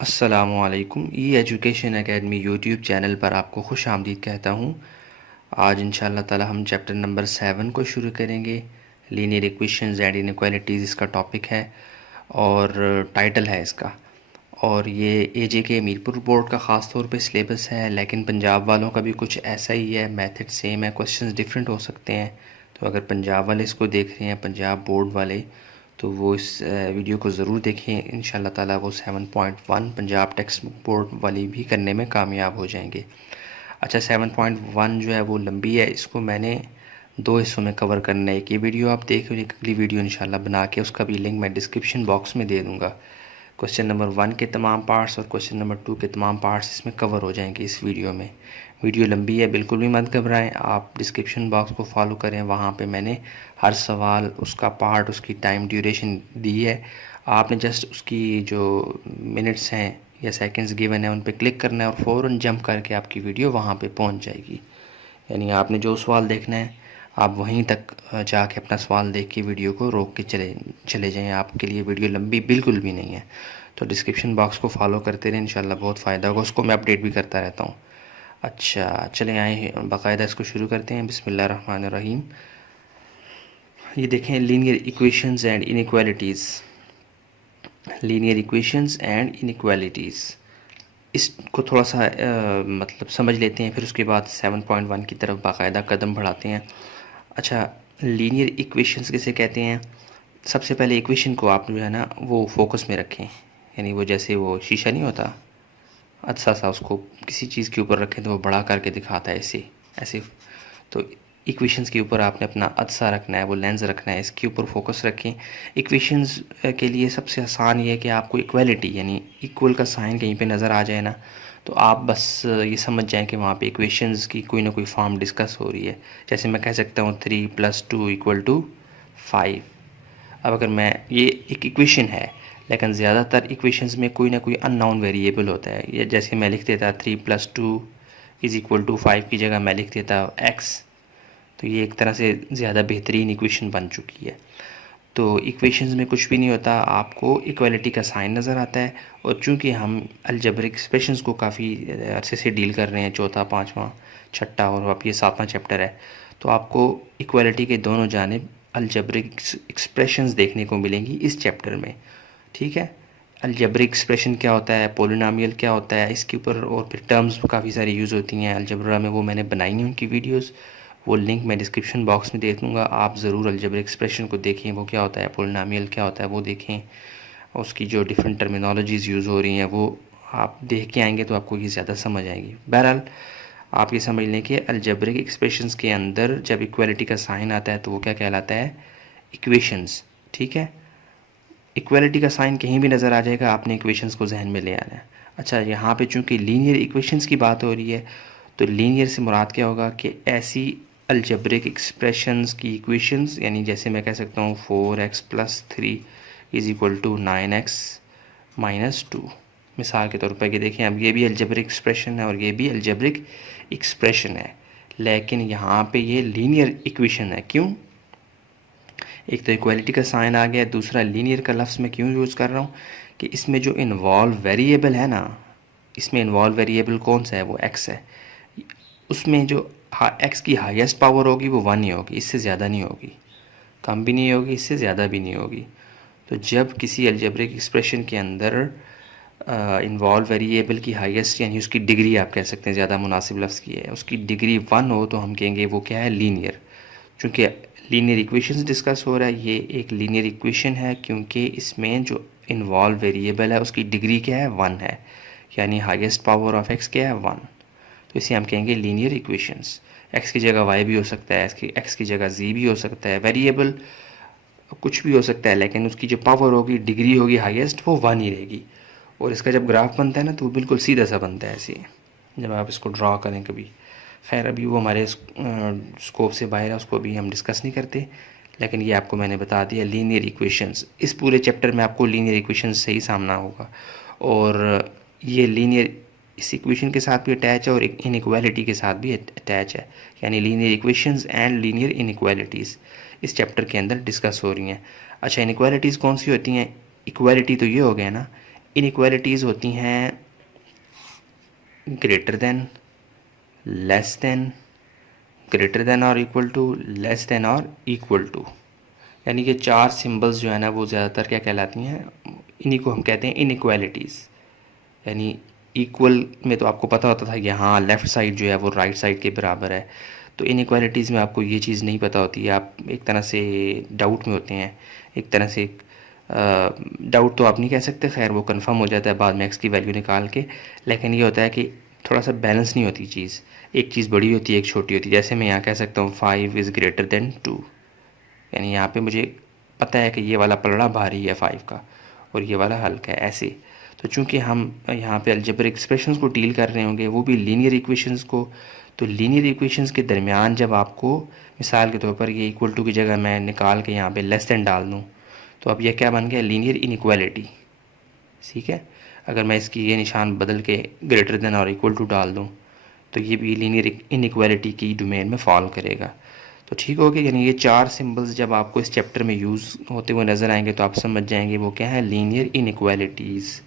अस्सलामुअलैकुम। ई education academy YouTube channel पर आपको खुश आमदीद कहता हूँ। आज इंशाअल्लाह ताला हम चैप्टर नंबर 7 को शुरू करेंगे। लीनियर इक्वेशंस एंड इनइक्वालिटीज़ इसका टॉपिक है और टाइटल है इसका। और ये एजेके मीरपुर बोर्ड का ख़ास तौर पे सिलेबस है, लेकिन पंजाब वालों का भी कुछ ऐसा ही है। मेथड सेम है, क्वेश्चंस डिफरेंट हो सकते हैं। तो अगर पंजाब वाले इसको देख रहे हैं, पंजाब बोर्ड वाले, तो वो इस वीडियो को ज़रूर देखें। इंशाल्लाह ताला वो 7.1 पंजाब टेक्स्ट बुक बोर्ड वाली भी करने में कामयाब हो जाएंगे। अच्छा, 7.1 जो है वो लंबी है, इसको मैंने 2 हिस्सों में कवर करना है। एक ये वीडियो आप देख, एक अगली वीडियो इंशाल्लाह बना के उसका भी लिंक मैं डिस्क्रिप्शन बॉक्स में दे दूँगा। क्वेश्चन नंबर 1 के तमाम पार्ट्स और क्वेश्चन नंबर 2 के तमाम पार्ट्स इसमें कवर हो जाएंगे इस वीडियो में। वीडियो लंबी है, बिल्कुल भी मत घबराएं। आप डिस्क्रिप्शन बॉक्स को फॉलो करें, वहाँ पे मैंने हर सवाल, उसका पार्ट, उसकी टाइम ड्यूरेशन दी है। आपने जस्ट उसकी जो मिनट्स हैं या सेकंड्स गिवन है उन पे क्लिक करना है और फ़ौरन जंप करके आपकी वीडियो वहाँ पे पहुँच जाएगी। यानी आपने जो सवाल देखना है आप वहीं तक जाके अपना सवाल देख के वीडियो को रोक के चले जाएं। आपके लिए वीडियो लंबी बिल्कुल भी नहीं है। तो डिस्क्रिप्शन बॉक्स को फॉलो करते रहें, इंशाल्लाह बहुत फ़ायदा होगा। उसको मैं अपडेट भी करता रहता हूँ। अच्छा, चलें आए बाकायदा इसको शुरू करते हैं। बिस्मिल्लाहिर्रहमानिर्रहीम। ये देखें, linear equations and inequalities. Linear equations and inequalities, इसको थोड़ा सा मतलब समझ लेते हैं, फिर उसके बाद 7.1 की तरफ बाकायदा कदम बढ़ाते हैं। अच्छा, लीनियर इक्वेशंस किसे कहते हैं? सबसे पहले इक्वेशन को आप जो है ना वो फोकस में रखें। यानी वो जैसे वो शीशा नहीं होता, अच्छा सा, उसको किसी चीज़ के ऊपर रखें तो वो बड़ा करके दिखाता है ऐसे ऐसे। तो इक्वेशंस के ऊपर आपने अपना अदसा रखना है, वो लेंस रखना है, इसके ऊपर फोकस रखें। इक्वेशंस के लिए सबसे आसान ये है कि आपको इक्वलिटी यानी इक्वल का साइन कहीं पे नज़र आ जाए ना, तो आप बस ये समझ जाएं कि वहाँ पे इक्वेशंस की कोई ना कोई फॉर्म डिस्कस हो रही है। जैसे मैं कह सकता हूँ 3 + 2 = 5। अब अगर मैं, ये एक इक्वेशन है, लेकिन ज़्यादातर इक्वेशंस में कोई ना कोई अननोन वेरिएबल होता है। ये जैसे मैं लिख देता 3 + 2 = 5 की जगह मैं लिख देता x, तो ये एक तरह से ज़्यादा बेहतरीन इक्वेशन बन चुकी है। तो इक्वेशंस में कुछ भी नहीं होता, आपको इक्वलिटी का साइन नज़र आता है। और चूंकि हम अलजेब्रिक एक्सप्रेशंस को काफ़ी अरसे से डील कर रहे हैं, चौथा, पाँचवा, छठा और अब ये 7वां चैप्टर है, तो आपको इक्वलिटी के दोनों जानिब अलजेब्रिक एक्सप्रेशंस देखने को मिलेंगी इस चैप्टर में। ठीक है, अलजेब्रिक एक्सप्रेशन क्या होता है, पोलिनोमियल क्या होता है, इसके ऊपर और फिर टर्म्स काफ़ी सारी यूज़ होती हैं अलजेब्रा में, वो मैंने बनाई हैं उनकी वीडियोस। वो लिंक मैं डिस्क्रिप्शन बॉक्स में दे दूँगा, आप ज़रूर अलजेब्रिक एक्सप्रेशन को देखें, वो क्या होता है, पोलिनोमियल क्या होता है वो देखें। उसकी जो डिफरेंट टर्मिनोलॉजीज़ यूज़ हो रही हैं वो आप देख के आएंगे तो आपको ये ज़्यादा समझ आएगी। बहरहाल आप ये समझ लें कि अलजेब्रिक एक्सप्रेशंस के अंदर जब इक्वलिटी का साइन आता है तो वो क्या कहलाता है, इक्वेशंस। ठीक है, इक्वलिटी का साइन कहीं भी नज़र आ जाएगा, आपने इक्वेशंस को जहन में ले आना है। अच्छा, यहाँ पे चूँकि लीनियर इक्वेशंस की बात हो रही है, तो लीनियर से मुराद क्या होगा कि ऐसी अलजेब्रिक एक्सप्रेशंस की इक्वेशंस, यानी जैसे मैं कह सकता हूँ 4x + 3 = 9x - 2। मिसाल के तौर पर ये देखें, अब ये भी अलजेब्रिक एक्सप्रेशन है और ये भी अलजेब्रिक एक्सप्रेशन है, लेकिन यहाँ पे ये लीनियर इक्वेशन है। क्यों? एक तो इक्वलिटी का साइन आ गया, दूसरा लीनियर का लफ्ज़ मैं क्यों यूज़ कर रहा हूँ कि इसमें जो इन्वॉल्व वेरिएबल है ना, इसमें इन्वॉल्व वेरिएबल कौन सा है, वो x है। उसमें जो x की हाईएस्ट पावर होगी वो 1 ही होगी, इससे ज़्यादा नहीं होगी, कम भी नहीं होगी, इससे ज़्यादा भी नहीं होगी। तो जब किसी अलजेब्रिक एक्सप्रेशन के अंदर इन्वॉल्व वेरिएबल की हाईएस्ट यानी उसकी डिग्री, आप कह सकते हैं, ज़्यादा मुनासिब लफ्ज़ की है, उसकी डिग्री 1 हो तो हम कहेंगे वो क्या है, लीनियर। चूँकि लीनियर इक्वेशंस डिस्कस हो रहा है, ये एक लीनियर इक्वेशन है क्योंकि इसमें जो इन्वॉल्व वेरिएबल है उसकी डिग्री क्या है, 1 है, यानी हाईएस्ट पावर ऑफ x क्या है, 1। तो इसे हम कहेंगे लीनियर इक्वेशंस। x की जगह y भी हो सकता है, x की जगह z भी हो सकता है, वेरिएबल कुछ भी हो सकता है, लेकिन उसकी जो पावर होगी, डिग्री होगी हाईएस्ट, वो 1 ही रहेगी। और इसका जब ग्राफ बनता है ना तो वो बिल्कुल सीधा सा बनता है ऐसे, जब आप इसको ड्रा करें कभी। खैर अभी वो हमारे स्कोप से बाहर है, उसको अभी हम डिस्कस नहीं करते, लेकिन ये आपको मैंने बता दिया लीनियर इक्वेशंस। इस पूरे चैप्टर में आपको लीनियर इक्वेशंस से ही सामना होगा, और ये लीनियर इस इक्वेशन के साथ भी अटैच है और इनइक्वालिटी के साथ भी अटैच है, यानी linear equations and linear inequalities इस चैप्टर के अंदर डिस्कस हो रही हैं। अच्छा, इनइक्वालिटीज़ कौन सी होती हैं? इक्वालिटी तो ये हो गया ना, इनइक्वालिटीज़ होती हैं greater than, less than, greater than और इक्वल टू, लेस देन और इक्वल टू, यानी कि 4 सिंबल्स जो है ना वो ज़्यादातर क्या कहलाती हैं, इन्हीं को हम कहते हैं इनइक्वालिटीज़। यानी इक्वल में तो आपको पता होता था कि हाँ लेफ़्ट साइड जो है वो राइट साइड के बराबर है, तो इनइक्वालिटीज़ में आपको ये चीज़ नहीं पता होती है, आप एक तरह से डाउट में होते हैं, एक तरह से डाउट तो आप नहीं कह सकते, खैर वो कंफर्म हो जाता है बाद में एक्स की वैल्यू निकाल के, लेकिन ये होता है कि थोड़ा सा बैलेंस नहीं होती चीज़, एक चीज़ बड़ी होती है एक छोटी होती है। जैसे मैं यहाँ कह सकता हूँ 5 इज़ ग्रेटर देन 2, यानी यहाँ पे मुझे पता है कि ये वाला पलड़ा भारी है 5 का और ये वाला हल्का है, ऐसे। तो चूंकि हम यहाँ पे अलजेब्रिक एक्सप्रेशंस को डील कर रहे होंगे, वो भी लीनियर इक्वेशंस को, तो लीनियर इक्वेशंस के दरमियान जब आपको मिसाल के तौर पर ये इक्वल टू की जगह मैं निकाल के यहाँ पे लेस देन डाल दूँ, तो अब ये क्या बन गया, लीनियर इनइक्वालिटी। ठीक है, अगर मैं इसकी ये निशान बदल के ग्रेटर देन और इक्वल टू डाल दूँ तो ये भी लीनियर इनइक्वालिटी की डोमेन में फॉल करेगा। तो ठीक हो गया, यानी ये 4 सिंबल्स जब आपको इस चैप्टर में यूज़ होते हुए नज़र आएंगे तो आप समझ जाएंगे वो क्या है, लीनियर इनइक्वालिटीज़।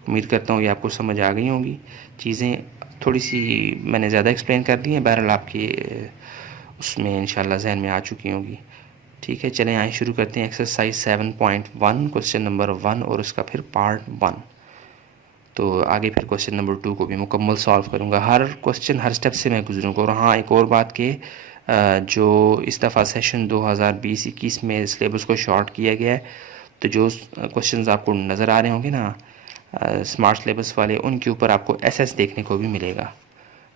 उम्मीद करता हूँ ये आपको समझ आ गई होंगी। चीज़ें थोड़ी सी मैंने ज़्यादा एक्सप्लेन कर दी हैं, बहरहाल आपके उसमें इंशाल्लाह जहन में आ चुकी होंगी। ठीक है, चलें आए शुरू करते हैं एक्सरसाइज 7.1 क्वेश्चन नंबर 1 और उसका फिर पार्ट 1। तो आगे फिर क्वेश्चन नंबर 2 को भी मुकम्मल सॉल्व करूँगा, हर क्वेश्चन हर स्टेप से मैं गुजरूँगा। और हाँ, एक और बात कि जो इस दफ़ा सेशन 2020-21 में सिलेबस को शॉर्ट किया गया है, तो जो क्वेश्चंस आपको नज़र आ रहे होंगे ना स्मार्ट सिलेबस वाले, उनके ऊपर आपको एसएस देखने को भी मिलेगा।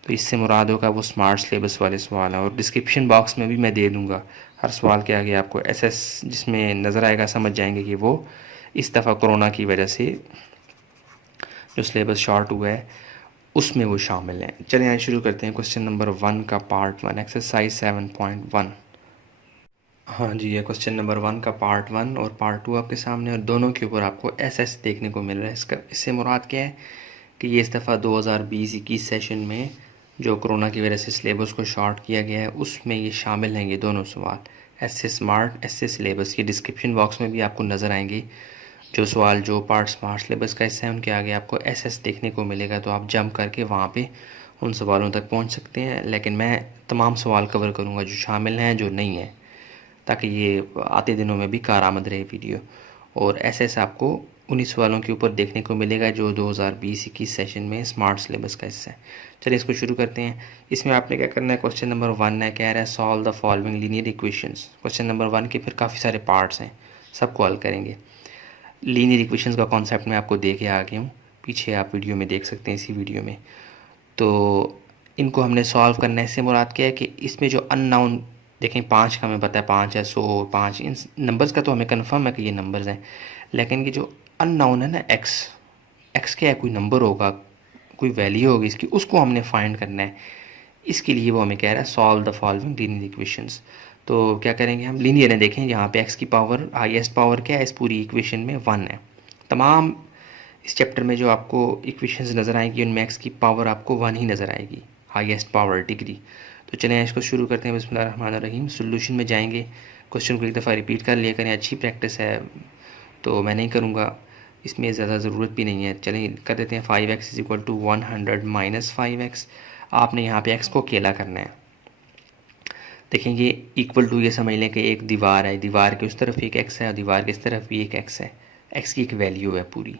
तो इससे मुराद होगा वो स्मार्ट सिलेबस वाले सवाल हैं, और डिस्क्रिप्शन बॉक्स में भी मैं दे दूँगा हर सवाल के आगे आपको एसएस जिसमें नज़र आएगा, समझ जाएंगे कि वो इस दफ़ा कोरोना की वजह से जो सिलेबस शॉर्ट हुआ है उसमें वो शामिल हैं। चलिए आइए शुरू करते हैं क्वेश्चन नंबर 1 का पार्ट 1 एक्सरसाइज 7.1। हाँ जी, ये क्वेश्चन नंबर 1 का पार्ट 1 और पार्ट 2 आपके सामने, और दोनों के ऊपर आपको एसएस देखने को मिल रहा है। इससे मुराद क्या है कि ये इस दफ़ा 2020-21 सेशन में जो कोरोना की वजह से सिलेबस को शॉर्ट किया गया है उसमें ये शामिल हैं ये दोनों सवाल, एसए स्मार्ट, एसए सिलेबस। के डिस्क्रिप्शन बॉक्स में भी आपको नज़र आएंगे जो सवाल जो पार्ट स्मार्ट सिलेबस का हिस्सा है, उनके आगे आपको एसएस देखने को मिलेगा, तो आप जंप करके वहाँ पे उन सवालों तक पहुँच सकते हैं। लेकिन मैं तमाम सवाल कवर करूँगा जो शामिल हैं जो नहीं है, ताकि ये आते दिनों में भी कारआमद रहे वीडियो। और एसएस आपको उन्हीं सवालों के ऊपर देखने को मिलेगा जो 2020-21 सेशन में स्मार्ट सिलेबस का हिस्सा है। चलिए इसको शुरू करते हैं। इसमें आपने क्या करना है, क्वेश्चन नंबर 1 है, कह रहा है solve the following linear equations. Question number 1 के फिर काफ़ी सारे पार्ट्स हैं, सबको हल करेंगे। लीनियर इक्वेशंस का कॉन्सेप्ट मैं आपको दे के आ गया हूँ, पीछे आप वीडियो में देख सकते हैं इसी वीडियो में। तो इनको हमने सॉल्व करने से मुराद क्या है कि इसमें जो अननाउन देखें, 5 का हमें पता है 5 है, 100, 5, इन नंबर्स का तो हमें कंफर्म है कि ये नंबर्स हैं, लेकिन कि जो अननाउन है ना एक्स क्या है, कोई नंबर होगा, कोई वैल्यू होगी इसकी, उसको हमने फाइंड करना है। इसके लिए वो हमें कह रहा है solve the following linear equations. तो क्या करेंगे हम, लीनियर है, देखें यहाँ पे एक्स की पावर हाईएस्ट पावर क्या है इस पूरी इक्वेशन में 1 है। तमाम इस चैप्टर में जो आपको इक्वेशंस नज़र आएंगी उनमें एक्स की पावर आपको 1 ही नज़र आएगी, हाईएस्ट पावर डिग्री। तो चलें इसको शुरू करते हैं, बिस्मिल्लाहिर्रहमानिर्रहीम। सोल्यूशन में जाएंगे, क्वेश्चन को एक दफ़ा रिपीट कर लिया करें, अच्छी प्रैक्टिस है, तो मैं नहीं करूँगा, इसमें ज़्यादा ज़रूरत भी नहीं है। चलें कर देते हैं। 5x is equal to 100 minus 5x। आपने यहाँ पे x को अकेला करना है। देखेंगे इक्वल टू, ये समझ लें कि एक दीवार है, दीवार के उस तरफ एक x है और दीवार के इस तरफ भी एक x है, x की एक वैल्यू है पूरी।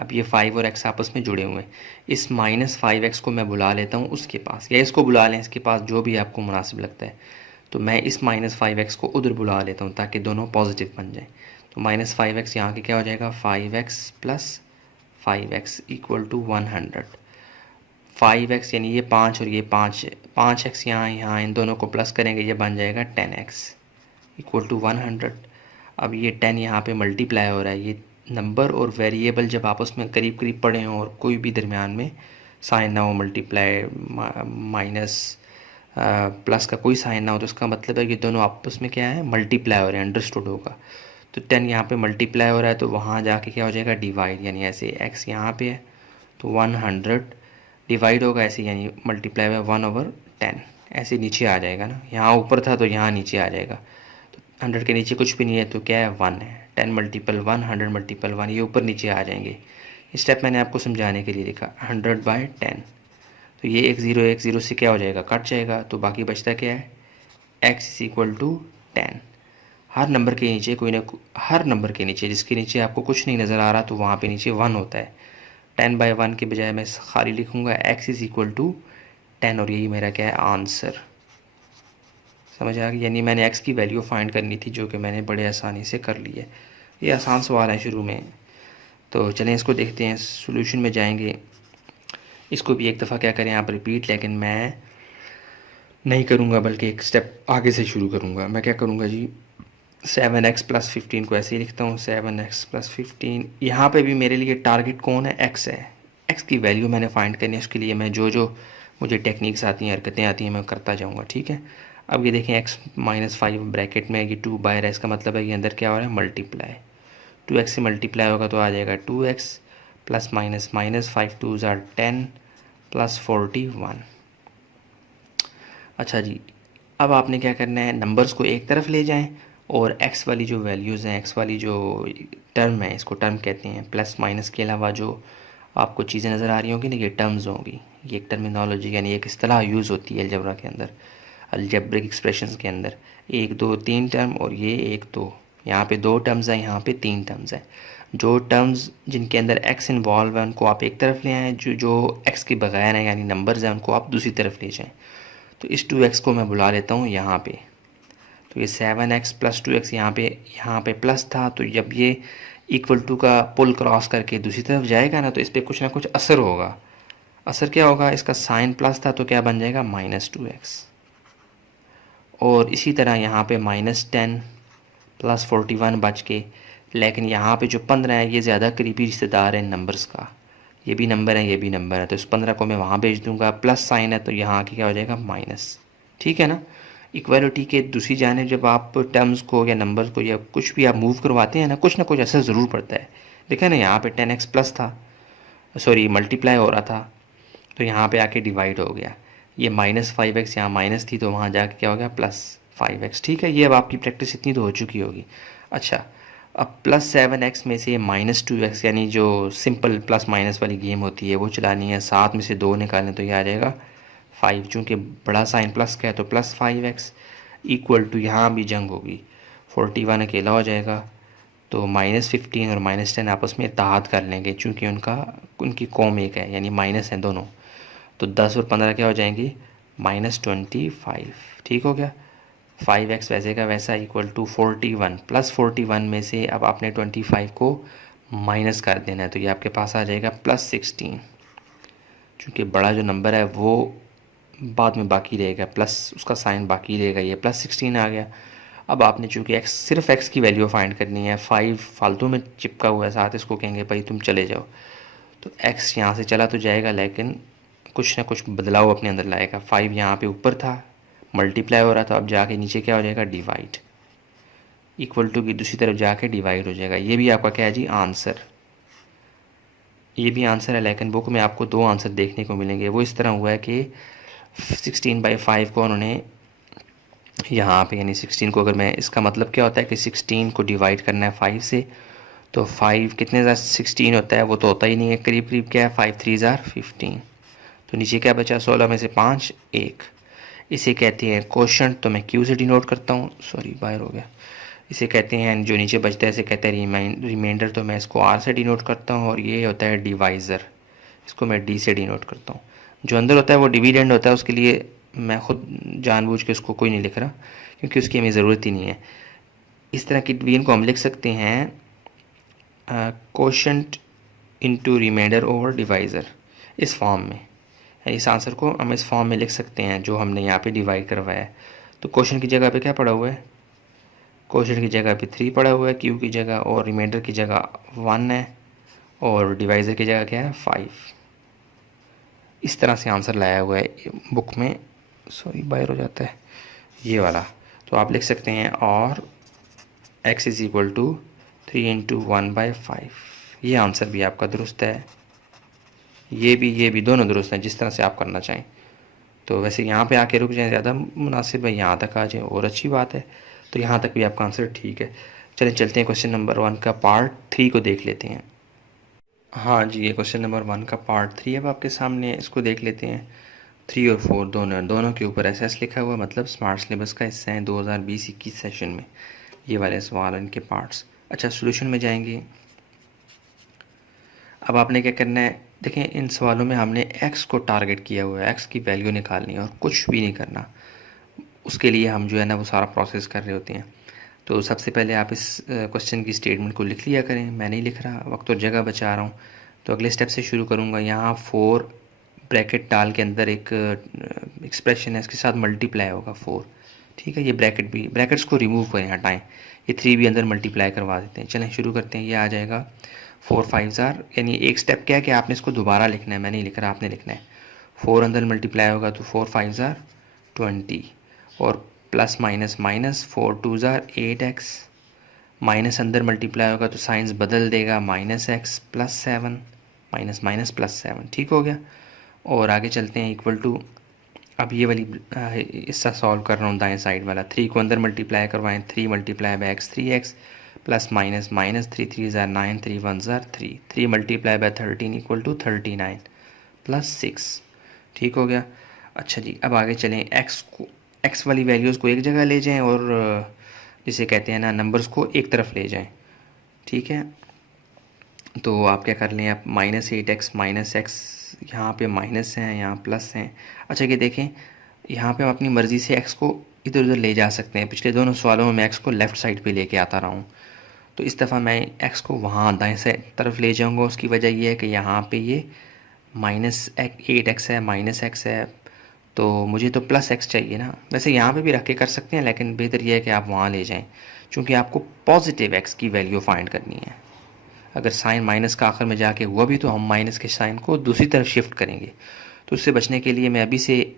अब ये 5 और x आपस में जुड़े हुए हैं, इस माइनस 5x को मैं बुला लेता हूँ उसके पास, या इसको बुला लें इसके पास, जो भी आपको मुनासिब लगता है। तो मैं इस माइनस 5x को उधर बुला लेता हूँ ताकि दोनों पॉजिटिव बन जाएं। तो माइनस 5x यहाँ के क्या हो जाएगा, 5x plus 5x equal to 100। 5x यानी ये 5 और ये 5x यहाँ इन दोनों को प्लस करेंगे, ये बन जाएगा 10x इक्वल टू 100। अब ये 10 यहाँ पे मल्टीप्लाई हो रहा है, ये नंबर और वेरिएबल जब आपस में करीब करीब पड़े हों और कोई भी दरमियान में साइन ना हो, मल्टीप्लाई माइनस प्लस का कोई साइन ना हो, तो उसका मतलब है कि दोनों आपस में क्या है, मल्टीप्लाई हो रहे हैं, अंडरस्टूड होगा। तो 10 यहाँ पे मल्टीप्लाई हो रहा है, तो वहाँ जाके क्या हो जाएगा, डिवाइड, यानी ऐसे x यहाँ पे है तो 100 डिवाइड होगा ऐसे, यानी मल्टीप्लाई बाय 1/10, ऐसे नीचे आ जाएगा ना, यहाँ ऊपर था तो यहाँ नीचे आ जाएगा। तो 100 के नीचे कुछ भी नहीं है तो क्या है, 1 है। 10 मल्टीपल 1, 100 मल्टीपल 1, ये ऊपर नीचे आ जाएंगे, स्टेप मैंने आपको समझाने के लिए लिखा 100/10। तो ये एक ज़ीरो से क्या हो जाएगा, कट जाएगा, तो बाकी बचता क्या है, x=10। हर नंबर के नीचे हर नंबर के नीचे जिसके नीचे आपको कुछ नहीं नज़र आ रहा तो वहाँ पे नीचे 1 होता है। 10/1 के बजाय मैं खाली लिखूँगा x=10 और यही मेरा क्या है, आंसर। समझ आ गई? यानी मैंने x की वैल्यू फाइंड करनी थी, जो कि मैंने बड़े आसानी से कर ली है। ये आसान सवाल है शुरू में। तो चलें इसको देखते हैं, सॉल्यूशन में जाएंगे। इसको भी एक दफ़ा क्या करें आप रिपीट, लेकिन मैं नहीं करूँगा बल्कि एक स्टेप आगे से शुरू करूँगा। मैं क्या करूँगा जी, 7x+15 को ऐसे ही लिखता हूँ, 7x+15। यहाँ पे भी मेरे लिए टारगेट कौन है, x है। x की वैल्यू मैंने फाइंड करनी है, उसके लिए मैं जो जो मुझे टेक्निक्स आती हैं, हरकतें आती हैं, मैं करता जाऊँगा, ठीक है। अब ये देखें x-5 ब्रैकेट में ये 2 बाहर है, इसका मतलब है ये अंदर क्या हो रहा है, मल्टीप्लाई। 2x से मल्टीप्लाई होगा तो आ जाएगा 2x plus minus minus 5 2s are 10 plus 41। अच्छा जी, अब आपने क्या करना है, नंबर्स को एक तरफ ले जाएं और x वाली जो वैल्यूज़ हैं, x वाली जो टर्म है, इसको टर्म कहते हैं। प्लस माइनस के अलावा जो आपको चीज़ें नज़र आ रही होंगी ना, ये टर्म्स होंगी। ये एक टर्मिनोलॉजी यानी एक इस्तिलाह यूज़ होती है अलजबरा के अंदर, अलजेब्रिक एक्सप्रेशंस के अंदर। 1 2 3 टर्म और ये 1 2, यहाँ पे 2 टर्म्स हैं, यहाँ पे 3 टर्म्स हैं। जो टर्म्स जिनके अंदर x इन्वॉल्व है उनको आप एक तरफ ले आएँ, जो x के बगैर हैं यानी नंबर्स हैं उनको आप दूसरी तरफ ले जाएँ। तो इस 2x को मैं बुला लेता हूँ यहाँ पे। तो ये 7x प्लस 2x यहाँ पे प्लस था, तो जब ये इक्वल टू का पुल क्रॉस करके दूसरी तरफ जाएगा ना, तो इस पर कुछ ना कुछ असर होगा। असर क्या होगा, इसका साइन प्लस था तो क्या बन जाएगा, -2x। और इसी तरह यहाँ पे -10 प्लस 41 बच के, लेकिन यहाँ पे जो 15 है ये ज़्यादा करीबी रिश्तेदार है नंबर्स का। ये भी नंबर है, ये भी नंबर है, तो इस 15 को मैं वहाँ भेज दूँगा। प्लस साइन है तो यहाँ आके क्या हो जाएगा, माइनस। ठीक है ना। इक्वालिटी के दूसरी जाने जब आप टर्म्स को या नंबर्स को या कुछ भी आप मूव करवाते हैं ना कुछ असर ज़रूर पड़ता है। देखा ना, यहाँ पे 10x प्लस था, सॉरी मल्टीप्लाई हो रहा था, तो यहाँ पे आके डिवाइड हो गया। ये -5x यहाँ माइनस थी तो वहाँ जाके क्या हो गया, +5x। ठीक है, ये अब आपकी प्रैक्टिस इतनी तो हो चुकी होगी। अच्छा, अब +7x में से -2x यानी जो सिंपल प्लस माइनस वाली गेम होती है वो चलानी है। 7 में से 2 निकालें तो ये आ जाएगा 5, चूँकि बड़ा साइन प्लस का है तो +5x इक्वल टू, यहाँ भी जंग होगी, 41 अकेला हो जाएगा, तो -15 और -10 आपस में इत्तेहाद कर लेंगे चूँकि उनकी कौम एक है यानी माइनस हैं दोनों। तो 10 और 15 क्या हो जाएंगी, -25। ठीक हो गया। 5x वैसे का वैसा इक्वल टू 41 प्लस 41 में से अब आपने 25 को माइनस कर देना है, तो ये आपके पास आ जाएगा +16। चूँकि बड़ा जो नंबर है वो बाद में बाकी रहेगा, प्लस उसका साइन बाकी रहेगा, ये +16 आ गया। अब आपने चूँकि सिर्फ x की वैल्यू फाइंड करनी है, 5 फालतू में चिपका हुआ है साथ, इसको कहेंगे भाई तुम चले जाओ। तो x यहाँ से चला तो जाएगा लेकिन कुछ ना कुछ बदलाव अपने अंदर लाएगा। 5 यहाँ पे ऊपर था, मल्टीप्लाई हो रहा था, अब जाके नीचे क्या हो जाएगा, डिवाइड। इक्वल टू की दूसरी तरफ जाके डिवाइड हो जाएगा। ये भी आपका क्या है जी, आंसर। ये भी आंसर है, लेकिन बुक में आपको 2 आंसर देखने को मिलेंगे। वो इस तरह हुआ है कि 16/5 को उन्होंने यहाँ पे यानी 16 को, अगर मैं, इसका मतलब क्या होता है कि 16 को डिवाइड करना है 5 से, तो 5 कितने ज़्यादा 16 होता है, वो तो होता ही नहीं है, करीब करीब क्या है, 5 3s are 15। तो नीचे क्या बचा, 16 में से 5 1। इसे कहते हैं क्वोशंट, तो मैं क्यू से डिनोट करता हूँ, सॉरी बाहर हो गया। इसे कहते हैं, जो नीचे बचता है इसे कहते हैं रिमाइंडर, तो मैं इसको आर से डिनोट करता हूँ। और ये होता है डिवाइज़र, इसको मैं डी से डिनोट करता हूँ। जो अंदर होता है वो डिविडेंड होता है, उसके लिए मैं ख़ुद जानबूझ के उसको कोई नहीं लिख रहा क्योंकि उसकी हमें ज़रूरत ही नहीं है। इस तरह की डिवीजन को हम लिख सकते हैं quotient into remainder over divisor, इस फॉर्म में। इस आंसर को हम इस फॉर्म में लिख सकते हैं जो हमने यहाँ पे डिवाइड करवाया है। तो क्वेश्चन की जगह पे क्या पड़ा हुआ है, क्वेश्चन की जगह पे 3 पड़ा हुआ है, क्यू की जगह, और रिमाइंडर की जगह 1 है, और डिवाइज़र की जगह क्या है, 5। इस तरह से आंसर लाया हुआ है बुक में, सॉरी बाहर हो जाता है ये वाला। तो आप लिख सकते हैं और x इज़ इक्वल टू 3 × 1/5। ये आंसर भी आपका दुरुस्त है, ये भी दोनों दुरुस्त हैं, जिस तरह से आप करना चाहें। तो वैसे यहाँ पे आके रुक जाएं, ज़्यादा मुनासिब है, यहाँ तक आ जाएं और अच्छी बात है। तो यहाँ तक भी आपका आंसर ठीक है। चलें चलते हैं क्वेश्चन नंबर 1 का पार्ट 3 को देख लेते हैं। हाँ जी, ये क्वेश्चन नंबर 1 का पार्ट 3 अब आपके सामने है, इसको देख लेते हैं। 3 और 4 दोनों के ऊपर एसएस लिखा हुआ, मतलब स्मार्ट सिलेबस का हिस्सा है 2020-21 सेशन में ये वाले सवाल, इनके पार्ट्स। अच्छा, सॉल्यूशन में जाएंगे। अब आपने क्या करना है, देखें इन सवालों में हमने एक्स को टारगेट किया हुआ है, एक्स की वैल्यू निकालनी है और कुछ भी नहीं करना। उसके लिए हम जो है ना वो सारा प्रोसेस कर रहे होते हैं। तो सबसे पहले आप इस क्वेश्चन की स्टेटमेंट को लिख लिया करें। मैं नहीं लिख रहा, वक्त और जगह बचा रहा हूँ। तो अगले स्टेप से शुरू करूँगा। यहाँ 4 ब्रैकेट डाल के अंदर एक एक्सप्रेशन है, इसके साथ मल्टीप्लाई होगा 4। ठीक है, ये ब्रैकेट्स को रिमूव करें, हटाएं। ये 3 भी अंदर मल्टीप्लाई करवा देते हैं। चलें शुरू करते हैं। ये आ जाएगा 4 5 यानी एक स्टेप क्या है कि आपने इसको दोबारा लिखना है, मैं नहीं लिख रहा, आपने लिखना है। 4 अंदर मल्टीप्लाई होगा तो 4 5 20, और plus minus minus 4 2 8x, minus अंदर मल्टीप्लाई होगा तो साइंस बदल देगा, -x + 7, माइनस माइनस +7। ठीक हो गया। और आगे चलते हैं, इक्वल टू, अब ये वाली इसका सॉल्व कर रहा हूँ दाएं साइड वाला। 3 को अंदर मल्टीप्लाई करवाएं, 3 × x 3x, plus minus minus 3 3 9, 3 1 3, 3 × 13 = 39 + 6। ठीक हो गया। अच्छा जी, अब आगे चलें। एक्स वाली वैल्यूज़ को एक जगह ले जाएं और जिसे कहते हैं ना नंबर्स को एक तरफ ले जाएं। ठीक है, तो आप क्या कर लें, आप -8x -x, यहाँ पे माइनस हैं, यहाँ प्लस हैं। अच्छा, ये देखें यहाँ पे हम अपनी मर्ज़ी से x को इधर उधर ले जा सकते हैं। पिछले दोनों सवालों में मैं x को लेफ़्ट साइड पे लेके आता रहा हूँ, तो इस दफ़ा मैं x को वहाँ दाएं से तरफ ले जाऊँगा। उसकी वजह यह है कि यहाँ पे ये -8x है, -x है, तो मुझे तो +x चाहिए ना। वैसे यहाँ पे भी रख के कर सकते हैं, लेकिन बेहतर यह है कि आप वहाँ ले जाएं, क्योंकि आपको पॉजिटिव x की वैल्यू फाइंड करनी है। अगर साइन माइनस का आखिर में जाके हुआ भी तो हम माइनस के साइन को दूसरी तरफ शिफ्ट करेंगे। तो उससे बचने के लिए मैं अभी से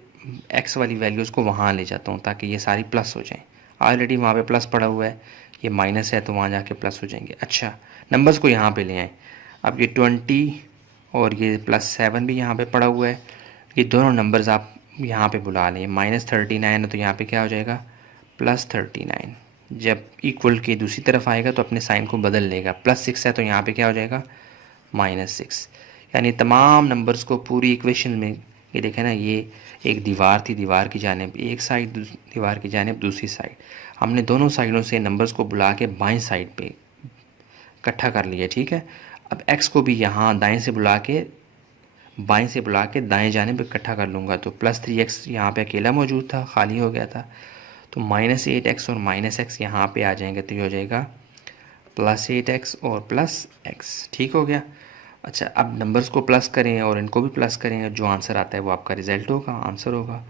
x वाली वैल्यूज़ को वहाँ ले जाता हूँ ताकि ये सारी प्लस हो जाएं। ऑलरेडी वहाँ पे प्लस पड़ा हुआ है, ये माइनस है तो वहाँ जाके प्लस हो जाएंगे। अच्छा, नंबर्स को यहाँ पे ले आएँ। अब ये 20 और ये +7 भी यहाँ पे पड़ा हुआ है। ये दोनों नंबर्स आप यहाँ पे बुला लें। -39 है तो यहाँ पे क्या हो जाएगा, +39। जब इक्वल के दूसरी तरफ आएगा तो अपने साइन को बदल लेगा। +6 है तो यहाँ पे क्या हो जाएगा, -6। यानी तमाम नंबर्स को पूरी इक्वेशन में, ये देखें ना, ये एक दीवार थी, दीवार की जानिब एक साइड, दीवार की जानिब दूसरी साइड, हमने दोनों साइडों से नंबर्स को बुला के बाएं साइड पे इकट्ठा कर लिया। ठीक है, अब x को भी यहाँ दाएं से बुला के दाएं जानिब इकट्ठा कर लूँगा, तो +3x यहाँ पे अकेला मौजूद था, खाली हो गया था, तो -8x और -x यहाँ पे आ जाएंगे, तो ये हो जाएगा +8x और +x। ठीक हो गया। अच्छा, अब नंबर्स को प्लस करें और इनको भी प्लस करें, जो आंसर आता है वो आपका रिज़ल्ट होगा, आंसर होगा।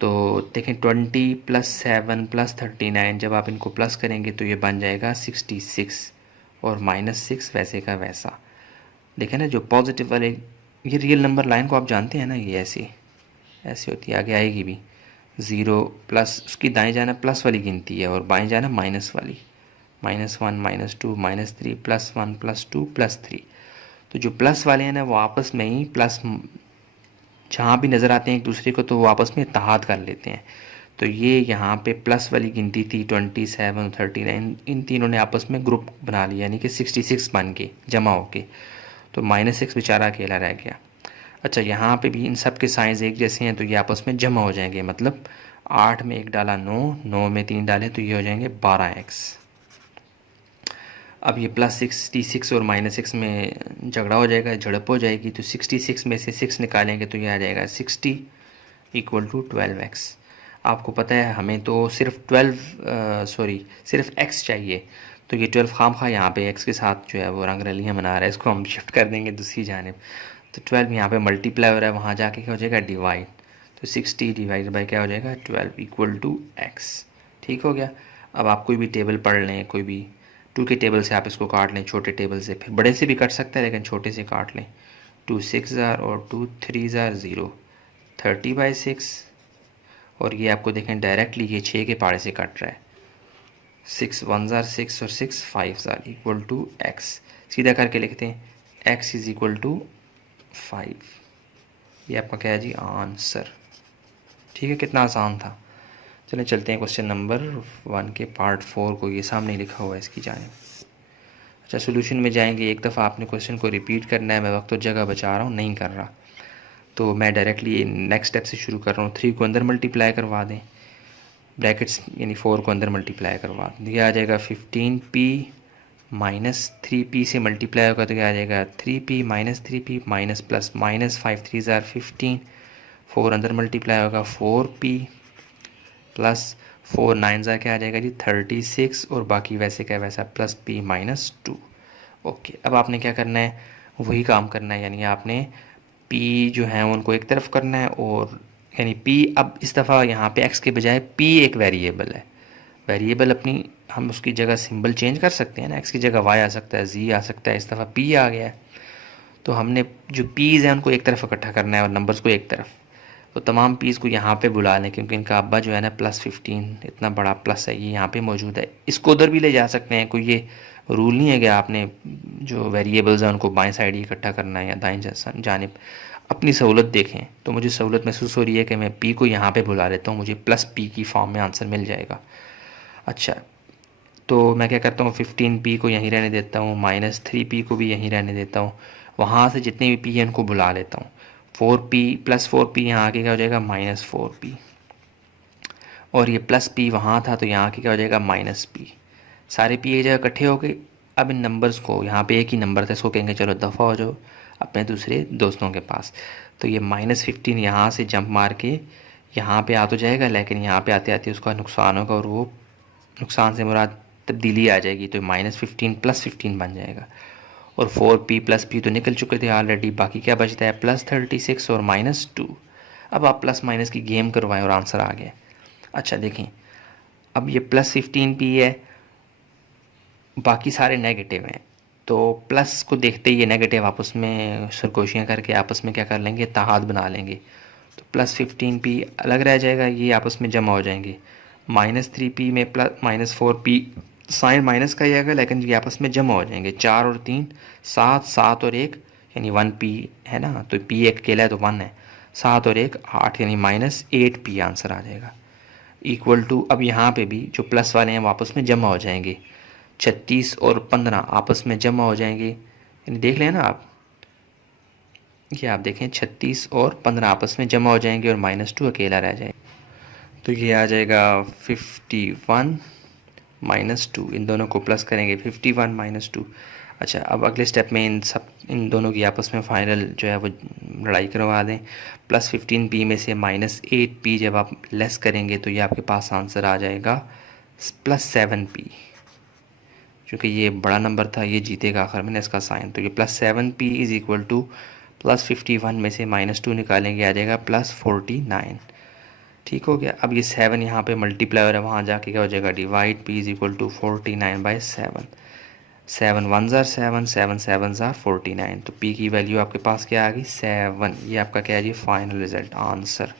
तो देखें 20 + 7 + 39, जब आप इनको प्लस करेंगे तो ये बन जाएगा 66, और -6 वैसे का वैसा। देखें ना, जो पॉजिटिव वाले, ये रियल नंबर लाइन को आप जानते हैं ना, ये ऐसी होती है, आगे आएगी भी। 0 प्लस, उसकी दाएं जाना प्लस वाली गिनती है और बाएं जाना माइनस वाली। -1 -2 -3 +1 +2 +3। तो जो प्लस वाले हैं ना वो आपस में ही प्लस, जहाँ भी नज़र आते हैं एक दूसरे को तो वो आपस में इत्तेहाद कर लेते हैं। तो ये यहाँ पे प्लस वाली गिनती थी 27 39, इन तीनों ने आपस में ग्रुप बना लिया, यानी कि 66 बन के जमा होके, तो -6 बेचारा अकेला रह गया। अच्छा, यहाँ पे भी इन सब के साइंस एक जैसे हैं तो ये आपस में जमा हो जाएंगे, मतलब 8 में 1 डाला 9, 9 में 3 डाले तो ये हो जाएंगे 12x। अब ये +66 और -6 में झगड़ा हो जाएगा, झड़प हो जाएगी, तो 66 में से 6 निकालेंगे तो ये आ जाएगा 60 = 12x। आपको पता है हमें तो सिर्फ x चाहिए, तो ये 12 खामखा यहाँ पे x के साथ जो है वो रंग रलियाँ मना रहा है, इसको हम शिफ्ट कर देंगे दूसरी जानिब। तो 12 यहाँ पे मल्टीप्लाई हो रहा है, वहाँ जाके क्या हो जाएगा, डिवाइड, तो 60 डिवाइड बाई क्या हो जाएगा, 12 = x। ठीक हो गया। अब आप कोई भी टेबल पढ़ लें, कोई भी 2 के टेबल से आप इसको काट लें, छोटे टेबल से, फिर बड़े से भी कट सकते हैं लेकिन छोटे से काट लें। 2 6 और 2 3 0, 30/6, और ये आपको देखें डायरेक्टली ये 6 के पारे से कट रहा है। 6 1 6 और 6 5 = x। सीधा करके लिखते हैं x = 5। ये आपका क्या है जी, आंसर। ठीक है, कितना आसान था। चलें चलते हैं क्वेश्चन नंबर 1 के पार्ट 4 को, ये सामने लिखा हुआ है इसकी जानिब। अच्छा, सोल्यूशन में जाएंगे, एक दफ़ा आपने क्वेश्चन को रिपीट करना है। मैं वक्त और जगह बचा रहा हूँ, नहीं कर रहा, तो मैं डायरेक्टली नेक्स्ट स्टेप से शुरू कर रहा हूँ। 3 को अंदर मल्टीप्लाई करवा दें, ब्रैकेट्स यानी 4 को अंदर मल्टीप्लाई करवा दें, यह आ जाएगा 15p माइनस 3p से मल्टीप्लाई होगा तो क्या आ जाएगा 3p minus 3p minus plus minus 5 3 ज़ार 15, 4 अंदर मल्टीप्लाई होगा 4p प्लस 4 9 ज़ार क्या आ जाएगा जी 36, और बाकी वैसे क्या वैसा प्लस p माइनस 2। ओके, अब आपने क्या करना है, वही काम करना है, यानी आपने p जो है उनको एक तरफ करना है, और यानी p अब इस दफ़ा यहाँ पे x के बजाय p एक वेरिएबल है। वेरिएबल अपनी हम उसकी जगह सिंबल चेंज कर सकते हैं ना, x की जगह y आ सकता है, z आ सकता है, इस दफ़ा p आ गया है। तो हमने जो p's हैं उनको एक तरफ इकट्ठा करना है और नंबर्स को एक तरफ। तो तमाम पीस को यहाँ पे बुला लें, क्योंकि इनका अब्बा जो है ना +15 इतना बड़ा प्लस है, ये यहाँ पे मौजूद है। इसको उधर भी ले जा सकते हैं, कोई ये रूल नहीं है कि आपने जो वेरिएबल्स हैं उनको बाएं साइड ही इकट्ठा करना है या दाएं जानिब। अपनी सहूलत देखें। तो मुझे सहूलत महसूस हो रही है कि मैं पी को यहाँ पे बुला लेता हूँ, मुझे +p की फॉर्म में आंसर मिल जाएगा। अच्छा, तो मैं क्या करता हूँ 15p को यहीं रहने देता हूँ, -3p को भी यहीं रहने देता हूँ, वहाँ से जितने भी p हैं उनको बुला लेता हूँ। 4p + 4p यहाँ आके क्या हो जाएगा -4p, और ये +p वहाँ था तो यहाँ आके क्या हो जाएगा -p। सारे p एक जगह इकट्ठे हो गए। अब इन नंबर्स को, यहाँ पे एक ही नंबर था, इसको कहेंगे चलो दफ़ा हो जाओ अपने दूसरे दोस्तों के पास। तो ये -15 यहाँ से जंप मार के यहाँ पे आ तो जाएगा, लेकिन यहाँ पे आते आते उसका नुकसान होगा, और वो नुकसान से मुराद तब्दीली आ जाएगी, तो -15 + 15 बन जाएगा। और 4p + p तो निकल चुके थे ऑलरेडी, बाकी क्या बचता है +36 और -2। अब आप प्लस माइनस की गेम करवाएं और आंसर आ गया। अच्छा देखें, अब ये +15p है, बाकी सारे नेगेटिव हैं, तो प्लस को देखते ही ये नेगेटिव आपस में सरगोशियाँ करके आपस में क्या कर लेंगे, इत्तेहाद बना लेंगे। तो +15p अलग रह जाएगा, ये आपस में जमा हो जाएंगे। -3p में -4p साइन माइनस का ही आएगा, लेकिन ये आपस में जमा हो जाएंगे। 4 और 3 7, 7 और 1 यानी 1p है ना, तो p एक अकेला है तो 1 है, 7 और 1 8 यानी -8p आंसर आ जाएगा। इक्वल टू, अब यहाँ पे भी जो प्लस वाले हैं वो आपस में जमा हो जाएंगे, 36 और 15 आपस में जमा हो जाएंगे, यानी देख लें ना आप, ये आप देखें 36 और 15 आपस में जमा हो जाएंगे और -2 अकेला रह जाएगा। तो ये आ जाएगा 51 -2, इन दोनों को प्लस करेंगे 51 -2। अच्छा, अब अगले स्टेप में इन दोनों की आपस में फाइनल जो है वो लड़ाई करवा दें। +15p में से -8p जब आप लेस करेंगे तो ये आपके पास आंसर आ जाएगा +7p, क्योंकि ये बड़ा नंबर था, ये जीतेगा आखिर में इसका साइन। तो ये +7p = +51 में से -2 निकालेंगे, आ जाएगा +49। ठीक हो गया। अब ये 7 यहाँ पे मल्टीप्लाई हो रहा है, वहाँ जाके क्या हो जाएगा डिवाइड, p = 49/7। 7 1 ज़ार 7, 7 7 ज़ार 49। तो p की वैल्यू आपके पास क्या आ गई 7। ये आपका क्या है जी फाइनल रिज़ल्ट आंसर।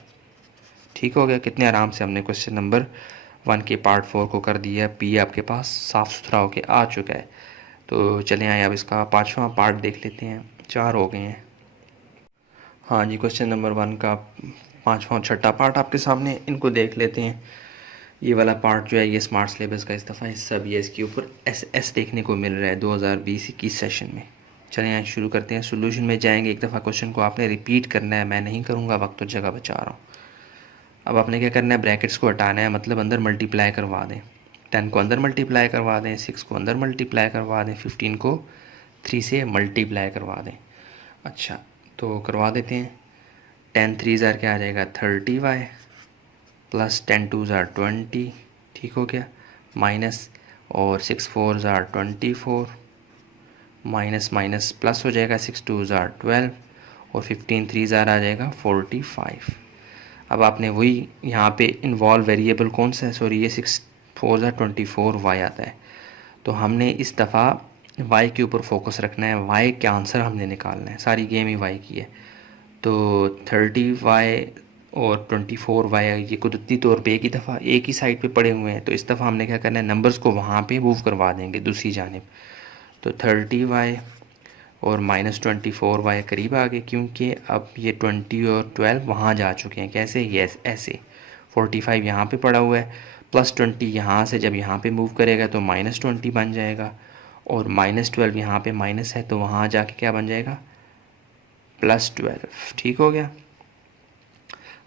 ठीक हो गया। कितने आराम से हमने क्वेश्चन नंबर 1 के पार्ट 4 को कर दिया। p आपके पास साफ़ सुथरा होके आ चुका है। तो चलें आए अब इसका 5वां पार्ट देख लेते हैं। 4 हो गए हैं। हाँ जी, क्वेश्चन नंबर 1 का 5वां और 6ठा पार्ट आपके सामने, इनको देख लेते हैं। ये वाला पार्ट जो है ये स्मार्ट सिलेबस का इस दफ़ा हिस्सा भी है, इसके ऊपर एस देखने को मिल रहा है 2020-21 सेशन में। चलें यहाँ शुरू करते हैं। सोल्यूशन में जाएंगे, एक दफ़ा क्वेश्चन को आपने रिपीट करना है, मैं नहीं करूँगा, वक्त और जगह बचा रहा हूँ। अब आपने क्या करना है, ब्रैकेट्स को हटाना है, मतलब अंदर मल्टीप्लाई करवा दें। 10 को अंदर मल्टीप्लाई करवा दें, 6 को अंदर मल्टीप्लाई करवा दें, 15 को 3 से मल्टीप्लाई करवा दें। अच्छा, तो करवा देते हैं। 10 3 ज़ार क्या आ जाएगा 30y, प्लस 10 2 ज़ार 20। ठीक हो गया। माइनस और 6 4 ज़ार 24, माइनस माइनस प्लस हो जाएगा, 6 2 ज़ार 12, और 15 3 ज़ार आ जाएगा 45। अब आपने वही यहाँ पे इन्वॉल्व वेरिएबल कौन सा है, सॉरी ये 6 4 ज़ार 24 y आता है। तो हमने इस दफ़ा y के ऊपर फोकस रखना है, y के आंसर हमने निकालना है, सारी गेम ही y की है। तो 30y और 24y ये कुदरती तौर पे एक ही साइड पे पड़े हुए हैं, तो इस दफ़ा हमने क्या करना है, नंबर्स को वहाँ पे मूव करवा देंगे दूसरी जानिब। तो 30y और -24y करीब आ गए, क्योंकि अब ये 20 और 12 वहाँ जा चुके हैं। कैसे, यस ऐसे। 45 यहाँ पे पड़ा हुआ है, +20 यहाँ से जब यहाँ पे मूव करेगा तो -20 बन जाएगा, और -12 यहाँ पे माइनस है तो वहाँ जाके क्या बन जाएगा, +12। ठीक हो गया।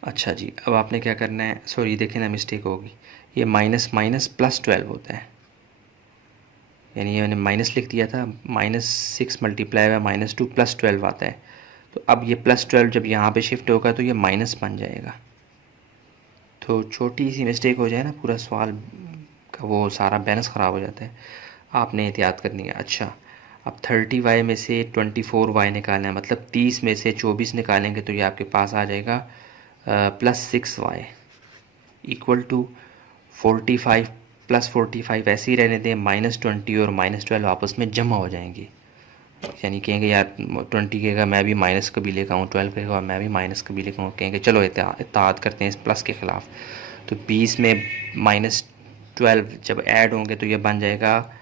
अच्छा जी, अब आपने क्या करना है, सॉरी देखें ना मिस्टेक होगी, ये माइनस माइनस +12 होता है, यानी ये मैंने माइनस लिख दिया था, -6 मल्टीप्लाई बाय -2 +12 आता है। तो अब ये +12 जब यहाँ पे शिफ्ट होगा तो ये माइनस बन जाएगा। तो छोटी सी मिस्टेक हो जाए ना, पूरा सवाल का वो सारा बैलेंस ख़राब हो जाता है, आपने एहतियात करनी है। अच्छा, अब 30y में से 24y निकालना है, मतलब 30 में से 24 निकालेंगे तो ये आपके पास आ जाएगा +6y इक्वल टू 45 +45 ऐसे ही रहने दें, -20 और -12 आपस में जमा हो जाएंगी, यानी कहेंगे यार 20 कहेगा मैं भी माइनस कबीले का हूँ, 12 कहेगा मैं भी माइनस कबीले का हूँ, कहेंगे चलो इत्तेहाद करते हैं इस प्लस के ख़िलाफ़। तो 20 में -12 जब ऐड होंगे तो ये बन जाएगा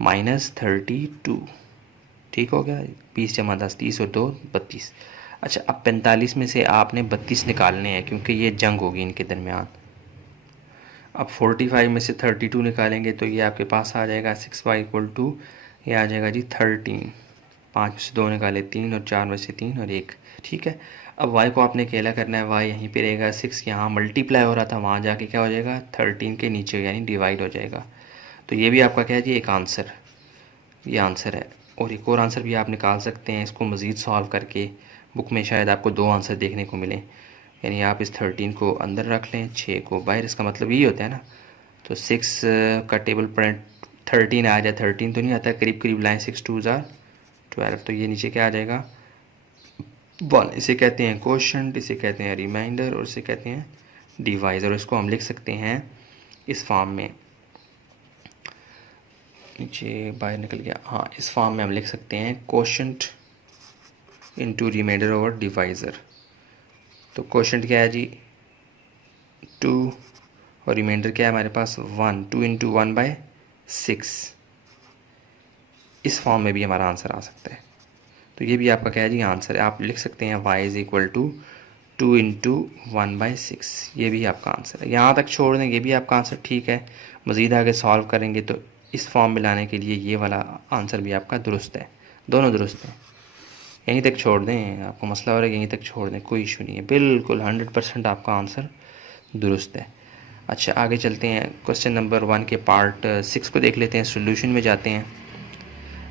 -32। ठीक हो गया, 20 जमा 10 30 और 2 32। अच्छा, अब 45 में से आपने 32 निकालने हैं क्योंकि ये जंग होगी इनके दरमियान। अब 45 में से 32 निकालेंगे तो ये आपके पास आ जाएगा 6y इक्वल टू, ये आ जाएगा जी 13। 5 में से 2 निकाले 3 और 4 में से 3 और 1। ठीक है, अब y को आपने अकेला करना है, y यहीं पे रहेगा, 6 यहाँ मल्टीप्लाई हो रहा था वहाँ जाके क्या हो जाएगा 13 के नीचे यानी डिवाइड हो जाएगा। तो ये भी आपका क्या है जी एक आंसर, ये आंसर है। और एक और आंसर भी आप निकाल सकते हैं इसको मज़ीद सॉल्व करके, बुक में शायद आपको 2 आंसर देखने को मिले, यानी आप इस 13 को अंदर रख लें, 6 को बाहर, इसका मतलब यही होता है ना। तो 6 का टेबल पॉइंट 13 आ जाए, 13 तो नहीं आता, करीब करीब लाएँ, 6 2 ज़ार 12, तो ये नीचे क्या आ जाएगा 1। इसे कहते हैं क्वोशंट, इसे कहते हैं रिमाइंडर और इसे कहते हैं डिवाइज़र। इसको हम लिख सकते हैं इस फॉर्म में, नीचे बाहर निकल गया, हाँ इस फॉर्म में हम लिख सकते हैं quotient into remainder over divisor. तो क्वोशंट क्या है जी 2 और रिमाइंडर क्या है हमारे पास 1, 2 इंटू 1/6। इस फॉर्म में भी हमारा आंसर आ सकता है। तो ये भी आपका क्या है जी आंसर है, आप लिख सकते हैं y is equal to 2 into 1/6, ये भी आपका आंसर है। यहाँ तक छोड़ दें, ये भी आपका आंसर ठीक है। मज़ीद आगे सॉल्व करेंगे तो इस फॉर्म में लाने के लिए ये वाला आंसर भी आपका दुरुस्त है, दोनों दुरुस्त हैं। यहीं तक छोड़ दें, आपको मसला हो रहा है यहीं तक छोड़ दें, कोई इशू नहीं है, बिल्कुल 100% आपका आंसर दुरुस्त है। अच्छा, आगे चलते हैं, क्वेश्चन नंबर 1 के पार्ट 6 को देख लेते हैं, सोल्यूशन में जाते हैं।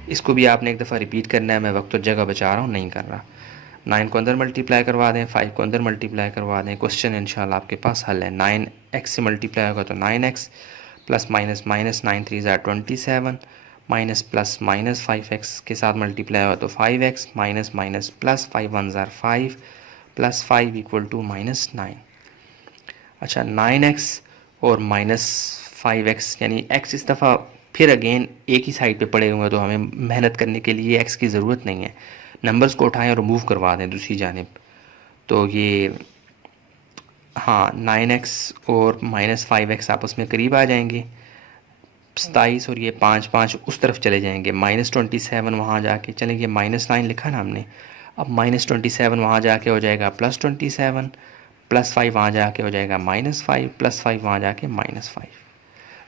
इसको भी आपने एक दफ़ा रिपीट करना है, मैं वक्त और जगह बचा रहा हूँ, नहीं कर रहा। 9 को अंदर मल्टीप्लाई करवा दें, 5 को अंदर मल्टीप्लाई करवा दें, क्वेश्चन इंशाल्लाह आपके पास हल है। 9x से मल्टीप्लाई होगा तो 9x, प्लस माइनस माइनस 9 3 ज़ार 27, माइनस प्लस माइनस 5x के साथ मल्टीप्लाई होगा तो 5x, माइनस माइनस प्लस 5 1 ज़ार 5, प्लस 5 इक्वल टू -9। अच्छा, 9x और -5x यानी x इस दफ़ा फिर अगेन एक ही साइड पे पड़े हुए हैं, तो हमें मेहनत करने के लिए x की ज़रूरत नहीं है, नंबर्स को उठाएं और मूव करवा दें दूसरी जानिब। तो ये हाँ 9x और -5x आपस में करीब आ जाएंगे, 27 और ये 5 5 उस तरफ चले जाएंगे, -27 वहाँ जाके चलेंगे, -9 लिखा ना हमने, अब -27 वहाँ जाके हो जाएगा +27, +5 वहाँ जाके हो जाएगा -5, +5 वहाँ जाके -5।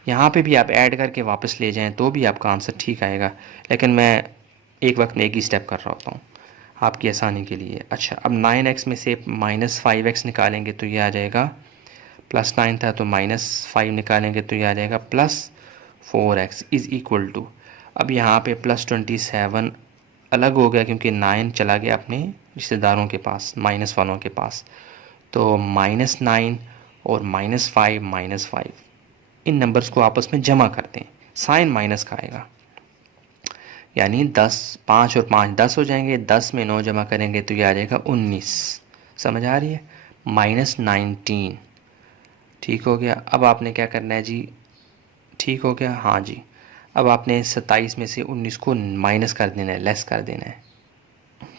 यहाँ पे भी आप ऐड करके वापस ले जाएं तो भी आपका आंसर ठीक आएगा, लेकिन मैं एक वक्त में एक ही स्टेप कर रहा होता हूँ आपकी आसानी के लिए। अच्छा, अब 9x में से -5x निकालेंगे तो ये आ जाएगा, +9 था तो -5 निकालेंगे तो ये आ जाएगा +4x इज़ इक्वल टू, अब यहाँ पे +27 अलग हो गया क्योंकि 9 चला गया अपने रिश्तेदारों के पास, माइनस वालों के पास, तो -9 और -5 -5 इन नंबर्स को आपस में जमा करते हैं, साइन माइनस का आएगा, यानी 10 5 और 5 10 हो जाएंगे, 10 में 9 जमा करेंगे तो ये आ जाएगा 19। समझ आ रही है, -19। ठीक हो गया। अब आपने क्या करना है जी, ठीक हो गया, हाँ जी, अब आपने 27 में से 19 को माइनस कर देना है, लेस कर देना है,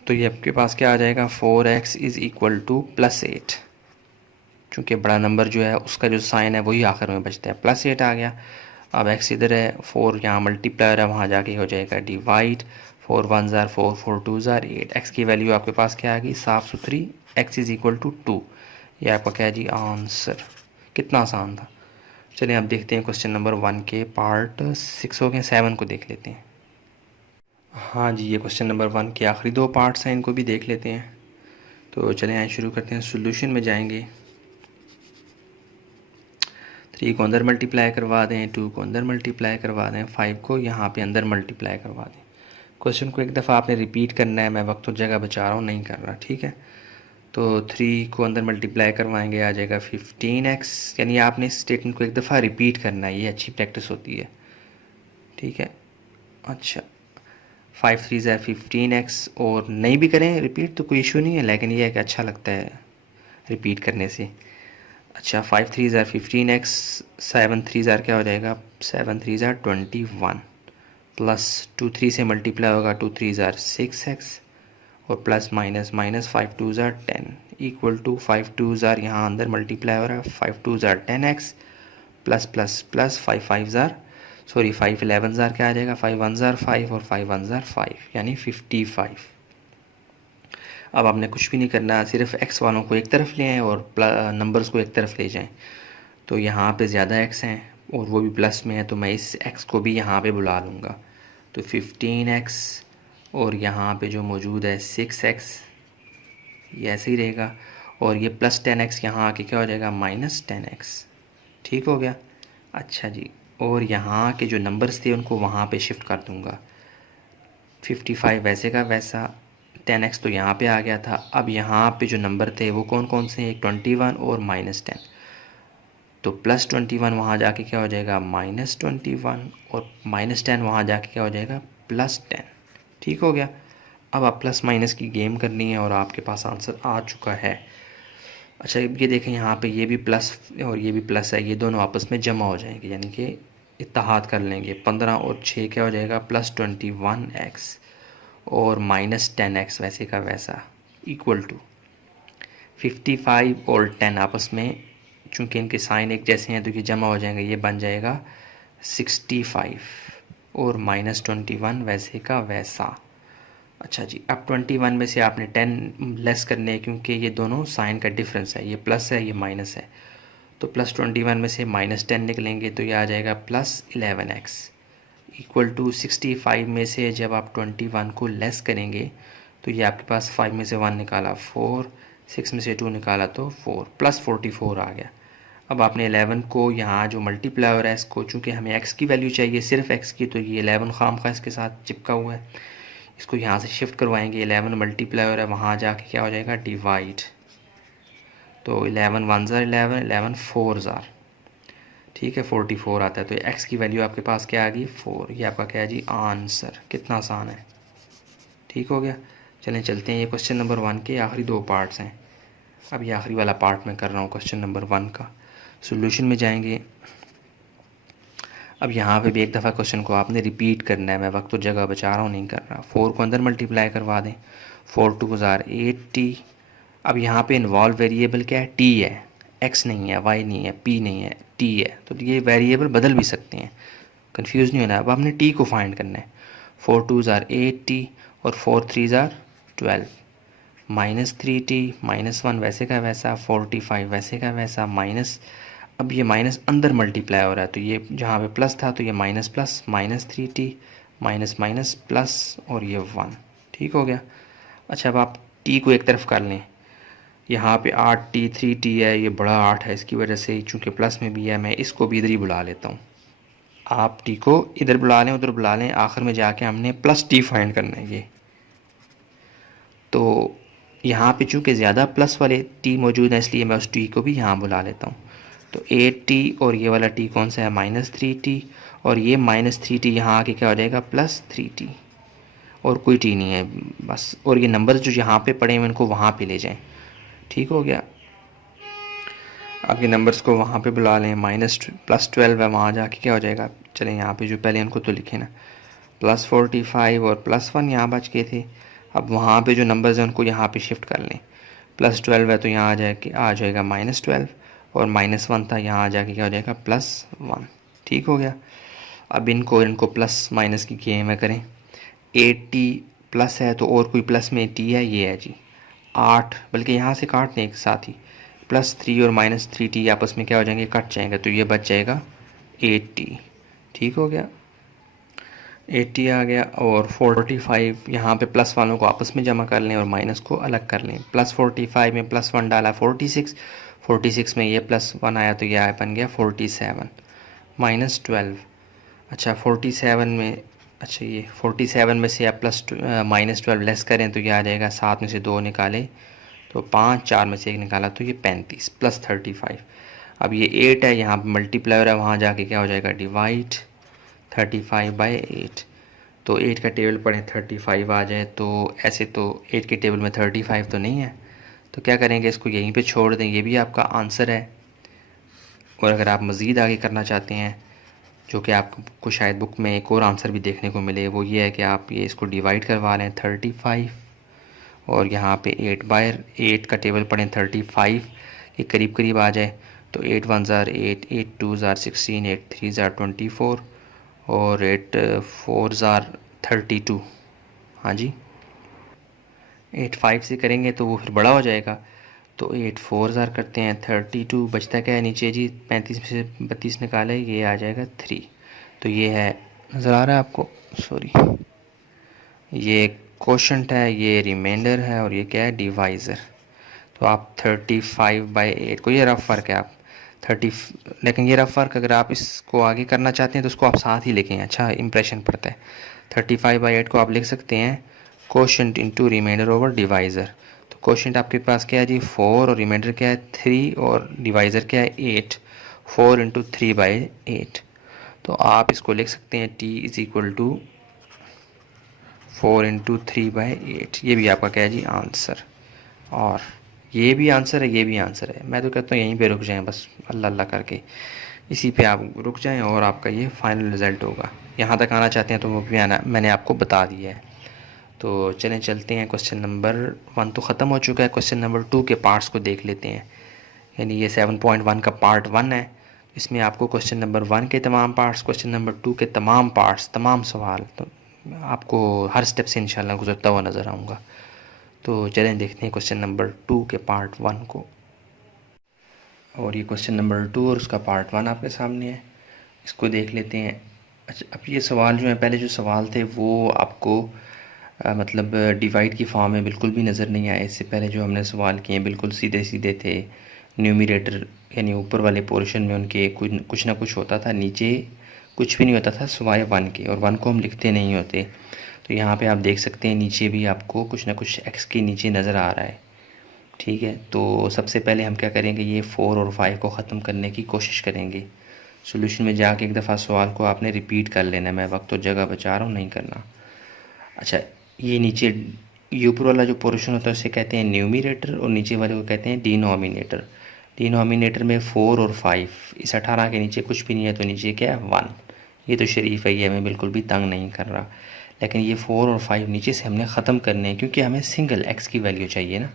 तो ये आपके पास क्या आ जाएगा 4x इज़ इक्वल टू +8। चूँकि बड़ा नंबर जो है उसका जो साइन है वही आखिर में बचता है, +8 आ गया। अब x इधर है, 4 यहाँ मल्टीप्लायर है, वहाँ जाके हो जाएगा डिवाइड, 4 1 ज़ार 4, 4 2 ज़ार 8। x की वैल्यू आपके पास क्या आ गई साफ़ सुथरी, x इज़ इक्वल टू 2। ये आपका क्या है जी आंसर, कितना आसान था। चलिए अब देखते हैं क्वेश्चन नंबर 1 के पार्ट 6 हो गए, 7 को देख लेते हैं। हाँ जी, ये क्वेश्चन नंबर 1 के आखिरी 2 पार्ट्स हैं, इनको भी देख लेते हैं। तो चलें आए शुरू करते हैं। सोल्यूशन में जाएंगे, 3 को अंदर मल्टीप्लाई करवा दें, 2 को अंदर मल्टीप्लाई करवा दें, 5 को यहाँ पे अंदर मल्टीप्लाई करवा दें। क्वेश्चन को एक दफ़ा आपने रिपीट करना है, मैं वक्त और जगह बचा रहा हूँ, नहीं कर रहा, ठीक है। तो 3 को अंदर मल्टीप्लाई करवाएंगे, आ जाएगा 15x, यानी आपने इस स्टेटमेंट को एक दफ़ा रिपीट करना है, ये अच्छी प्रैक्टिस होती है, ठीक है। अच्छा, 5 3 ज़ा 15x, और नहीं भी करें रिपीट तो कोई इशू नहीं है, लेकिन ये है कि अच्छा लगता है रिपीट करने से। अच्छा, 5 3 ज़ा 15x, 7 3 ज़ा क्या हो जाएगा, 7 3 ज़ा 21, प्लस 2 3 से मल्टीप्लाई होगा, 2 3 ज़ा 6x, और प्लस माइनस माइनस 5 2 ज़ा 10 इक्वल टू 5 2 ज़ा यहाँ अंदर मल्टीप्लाई हो रहा है, 5 2 ज़ा 10x, प्लस प्लस प्लस 5 5 ज़ा 5 11 ज़ा क्या आ जाएगा, 5 1 ज़ा 5 और 5 1 ज़ा 5, यानी 55। अब आपने कुछ भी नहीं करना, सिर्फ x वालों को एक तरफ ले आएँ और नंबर्स को एक तरफ ले जाएं। तो यहाँ पे ज़्यादा x हैं और वो भी प्लस में है, तो मैं इस x को भी यहाँ पे बुला लूँगा। तो 15x, और यहाँ पे जो मौजूद है 6x, ये ऐसे ही रहेगा, और ये प्लस 10x यहाँ आके क्या हो जाएगा, माइनस 10x। ठीक हो गया। अच्छा जी, और यहाँ के जो नंबर्स थे उनको वहाँ पे शिफ्ट कर दूँगा। 55 वैसे का वैसा, 10x तो यहाँ पे आ गया था। अब यहाँ पे जो नंबर थे वो कौन कौन से हैं, 21 और -10। तो प्लस 21 वहाँ जाके क्या हो जाएगा, -21, और -10 वहाँ जाके क्या हो जाएगा, +10। ठीक हो गया। अब आप प्लस माइनस की गेम करनी है और आपके पास आंसर आ चुका है। अच्छा, ये देखें यहाँ पे ये भी प्लस और ये भी प्लस है, ये दोनों आपस में जमा हो जाएंगे, यानी कि इत्तेहाद कर लेंगे। 15 और 6 क्या हो जाएगा, +21x, और -10x वैसे का वैसा, इक्वल टू 55 और 10 आपस में चूँकि इनके साइन एक जैसे हैं तो ये जमा हो जाएंगे, ये बन जाएगा 65, और -21 वैसे का वैसा। अच्छा जी, अब 21 में से आपने 10 लेस करने हैं, क्योंकि ये दोनों साइन का डिफरेंस है, ये प्लस है ये माइनस है। तो +21 में से -10 निकलेंगे तो ये आ जाएगा +11x, इक्वल टू 65 में से जब आप 21 को लेस करेंगे तो ये आपके पास 5 में से 1 निकाला 4, 6 में से 2 निकाला तो 4, +44 आ गया। अब आपने 11 को यहाँ जो मल्टीप्लाई हो रहा है इसको, चूँकि हमें x की वैल्यू चाहिए, सिर्फ x की, तो ये 11 खामखा इसके साथ चिपका हुआ है, इसको यहाँ से शिफ्ट करवाएंगे। 11 मल्टीप्लाई हो रहा है, वहाँ जाके क्या हो जाएगा, डिवाइड। तो 11 1 ज़ार 11, 11 4 ज़ार, ठीक है, 44 आता है। तो x की वैल्यू आपके पास क्या आ गई, 4। ये आपका क्या है जी, आंसर। कितना आसान है, ठीक हो गया। चलें चलते हैं, ये क्वेश्चन नंबर 1 के आखिरी 2 पार्ट्स हैं। अब ये आखिरी वाला पार्ट मैं कर रहा हूँ क्वेश्चन नंबर 1 का। सोल्यूशन में जाएंगे, अब यहाँ पे भी एक दफ़ा क्वेश्चन को आपने रिपीट करना है, मैं वक्त और जगह बचा रहा हूँ, नहीं कर रहा। 4 को अंदर मल्टीप्लाई करवा दें, 4 2 ज़ार 80। अब यहाँ पे इन्वॉल्व वेरिएबल क्या है, t है, x नहीं है, y नहीं है, p नहीं है, t है। तो ये वेरिएबल बदल भी सकते हैं, कंफ्यूज नहीं होना। अब हमने t को फाइंड करना है। 4 2 ज़ार 80 और 4 3 ज़ार 12, -3t, -1 वैसे का वैसा, 45 वैसे का वैसा, माइनस, अब ये माइनस अंदर मल्टीप्लाई हो रहा है, तो ये जहाँ पे प्लस था तो ये minus plus, -3t, minus minus plus, और ये 1। ठीक हो गया। अच्छा, अब आप t को एक तरफ कर लें, यहाँ पे 8t 3t है, ये बड़ा 8 है, इसकी वजह से चूँकि प्लस में भी है मैं इसको भी इधर ही बुला लेता हूँ। आप t को इधर बुला लें, उधर बुला लें, आखिर में जाके हमने +t फाइंड करना है। ये तो यहाँ पे चूँकि ज़्यादा प्लस वाले t मौजूद हैं, इसलिए मैं उस t को भी यहाँ बुला लेता हूँ। तो 8t और ये वाला t कौन सा है, -3t, और ये -3t यहाँ आके क्या हो जाएगा, +3t, और कोई t नहीं है बस। और ये नंबर्स जो यहाँ पे पड़े हैं इनको वहाँ पे ले जाएं। ठीक हो गया। अब ये नंबर्स को वहाँ पे बुला लें, +12 है, वहाँ जाके क्या हो जाएगा, चलें यहाँ पे जो पहले उनको तो लिखे ना, +45 और +1 यहाँ बच गए थे। अब वहाँ पे जो नंबर्स हैं उनको यहाँ पे शिफ्ट कर लें। +12 है तो यहाँ आ जाएगा -12, और -1 था, यहाँ आ जाके क्या हो जाएगा, +1। ठीक हो गया। अब इनको प्लस माइनस की गेम में करें। 8t प्लस है तो और कोई प्लस में t है, ये है जी 8, बल्कि यहाँ से काट दें एक साथ ही, +3 और -3t आपस में क्या हो जाएंगे, कट जाएंगे, तो ये बच जाएगा 8t। ठीक हो गया। 80 आ गया और 45 यहाँ पे प्लस वालों को आपस में जमा कर लें और माइनस को अलग कर लें। प्लस 45 में प्लस 1 डाला 46, 46 में ये प्लस 1 आया तो ये बन गया 47 माइनस 12। अच्छा 47 में, अच्छा ये 47 में से आप प्लस माइनस 12 लेस करें तो ये आ जाएगा, 7 में से 2 निकाले तो 5, 4 में से 1 निकाला तो ये 35 प्लस 35। अब ये 8 है, यहाँ पर मल्टीप्लायर है, वहाँ जाके क्या हो जाएगा डिवाइड 35/8। तो 8 का टेबल पढ़ें 35 आ जाए तो ऐसे तो 8 के टेबल में 35 तो नहीं है, तो क्या करेंगे इसको यहीं पे छोड़ दें, ये भी आपका आंसर है। और अगर आप मज़ीद आगे करना चाहते हैं, जो कि आपको शायद बुक में एक और आंसर भी देखने को मिले, वो ये है कि आप ये इसको डिवाइड करवा लें 35 और यहाँ पे 8/8 का टेबल पढ़ें 35 के करीब करीब आ जाए तो 8 1 ज़ार 8, 8 2 ज़ार 16, 8 3 ज़ार 24 और 8 4 ज़ार 32। हाँ जी, 8 5 से करेंगे तो वो फिर बड़ा हो जाएगा, तो 8 4 ज़ार करते हैं 32, बचता क्या है नीचे जी, 35 में से 32 निकाले, ये आ जाएगा 3। तो ये है, नज़र आ रहा है आपको, सॉरी, ये कोशंट है, ये रिमाइंडर है और ये क्या है डिवाइज़र। तो आप 35/8 को, ये रफ वर्क है, आप 30, लेकिन ये रफ वर्क अगर आप इसको आगे करना चाहते हैं तो उसको आप साथ ही लिखें, अच्छा इंप्रेशन पड़ता है। 35/8 को आप लिख सकते हैं quotient into remainder over divisor. तो कोशंट आपके पास क्या है जी 4 और रिमाइंडर क्या है 3 और डिवाइज़र क्या है 8, 4 इंटू 3/8। तो आप इसको लिख सकते हैं t is equal to 4 into 3/8। ये भी आपका क्या है जी आंसर, और ये भी आंसर है, ये भी आंसर है। मैं तो कहता हूँ यहीं पे रुक जाएं बस, अल्लाह अल्लाह करके इसी पे आप रुक जाएं और आपका ये फाइनल रिज़ल्ट होगा। यहाँ तक आना चाहते हैं तो वो भी आना, मैंने आपको बता दिया है। तो चलें चलते हैं, क्वेश्चन नंबर 1 तो ख़त्म हो चुका है, क्वेश्चन नंबर 2 के पार्ट्स को देख लेते हैं। यानी ये 7.1 का पार्ट 1 है, इसमें आपको क्वेश्चन नंबर 1 के तमाम पार्ट्स, क्वेश्चन नंबर 2 के तमाम पार्ट्स, तमाम सवाल तो आपको हर स्टेप से इंशाल्लाह गुजरता हुआ नज़र आऊँगा। तो चलें देखते हैं क्वेश्चन नंबर 2 के पार्ट 1 को। और ये क्वेश्चन नंबर 2 और उसका पार्ट 1 आपके सामने है, इसको देख लेते हैं। अच्छा, अब ये सवाल जो है, पहले जो सवाल थे वो आपको मतलब डिवाइड की फॉर्म में बिल्कुल भी नज़र नहीं आए। इससे पहले जो हमने सवाल किए बिल्कुल सीधे सीधे थे, न्यूमरेटर यानी ऊपर वाले पोर्शन में उनके कुछ ना कुछ होता था, नीचे कुछ भी नहीं होता था सिवाय 1 के, और 1 को हम लिखते नहीं होते। तो यहाँ पे आप देख सकते हैं नीचे भी आपको कुछ ना कुछ x के नीचे नज़र आ रहा है, ठीक है। तो सबसे पहले हम क्या करेंगे, ये 4 और 5 को ख़त्म करने की कोशिश करेंगे। सॉल्यूशन में जाके एक दफ़ा सवाल को आपने रिपीट कर लेना है, मैं वक्त और जगह बचा रहा हूँ, नहीं करना। अच्छा, ये नीचे ये ऊपर वाला जो पोर्शन होता है उसे कहते हैं न्यूमरेटर और नीचे वाले को कहते हैं डिनोमिनेटर। डिनोमिनेटर में 4 और 5, इस 18 के नीचे कुछ भी नहीं है तो नीचे क्या है 1। ये तो शरीफ है, ये हमें बिल्कुल भी तंग नहीं कर रहा। लेकिन ये 4 और 5 नीचे से हमने ख़त्म करने हैं क्योंकि हमें सिंगल x की वैल्यू चाहिए ना।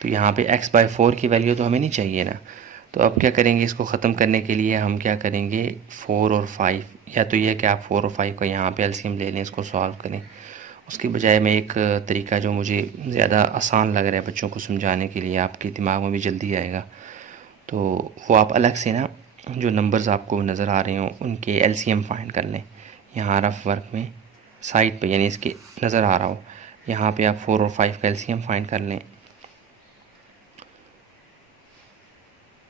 तो यहाँ पे x/4 की वैल्यू तो हमें नहीं चाहिए ना। तो अब क्या करेंगे, इसको ख़त्म करने के लिए हम क्या करेंगे 4 और 5, या तो ये कि आप 4 और 5 का यहाँ पे एलसीएम ले लें, इसको सॉल्व करें। उसके बजाय मैं एक तरीका जो मुझे ज़्यादा आसान लग रहा है बच्चों को समझाने के लिए, आपके दिमाग में भी जल्दी आएगा, तो वो आप अलग से ना जो नंबर्स आपको नज़र आ रहे हों उनके एलसीएम फाइंड कर लें। यहाँ रफ वर्क में साइड पे यानी इसके नज़र आ रहा हो, यहाँ पे आप 4 और 5 का एलसीएम फाइंड कर लें।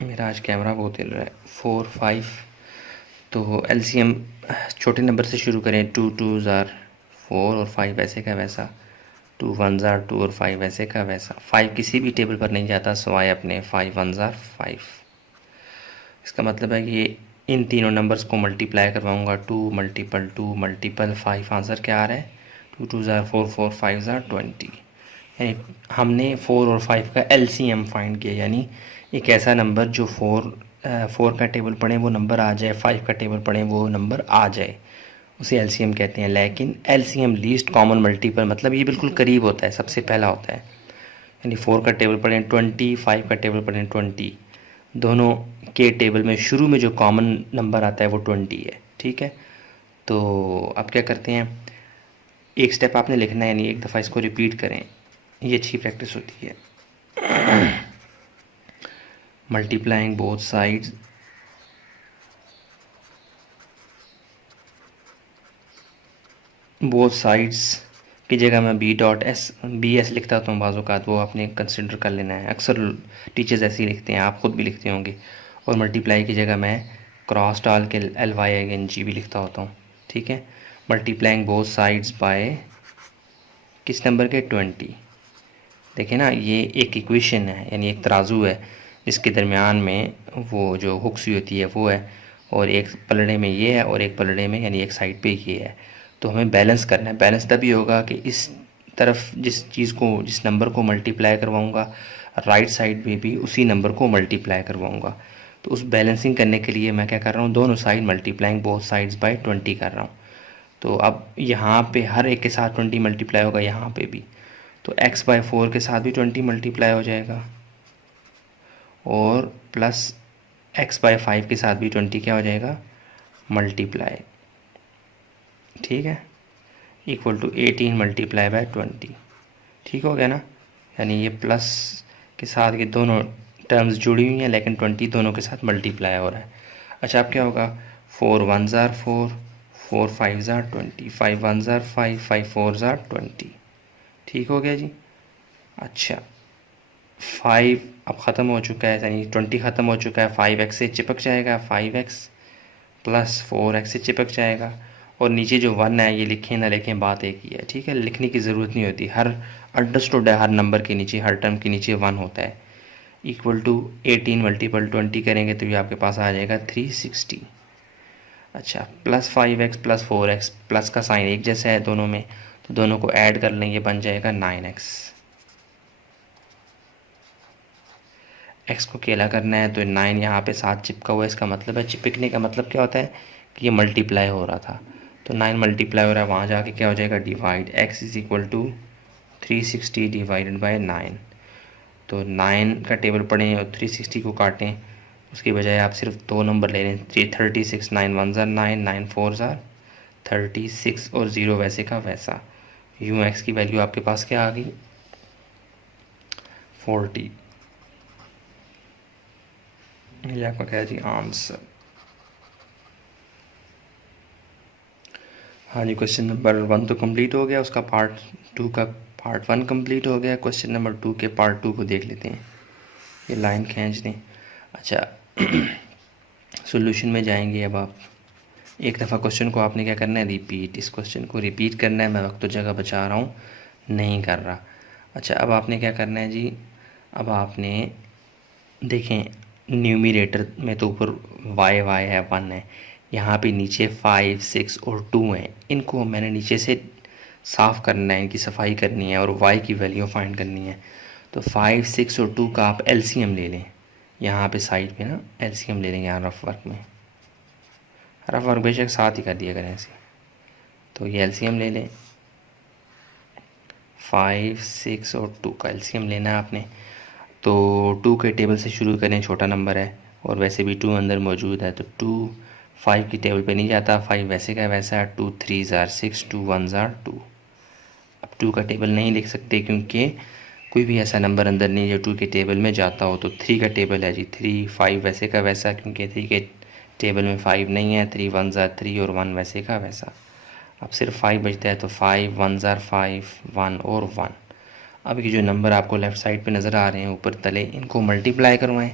मेरा आज कैमरा बहुत हिल रहा है। 4 5, तो एलसीएम छोटे नंबर से शुरू करें। 2 2 ज़ार 4 और 5 वैसे का वैसा, 2 1 ज़ार 2 और 5 वैसे का वैसा। 5 किसी भी टेबल पर नहीं जाता सिवाय अपने 5 1 ज़ार 5। इसका मतलब है कि इन तीनों नंबर्स को मल्टीप्लाई करवाऊँगा, 2 मल्टीपल 2 मल्टीपल 5, आंसर क्या आ रहा है 2 2 ज़ार 4 4 5 ज़ार 20। यानी हमने 4 और 5 का एलसीएम फाइंड किया, यानी एक ऐसा नंबर जो 4 का टेबल पढ़े वो नंबर आ जाए, 5 का टेबल पढ़े वो नंबर आ जाए, उसे एलसीएम कहते हैं। लेकिन एलसीएम लीस्ट कॉमन मल्टीपल, मतलब ये बिल्कुल करीब होता है, सबसे पहला होता है। यानी 4 का टेबल पढ़ें 20, 5 का टेबल पढ़ें 20, दोनों के टेबल में शुरू में जो कॉमन नंबर आता है वो 20 है, ठीक है। तो अब क्या करते हैं, एक स्टेप आपने लिखना है, यानी एक दफ़ा इसको रिपीट करें, ये अच्छी प्रैक्टिस होती है। Multiplying both sides, both sides की जगह मैं बी एस लिखता हूँ बाज़-औक़ात, वो आपने कंसिडर कर लेना है। अक्सर टीचर्स ऐसे ही लिखते हैं, आप ख़ुद भी लिखते होंगे। और मल्टीप्लाई की जगह मैं क्रॉस डाल के LYNG भी लिखता होता हूँ, ठीक है। मल्टीप्लाइंग बोथ साइड्स बाय किस नंबर के 20। देखिए ना, ये एक इक्वेशन है, यानी एक तराजू है जिसके दरमियान में वो जो हुक्स होती है वो है, और एक पलड़े में ये है और एक पलड़े में यानी एक साइड पे ये है। तो हमें बैलेंस करना है। बैलेंस तभी होगा कि इस तरफ जिस नंबर को मल्टीप्लाई करवाऊँगा, राइट साइड में भी उसी नंबर को मल्टीप्लाई करवाऊँगा। तो उस बैलेंसिंग करने के लिए मैं क्या कर रहा हूँ, दोनों side multiplying both sides by 20 कर रहा हूँ। तो अब यहाँ पे हर एक के साथ 20 मल्टीप्लाई होगा, यहाँ पे भी। तो x/4 के साथ भी 20 मल्टीप्लाई हो जाएगा, और प्लस x/5 के साथ भी 20 क्या हो जाएगा, मल्टीप्लाई, ठीक है, इक्वल टू 18 मल्टीप्लाई बाय 20। ठीक हो गया ना। यानी ये प्लस के साथ ये दोनों टर्म्स जुड़ी हुई हैं, लेकिन 20 दोनों के साथ मल्टीप्लाई हो रहा है। अच्छा, अब क्या होगा, 4 1s are 4, 4 5s are 20, 5 1s are 5, 5 4s are 20। ठीक हो गया जी। अच्छा, 5 अब ख़त्म हो चुका है, यानी 20 ख़त्म हो चुका है। 5x से चिपक जाएगा, 5x प्लस 4x से चिपक जाएगा, और नीचे जो 1 है, ये लिखें ना लिखें बात एक ही है, ठीक है, लिखने की ज़रूरत नहीं होती। हर अंडरस्टूड है, हर नंबर के नीचे, हर टर्म के नीचे 1 होता है। इक्वल टू 18 मल्टीपल 20 करेंगे तो ये आपके पास आ जाएगा 360। अच्छा, plus 5x plus 4x, plus का साइन एक जैसा है दोनों में, तो दोनों को ऐड कर लेंगे, बन जाएगा 9x। x को अकेला करना है तो 9 यहाँ पे साथ चिपका हुआ है, इसका मतलब है, चिपकने का मतलब क्या होता है कि ये मल्टीप्लाई हो रहा था। तो 9 मल्टीप्लाई हो रहा है, वहाँ जाके क्या हो जाएगा, divide. x is equal to 360 divided by 9। तो 9 का टेबल पढ़ें और 360 को काटें, उसकी बजाय आप सिर्फ 2 नंबर ले लें, 336, 9 1s are 9, 9 4s are 36, और 0 वैसे का वैसा। यूँ x की वैल्यू आपके पास क्या आ गई, 40। ये आपका क्या है जी, आंसर। हाँ जी, क्वेश्चन नंबर 1 तो कंप्लीट हो गया, उसका पार्ट 2 का पार्ट 1 कंप्लीट हो गया। क्वेश्चन नंबर 2 के पार्ट 2 को देख लेते हैं। ये लाइन खींच दें। अच्छा, सॉल्यूशन में जाएंगे। अब आप एक दफ़ा क्वेश्चन को आपने क्या करना है, रिपीट। इस क्वेश्चन को रिपीट करना है। मैं वक्त तो जगह बचा रहा हूँ, नहीं कर रहा। अच्छा, अब आपने क्या करना है जी, अब आपने देखें, न्यूमरेटर में तो ऊपर y है, 1 है, यहाँ पे नीचे 5 6 और 2 हैं। इनको मैंने नीचे से साफ़ करना है, इनकी सफाई करनी है, और y की वैल्यू फाइंड करनी है। तो 5 6 और 2 का आप LCM ले लें। यहाँ पे साइड पे ना LCM ले लेंगे, यहाँ रफ वर्क में। रफ वर्क बेशक साथ ही कर दिया करें ऐसे। तो ये LCM ले लें, 5 6 और 2 का LCM लेना है आपने। तो 2 के टेबल से शुरू करें, छोटा नंबर है और वैसे भी 2 अंदर मौजूद है, तो 2 5 की टेबल पे नहीं जाता, 5 वैसे का वैसा है। 2 3s are 6, 2 1s are 2। अब 2 का टेबल नहीं लिख सकते क्योंकि कोई भी ऐसा नंबर अंदर नहीं जो 2 के टेबल में जाता हो। तो 3 का टेबल है जी 3, 5 वैसे का वैसा, क्योंकि 3 के टेबल में 5 नहीं है। 3 1s are 3 और 1 वैसे का वैसा। अब सिर्फ 5 बचता है, तो 5 1s are 5, 1 और 1। अब ये जो नंबर आपको लेफ़्ट साइड पे नज़र आ रहे हैं ऊपर तले, इनको मल्टीप्लाई करवाएं,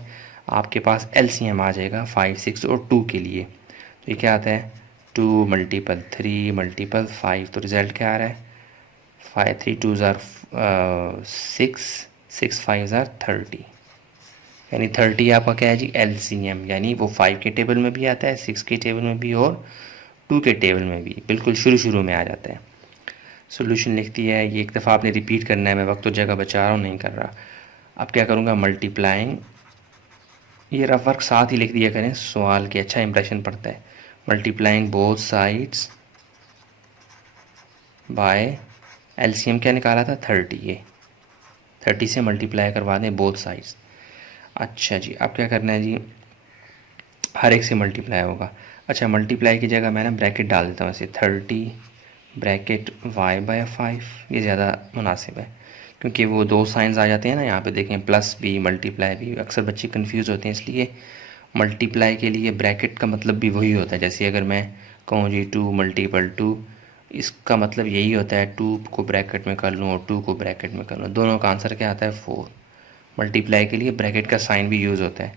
आपके पास LCM आ जाएगा 5 6 और 2 के लिए। तो ये क्या आता है, 2 मल्टीपल 3 मल्टीपल 5। तो रिज़ल्ट क्या आ रहा है, 5 3 2s are 6, 6 5s are 30। यानी 30 आपका क्या है जी, LCM, यानी वो 5 के टेबल में भी आता है, 6 के टेबल में भी और 2 के टेबल में भी, बिल्कुल शुरू में आ जाता है। सॉल्यूशन लिखती है, ये एक दफ़ा आपने रिपीट करना है। मैं वक्त तो जगह बचा रहा हूँ, नहीं कर रहा। अब क्या करूँगा, मल्टीप्लाइंग, ये रफ वर्क साथ ही लिख दिया करें, सवाल के अच्छा इंप्रेशन पड़ता है। Multiplying both sides by LCM क्या निकाला था, 30। ये 30 से मल्टीप्लाई करवा दें बोथ साइड्स। अच्छा जी, अब क्या करना है जी, हर एक से मल्टीप्लाई होगा। अच्छा, मल्टीप्लाई की जगह मैं ना ब्रैकेट डाल देता हूँ ऐसे, 30 ब्रैकेट y/5। ये ज़्यादा मुनासिब है क्योंकि वो 2 साइंस आ जाते हैं ना यहाँ पे, देखें, प्लस भी मल्टीप्लाई भी। अक्सर बच्चे कंफ्यूज होते हैं, इसलिए मल्टीप्लाई के लिए ब्रैकेट का मतलब भी वही होता है। जैसे अगर मैं कहूँ जी 2 मल्टीपल 2, इसका मतलब यही होता है 2 को ब्रैकेट में कर लूँ और 2 को ब्रैकेट में कर लूँ, दोनों का आंसर क्या आता है 4। मल्टीप्लाई के लिए ब्रैकेट का साइन भी यूज़ होता है,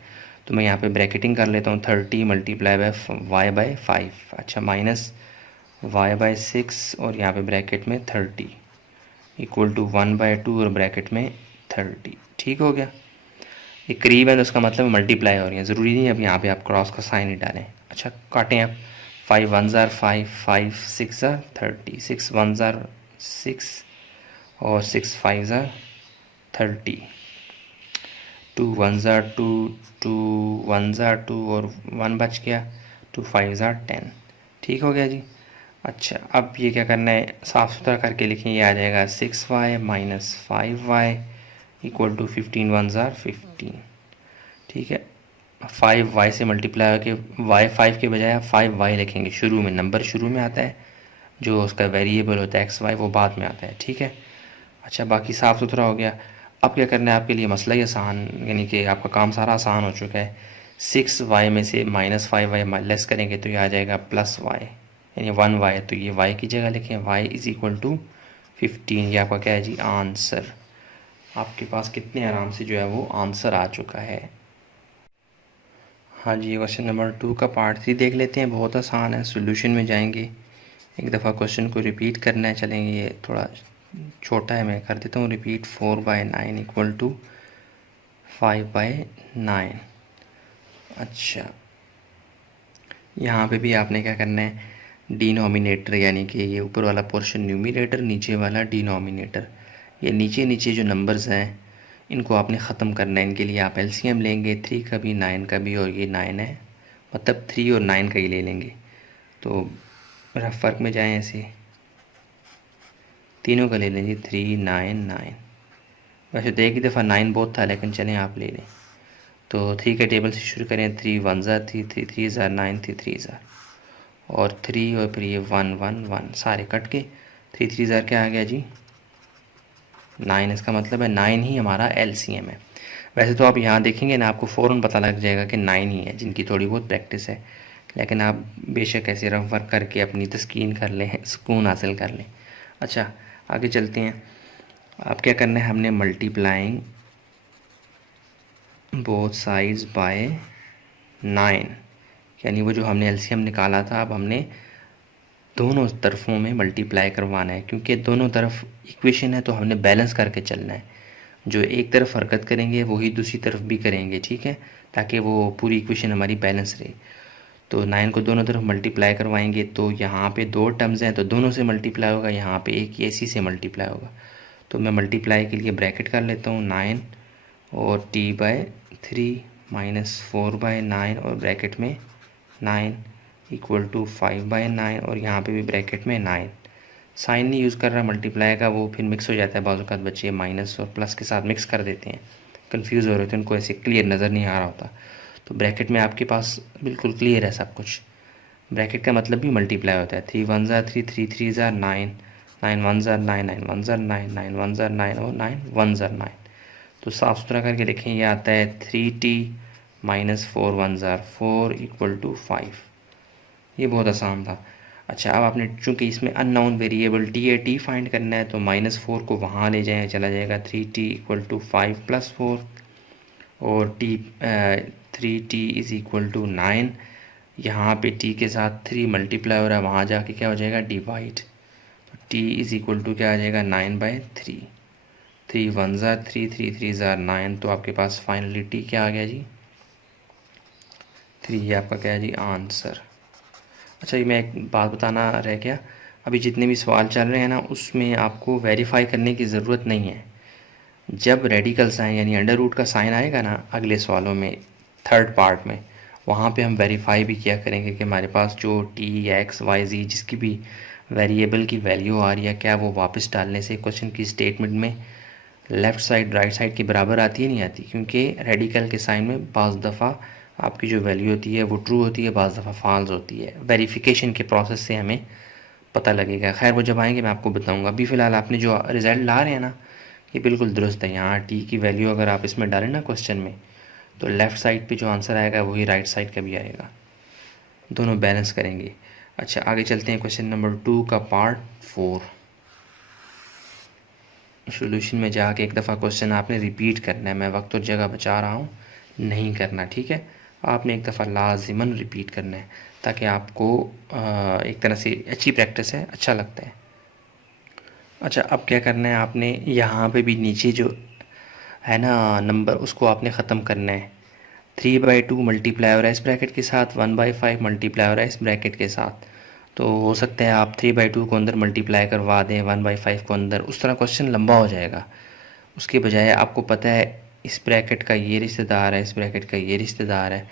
तो मैं यहाँ पे ब्रैकेटिंग कर लेता हूँ 30 मल्टीप्लाई बाय वाई बाई 5, अच्छा माइनस वाई बाई 6 और यहाँ पे ब्रैकेट में 30 इक्वल टू 1/2 और ब्रैकेट में 30। ठीक हो गया, ये करीब है तो उसका मतलब मल्टीप्लाई हो रही है, ज़रूरी नहीं है अब यहाँ पे आप क्रॉस का साइन ही डालें। अच्छा काटें आप, 5 1 ज़ार 5, 5 6 ज़ार 30, 6 1 ज़ार 6 और 6 5 ज़ार 30, 2 1 ज़ार 2, 2 1 ज़ार 2 और 1 बच गया, 2 5 ज़ार 10। ठीक हो गया जी। अच्छा अब ये क्या करना है, साफ़ सुथरा करके लिखें, ये आ जाएगा 6y minus 5y equal to 15 1 ज़ार 15। ठीक है, 5y से मल्टीप्लाई होकर y 5 के बजाय आप 5y लिखेंगे, शुरू में नंबर शुरू में आता है, जो उसका वेरिएबल होता है xy वो बाद में आता है। ठीक है, अच्छा बाकी साफ़ सुथरा हो गया। अब क्या करना है आपके लिए मसला ही आसान, यानी कि आपका काम सारा आसान हो चुका है। 6y में से माइनस 5y लेस करेंगे तो ये आ जाएगा प्लस y, यानी 1y, तो ये y की जगह लिखें y इज़ इक्वल टू 15। ये आपका क्या है जी आंसर, आपके पास कितने आराम से जो है वो आंसर आ चुका है। हाँ जी, क्वेश्चन नंबर 2 का पार्ट 3 देख लेते हैं, बहुत आसान है। सॉल्यूशन में जाएंगे, एक दफ़ा क्वेश्चन को रिपीट करना है, चलेंगे ये थोड़ा छोटा है, मैं कर देता हूँ रिपीट। 4/9 equal to 5/9। अच्छा यहाँ पे भी आपने क्या करना है, डिनोमिनेटर यानी कि ये ऊपर वाला पोर्शन न्यूमिनेटर, नीचे वाला डिनोमिनेटर, ये नीचे नीचे जो नंबर्स हैं इनको आपने ख़त्म करना है। इनके लिए आप एलसीएम लेंगे, 3 का भी 9 का भी, और ये 9 है मतलब 3 और 9 का ही ले लेंगे। तो रफ फ़र्क में जाएं, ऐसे तीनों का ले लेंगे, 3 9 9। वैसे तो एक ही दफ़ा 9 बहुत था, लेकिन चलें आप ले लें। तो 3 के टेबल से शुरू करें, 3 1 ज़ार 3, 3 3 ज़ार 9, 3 3 ज़ार और 3 और फिर ये 1 1 1 सारे कट के 3 3 ज़ार क्या आ गया जी 9। इसका मतलब है 9 ही हमारा एलसीएम है। वैसे तो आप यहाँ देखेंगे ना, आपको फ़ौरन पता लग जाएगा कि 9 ही है, जिनकी थोड़ी बहुत प्रैक्टिस है, लेकिन आप बेशक ऐसे रफ वर्क करके अपनी तस्कीन कर लें, सुकून हासिल कर लें। अच्छा आगे चलते हैं, अब क्या करना है, हमने मल्टीप्लाइंग बोथ साइड्स बाय 9, यानी वो जो हमने एलसीएम निकाला था, अब हमने दोनों तरफों में मल्टीप्लाई करवाना है, क्योंकि दोनों तरफ इक्वेशन है तो हमने बैलेंस करके चलना है। जो एक तरफ हरकत करेंगे वही दूसरी तरफ भी करेंगे, ठीक है, ताकि वो पूरी इक्वेशन हमारी बैलेंस रहे। तो 9 को दोनों तरफ मल्टीप्लाई करवाएंगे, तो यहाँ पे 2 टर्म्स हैं तो दोनों से मल्टीप्लाई होगा, यहाँ पे एक इसी से मल्टीप्लाई होगा। तो मैं मल्टीप्लाई के लिए ब्रैकेट कर लेता हूँ 9 और t/3 माइनस 4/9 और ब्रैकेट में 9 इक्वल टू 5/9 और यहाँ पे भी ब्रैकेट में 9। साइन नहीं यूज़ कर रहा मल्टीप्लाई का, वो फिर मिक्स हो जाता है, बाज़ औक़ात बच्चे माइनस और प्लस के साथ मिक्स कर देते हैं, कंफ्यूज हो रहे थे, उनको ऐसे क्लियर नज़र नहीं आ रहा होता। तो ब्रैकेट में आपके पास बिल्कुल क्लियर है सब कुछ। ब्रैकेट का मतलब भी मल्टीप्लाई होता है, 3 1 ज़ार 3, 3 3 ज़ार 9, 9 1 ज़ार 9, 9 1 ज़ार 9, 9 1 ज़ार 9 और 9 1 ज़ार 9। तो साफ़ सुथरा करके लिखें, ये आता है 3t minus 4 1 tsar 4 equal to 5। ये बहुत आसान था। अच्छा अब आपने चूँकि इसमें अननोन वेरिएबल t फाइंड करना है, तो -4 को वहाँ ले जाएँ, चला जाएगा 3t इक्वल टू 5 + 4 और 3t इज़ इक्वल टू 9। यहाँ पे t के साथ 3 मल्टीप्लाई हो रहा है, वहाँ जाके क्या हो जाएगा डिवाइड, तो t इज़ इक्वल टू क्या आ जाएगा 9/3। 3 1 ज़ार 3, 3 3 ज़ार 9, तो आपके पास फाइनली t क्या आ गया जी 3। ये आपका क्या है जी आंसर। अच्छा ये मैं एक बात बताना रह गया, अभी जितने भी सवाल चल रहे हैं ना, उसमें आपको वेरीफाई करने की ज़रूरत नहीं है। जब रेडिकल साइन यानी अंडर रूट का साइन आएगा ना अगले सवालों में, थर्ड पार्ट में, वहाँ पे हम वेरीफाई भी किया करेंगे कि हमारे पास जो t x y z जिसकी भी वेरिएबल की वैल्यू आ रही है, क्या वो वापस डालने से क्वेश्चन की स्टेटमेंट में लेफ़्ट साइड राइट साइड के बराबर आती है नहीं आती। क्योंकि रेडिकल के साइन में बाज़ दफ़ा आपकी जो वैल्यू होती है वो ट्रू होती है, बाज़ दफ़ा फॉल्स होती है। वेरिफिकेशन के प्रोसेस से हमें पता लगेगा। खैर वो जब आएंगे मैं आपको बताऊंगा। अभी फ़िलहाल आपने जो रिज़ल्ट ला रहे हैं ना, ये बिल्कुल दुरुस्त है। यहाँ टी की वैल्यू अगर आप इसमें डालें ना क्वेश्चन में, तो लेफ़्ट साइड पे जो आंसर आएगा वही राइट साइड का भी आएगा, दोनों बैलेंस करेंगे। अच्छा आगे चलते हैं क्वेश्चन नंबर 2 का पार्ट 4। सॉल्यूशन में जाके एक दफ़ा क्वेश्चन आपने रिपीट करना है, मैं वक्त और जगह बचा रहा हूँ, नहीं करना, ठीक है। आपने एक दफ़ा लाजिमन रिपीट करना है ताकि आपको एक तरह से अच्छी प्रैक्टिस है, अच्छा लगता है। अच्छा अब क्या करना है, आपने यहाँ पे भी नीचे जो है ना नंबर, उसको आपने ख़त्म करना है। 3/2 मल्टीप्लाई हो रहा है इस ब्रैकेट के साथ, 1/5 मल्टीप्लाई हो रहा है इस ब्रैकेट के साथ। तो हो सकता है आप 3/2 को अंदर मल्टीप्लाई करवा दें, 1/5 को अंदर, उस तरह क्वेश्चन लंबा हो जाएगा। उसके बजाय आपको पता है इस ब्रैकेट का ये रिश्तेदार है, इस ब्रैकेट का ये रिश्तेदार है,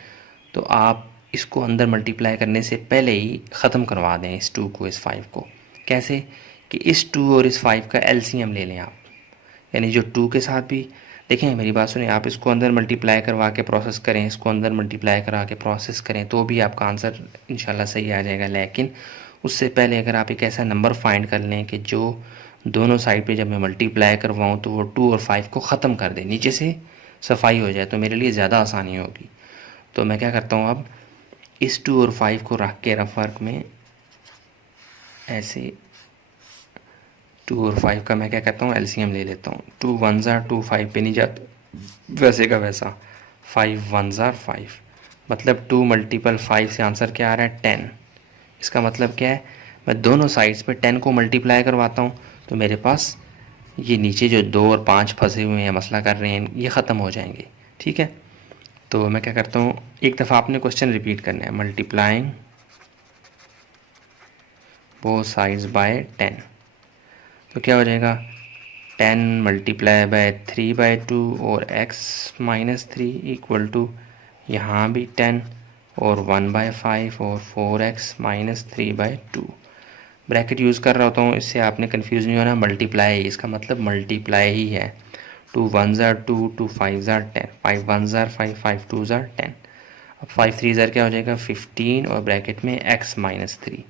तो आप इसको अंदर मल्टीप्लाई करने से पहले ही ख़त्म करवा दें इस 2 को, इस 5 को। कैसे कि इस 2 और इस 5 का एलसीएम ले लें आप, यानी जो 2 के साथ भी, देखें मेरी बात सुनिए, आप इसको अंदर मल्टीप्लाई करवा के प्रोसेस करें, इसको अंदर मल्टीप्लाई करा के प्रोसेस करें, तो भी आपका आंसर इंशाल्लाह सही आ जाएगा। लेकिन उससे पहले अगर आप एक ऐसा नंबर फाइंड कर लें कि जो दोनों साइड पे जब मैं मल्टीप्लाई करवाऊँ तो वो 2 और 5 को ख़त्म कर दे, नीचे से सफाई हो जाए, तो मेरे लिए ज़्यादा आसानी होगी। तो मैं क्या करता हूँ, अब इस 2 और 5 को रख के रफ वर्क में ऐसे 2 और 5 का मैं क्या कहता हूँ एलसीएम ले लेता हूँ। 2 1 ज़ार 2, 5 पे नहीं जाता वैसे का वैसा, 5 1 ज़ार 5, मतलब 2 मल्टीपल 5 से आंसर क्या आ रहा है 10। इसका मतलब क्या है, मैं दोनों साइड्स पे 10 को मल्टीप्लाई करवाता हूँ तो मेरे पास ये नीचे जो 2 और 5 फंसे हुए हैं, मसला कर रहे हैं, ये ख़त्म हो जाएंगे, ठीक है। तो मैं क्या करता हूँ, एक दफ़ा आपने क्वेश्चन रिपीट करना है, मल्टीप्लाइंग बोथ साइड्स बाय 10, तो क्या हो जाएगा 10 मल्टीप्लाई बाय 3/2 और x माइनस 3 इक्वल टू यहाँ भी 10 और 1/5 और 4x माइनस 3/2। ब्रैकेट यूज़ कर रहा होता हूँ, इससे आपने कंफ्यूज नहीं होना, मल्टीप्लाई इसका मतलब मल्टीप्लाई ही है। 2 1 ज़ार 2, 2 5 ज़ार 10, 5 1 ज़ार 5, 5 2 ज़ार 10। अब 5 3 ज़ार क्या हो जाएगा 15 और ब्रैकेट में x माइनस 3,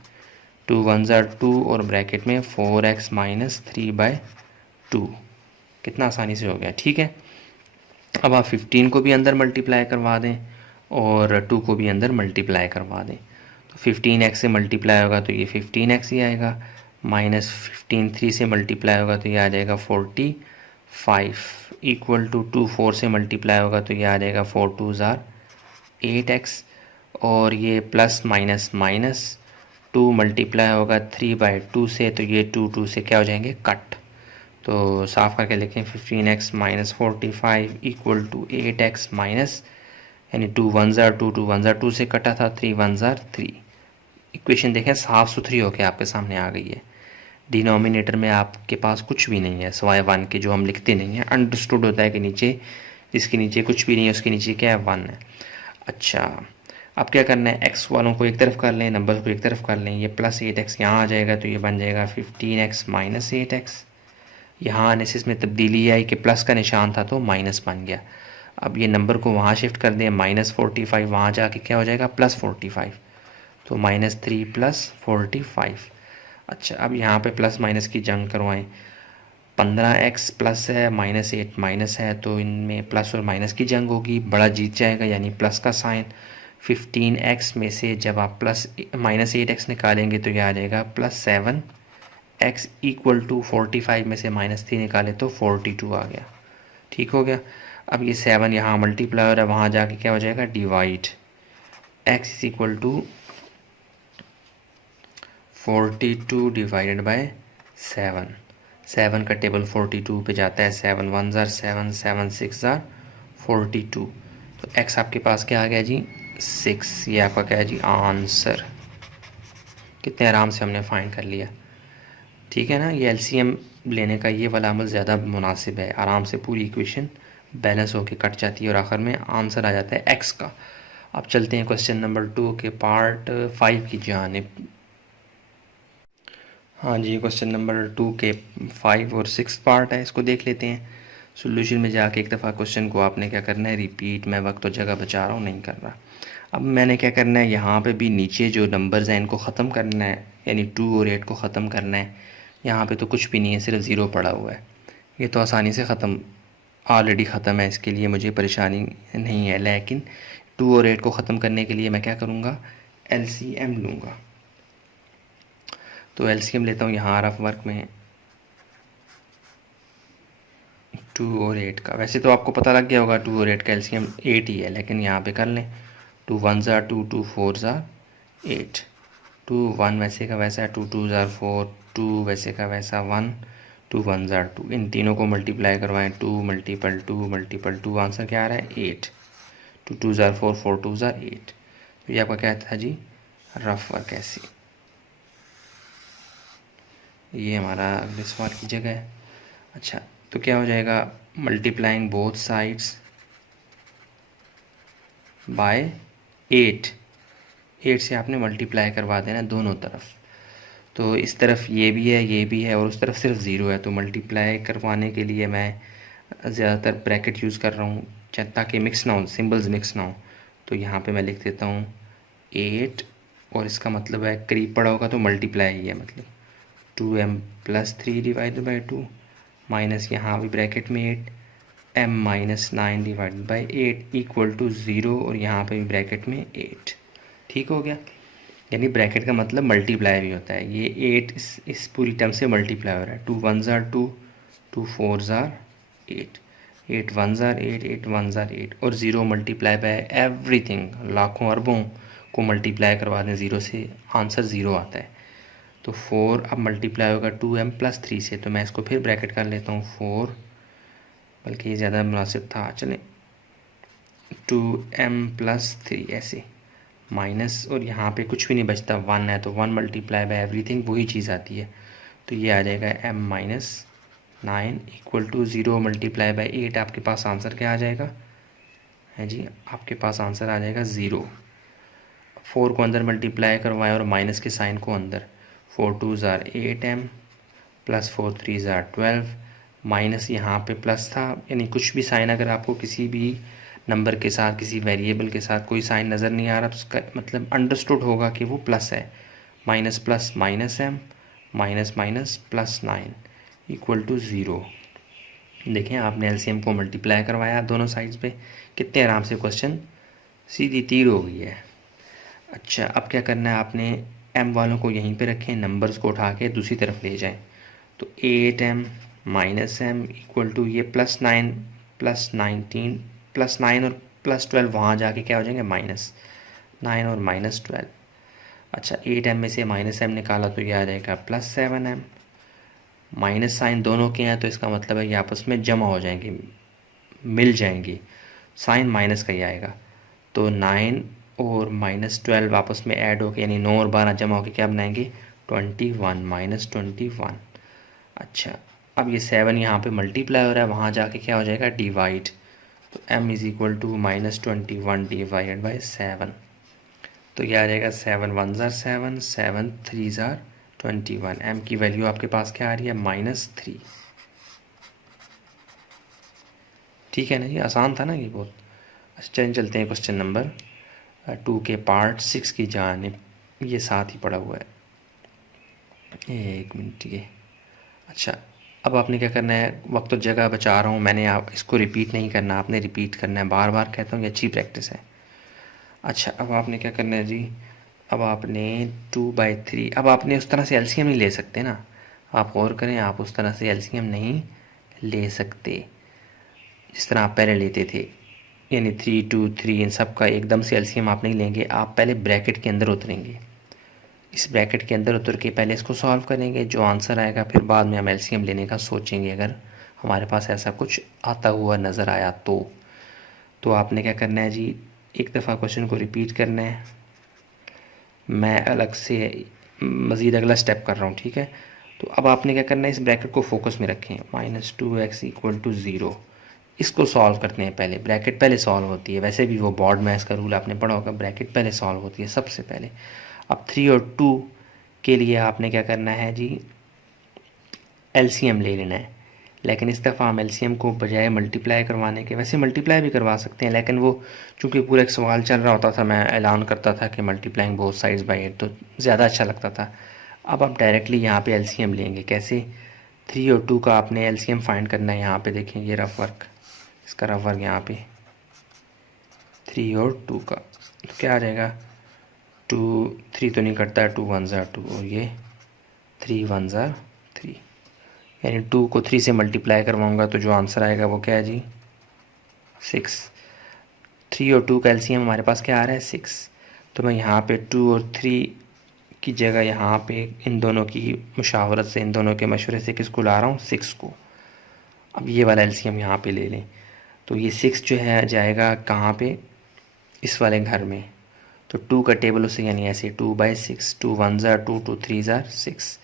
2 1 ज़ार 2 और ब्रैकेट में 4x माइनस 3/2। कितना आसानी से हो गया, ठीक है। अब आप 15 को भी अंदर मल्टीप्लाई करवा दें और 2 को भी अंदर मल्टीप्लाई करवा दें, तो 15x से मल्टीप्लाई होगा तो ये 15x ही आएगा, माइनस 15 3 से मल्टीप्लाई होगा तो ये आ जाएगा 45 इक्वल टू 2 4 से मल्टीप्लाई होगा तो ये आ जाएगा 4 2 ज़ार 8x, और ये प्लस माइनस माइनस 2 मल्टीप्लाई होगा 3/2 से, तो ये 2 2 से क्या हो जाएंगे कट। तो साफ़ करके लिखें 15x minus 45 equal to 8x minus, यानी 2 1 ज़ार 2, 2 1 ज़ार 2 से कटा था, 3 1 ज़ार 3। इक्वेशन देखें साफ़ सुथरी होकर आपके सामने आ गई है। डिनोमिनेटर में आपके पास कुछ भी नहीं है सिवाय 1 के, जो हम लिखते नहीं हैं, अंडरस्टूड होता है कि नीचे, जिसके नीचे कुछ भी नहीं है उसके नीचे क्या है 1 है। अच्छा अब क्या करना है, x वालों को एक तरफ कर लें, नंबर को एक तरफ कर लें, ये प्लस 8x यहाँ आ जाएगा तो ये बन जाएगा 15x माइनस 8x। यहाँ आने से इसमें तब्दीली आई कि प्लस का निशान था तो माइनस बन गया। अब ये नंबर को वहाँ शिफ्ट कर दें, माइनस 45, वहाँ जाके क्या हो जाएगा प्लस 45, तो माइनस 3 प्लस 45। अच्छा अब यहाँ पे प्लस माइनस की जंग करवाएं, 15x प्लस है, माइनस 8 माइनस है, तो इनमें प्लस और माइनस की जंग होगी, बड़ा जीत जाएगा यानी प्लस का साइन। 15x में से जब आप प्लस माइनस 8x निकालेंगे तो यह आ जाएगा प्लस 7x इक्वल टू 45 में से माइनस 3 निकाले तो 42 आ गया, ठीक हो गया। अब ये 7 यहाँ मल्टीप्लाई हो रहा है, वहाँ जाके क्या हो जाएगा divide, x is equal to 42 divided by 7। 7 का टेबल 42 पे जाता है, 7 1 ज़ार 7, 7 6 ज़ार 42, तो x आपके पास क्या आ गया जी 6। ये आपका क्या है जी आंसर। कितने आराम से हमने फाइंड कर लिया, ठीक है ना। ये एलसीएम लेने का ये वाला अमल ज़्यादा मुनासिब है, आराम से पूरी इक्वेशन बैलेंस होके कट जाती है और आखिर में आंसर आ जाता है x का। अब चलते हैं क्वेश्चन नंबर 2 के पार्ट 5 की जानिब। हाँ जी, क्वेश्चन नंबर 2 के 5 और 6 पार्ट है, इसको देख लेते हैं। सोल्यूशन में जाके एक दफ़ा क्वेश्चन को आपने क्या करना है रिपीट, मैं वक्त और जगह बचा रहा हूँ, नहीं कर रहा। अब मैंने क्या करना है, यहाँ पे भी नीचे जो नंबर्स हैं इनको ख़त्म करना है, यानी 2 और 8 को ख़त्म करना है। यहाँ पे तो कुछ भी नहीं है, सिर्फ 0 पड़ा हुआ है, ये तो आसानी से ख़त्म, ऑलरेडी ख़त्म है, इसके लिए मुझे परेशानी नहीं है। लेकिन 2 और 8 को ख़त्म करने के लिए मैं क्या करूँगा, LCM लूँगा। तो एलसीएम लेता हूँ यहाँ रफ वर्क में 2 और 8 का। वैसे तो आपको पता लग गया होगा 2 और 8 का एलसीएम 8 ही है, लेकिन यहाँ पे कर लें 2 1 ज़ार 2 2 4 ज़ार 8। 2 1 वैसे का वैसा है, 2 2 ज़ार 4, 2 वैसे का वैसा 1, 2 1 ज़ार 2। इन तीनों को मल्टीप्लाई करवाएं 2 मल्टीपल 2 मल्टीपल 2, आंसर क्या आ रहा है 8। 2 2 ज़ार 4, 4 2 ज़ार 8। तो ये आपका क्या था जी, रफ वर्क ऐसे। ये हमारा अगले सवाल की जगह है। अच्छा, तो क्या हो जाएगा, मल्टीप्लाइंग बोथ साइड्स बाय 8। 8 से आपने मल्टीप्लाई करवा देना दोनों तरफ। तो इस तरफ ये भी है और उस तरफ सिर्फ ज़ीरो है, तो मल्टीप्लाई करवाने के लिए मैं ज़्यादातर ब्रैकेट यूज़ कर रहा हूँ ताकि मिक्स ना हो, सिंबल्स मिक्स ना हो। तो यहाँ पे मैं लिख देता हूँ 8 और इसका मतलब है करीब पड़ा होगा तो मल्टीप्लाई ही है, मतलब 2m plus 3 divided by 2 minus यहाँ भी ब्रैकेट में 8 m minus 9 divided by 8 equal to 0 और यहाँ पे भी ब्रैकेट में 8। ठीक हो गया, यानी ब्रैकेट का मतलब मल्टीप्लाई भी होता है। ये 8 इस पूरी टर्म से मल्टीप्लाई हो रहा है। 2 1 ज़ार 2, 2 4 ज़ार 8, 8 1 ज़ार 8, 8 1 ज़ार 8 और 0 मल्टीप्लाई बाय एवरीथिंग, लाखों अरबों को मल्टीप्लाई करवा दें 0 से, आंसर 0 आता है। तो 4 अब मल्टीप्लाई होगा 2m प्लस 3 से, तो मैं इसको फिर ब्रैकेट कर लेता हूँ 4, बल्कि ये ज़्यादा मुनासिब था, चलें 2m प्लस 3 ऐसे माइनस, और यहाँ पे कुछ भी नहीं बचता, 1 है तो 1 मल्टीप्लाई बाय एवरीथिंग वही चीज़ आती है। तो ये आ जाएगा m minus 9 equal to 0 multiply by 8। आपके पास आंसर क्या आ जाएगा है जी, आपके पास आंसर आ जाएगा 0। 4 को अंदर मल्टीप्लाई करवाएं और माइनस के साइन को अंदर, 4 2 ज़ार 8m प्लस 4 3 ज़ार 12 माइनस यहाँ पे प्लस था, यानी कुछ भी साइन अगर आपको किसी भी नंबर के साथ, किसी वेरिएबल के साथ कोई साइन नज़र नहीं आ रहा, उसका मतलब अंडरस्टूड होगा कि वो प्लस है। Minus plus minus m minus minus plus 9 equal to 0। देखें आपने एलसीएम को मल्टीप्लाई करवाया दोनों साइड्स पे, कितने आराम से क्वेश्चन सीधी तीर हो गई है। अच्छा, अब क्या करना है आपने, m वालों को यहीं पे रखें, नंबर्स को उठा के दूसरी तरफ ले जाएं। तो 8m minus m equal to ये प्लस 9 प्लस 19 प्लस 9 और प्लस 12 वहाँ जाके क्या हो जाएंगे माइनस 9 और माइनस 12। अच्छा, 8m में से माइनस m निकाला तो ये आ जाएगा प्लस 7m। माइनस साइन दोनों के हैं तो इसका मतलब है ये आपस में जमा हो जाएंगे, मिल जाएंगी, साइन माइनस का ही आएगा। तो 9 और माइनस 12 आपस में ऐड होकर, यानी 9 और 12 जमा होकर क्या बनाएंगे 21 माइनस 21। अच्छा, अब ये 7 यहाँ पे मल्टीप्लाई हो रहा है, वहाँ जाके क्या हो जाएगा डिवाइड। तो m is equal to minus 21 divided by 7। तो ये आ जाएगा 7 1 ज़ार 7, 7 3 ज़ार 21। m की वैल्यू आपके पास क्या आ रही है -3। ठीक है ना जी, आसान था ना ये बहुत। अच्छा चलिए चलते हैं क्वेश्चन नंबर 2 के पार्ट 6 की जानिब। ये साथ ही पड़ा हुआ है, एक मिनट ये। अच्छा, अब आपने क्या करना है, वक्त और जगह बचा रहा हूँ मैंने, आप इसको रिपीट नहीं करना, आपने रिपीट करना है, बार बार कहता हूँ ये अच्छी प्रैक्टिस है। अच्छा, अब आपने क्या करना है जी, अब आपने 2/3, अब आपने उस तरह से एलसीएम नहीं ले सकते ना, आप गौर करें, आप उस तरह से एलसीएम नहीं ले सकते जिस तरह आप पहले लेते थे, यानी 3 2 3 इन सब का एकदम से एलसीएम आप नहीं लेंगे। आप पहले ब्रैकेट के अंदर उतरेंगे, इस ब्रैकेट के अंदर उतर के पहले इसको सॉल्व करेंगे, जो आंसर आएगा फिर बाद में हम एलसीएम लेने का सोचेंगे, अगर हमारे पास ऐसा कुछ आता हुआ नज़र आया तो आपने क्या करना है जी, एक दफ़ा क्वेश्चन को रिपीट करना है, मैं अलग से मज़ीद अगला स्टेप कर रहा हूँ, ठीक है। तो अब आपने क्या करना है, इस ब्रैकेट को फोकस में रखें, -2x इक्वल टू 0। इसको सॉल्व करते हैं पहले, ब्रैकेट पहले सॉल्व होती है, वैसे भी वो बोर्ड में इसका रूल आपने पढ़ा होगा, ब्रैकेट पहले सॉल्व होती है सबसे पहले। अब 3 और 2 के लिए आपने क्या करना है जी, एलसीएम ले लेना है, लेकिन इस दफ़ा हम एलसीएम को बजाय मल्टीप्लाई करवाने के, वैसे मल्टीप्लाई भी करवा सकते हैं, लेकिन वो चूँकि पूरा एक सवाल चल रहा होता था, मैं ऐलान करता था कि मल्टीप्लाइंग बोथ साइड्स बाय 8, तो ज़्यादा अच्छा लगता था। अब आप डायरेक्टली यहाँ पे एलसीएम लेंगे, कैसे, 3 और 2 का आपने एलसीएम फाइंड करना है। यहाँ पे देखें ये रफ वर्क, इसका रफ वर्क यहाँ पे 3 और 2 का, तो क्या आ जाएगा 2 3 तो नहीं कटता है, 2 1 ज़ार 2 और ये 3 1 ज़ार 3, यानी 2 को 3 से मल्टीप्लाई करवाऊँगा तो जो आंसर आएगा वो क्या है जी 6। 3 और 2 का एलसीएम हमारे पास क्या आ रहा है 6। तो मैं यहाँ पे 2 और 3 की जगह यहाँ पे इन दोनों की मुशावरत से, इन दोनों के मशवरे से किसको ला रहा हूँ 6 को। अब ये वाला एलसीएम यहाँ पे ले लें तो ये 6 जो है जाएगा कहाँ पे, इस वाले घर में। तो 2 का टेबल उसे यानी ऐसे 2/6, 2 1 ज़ार 2, 2 3 ज़ार 6।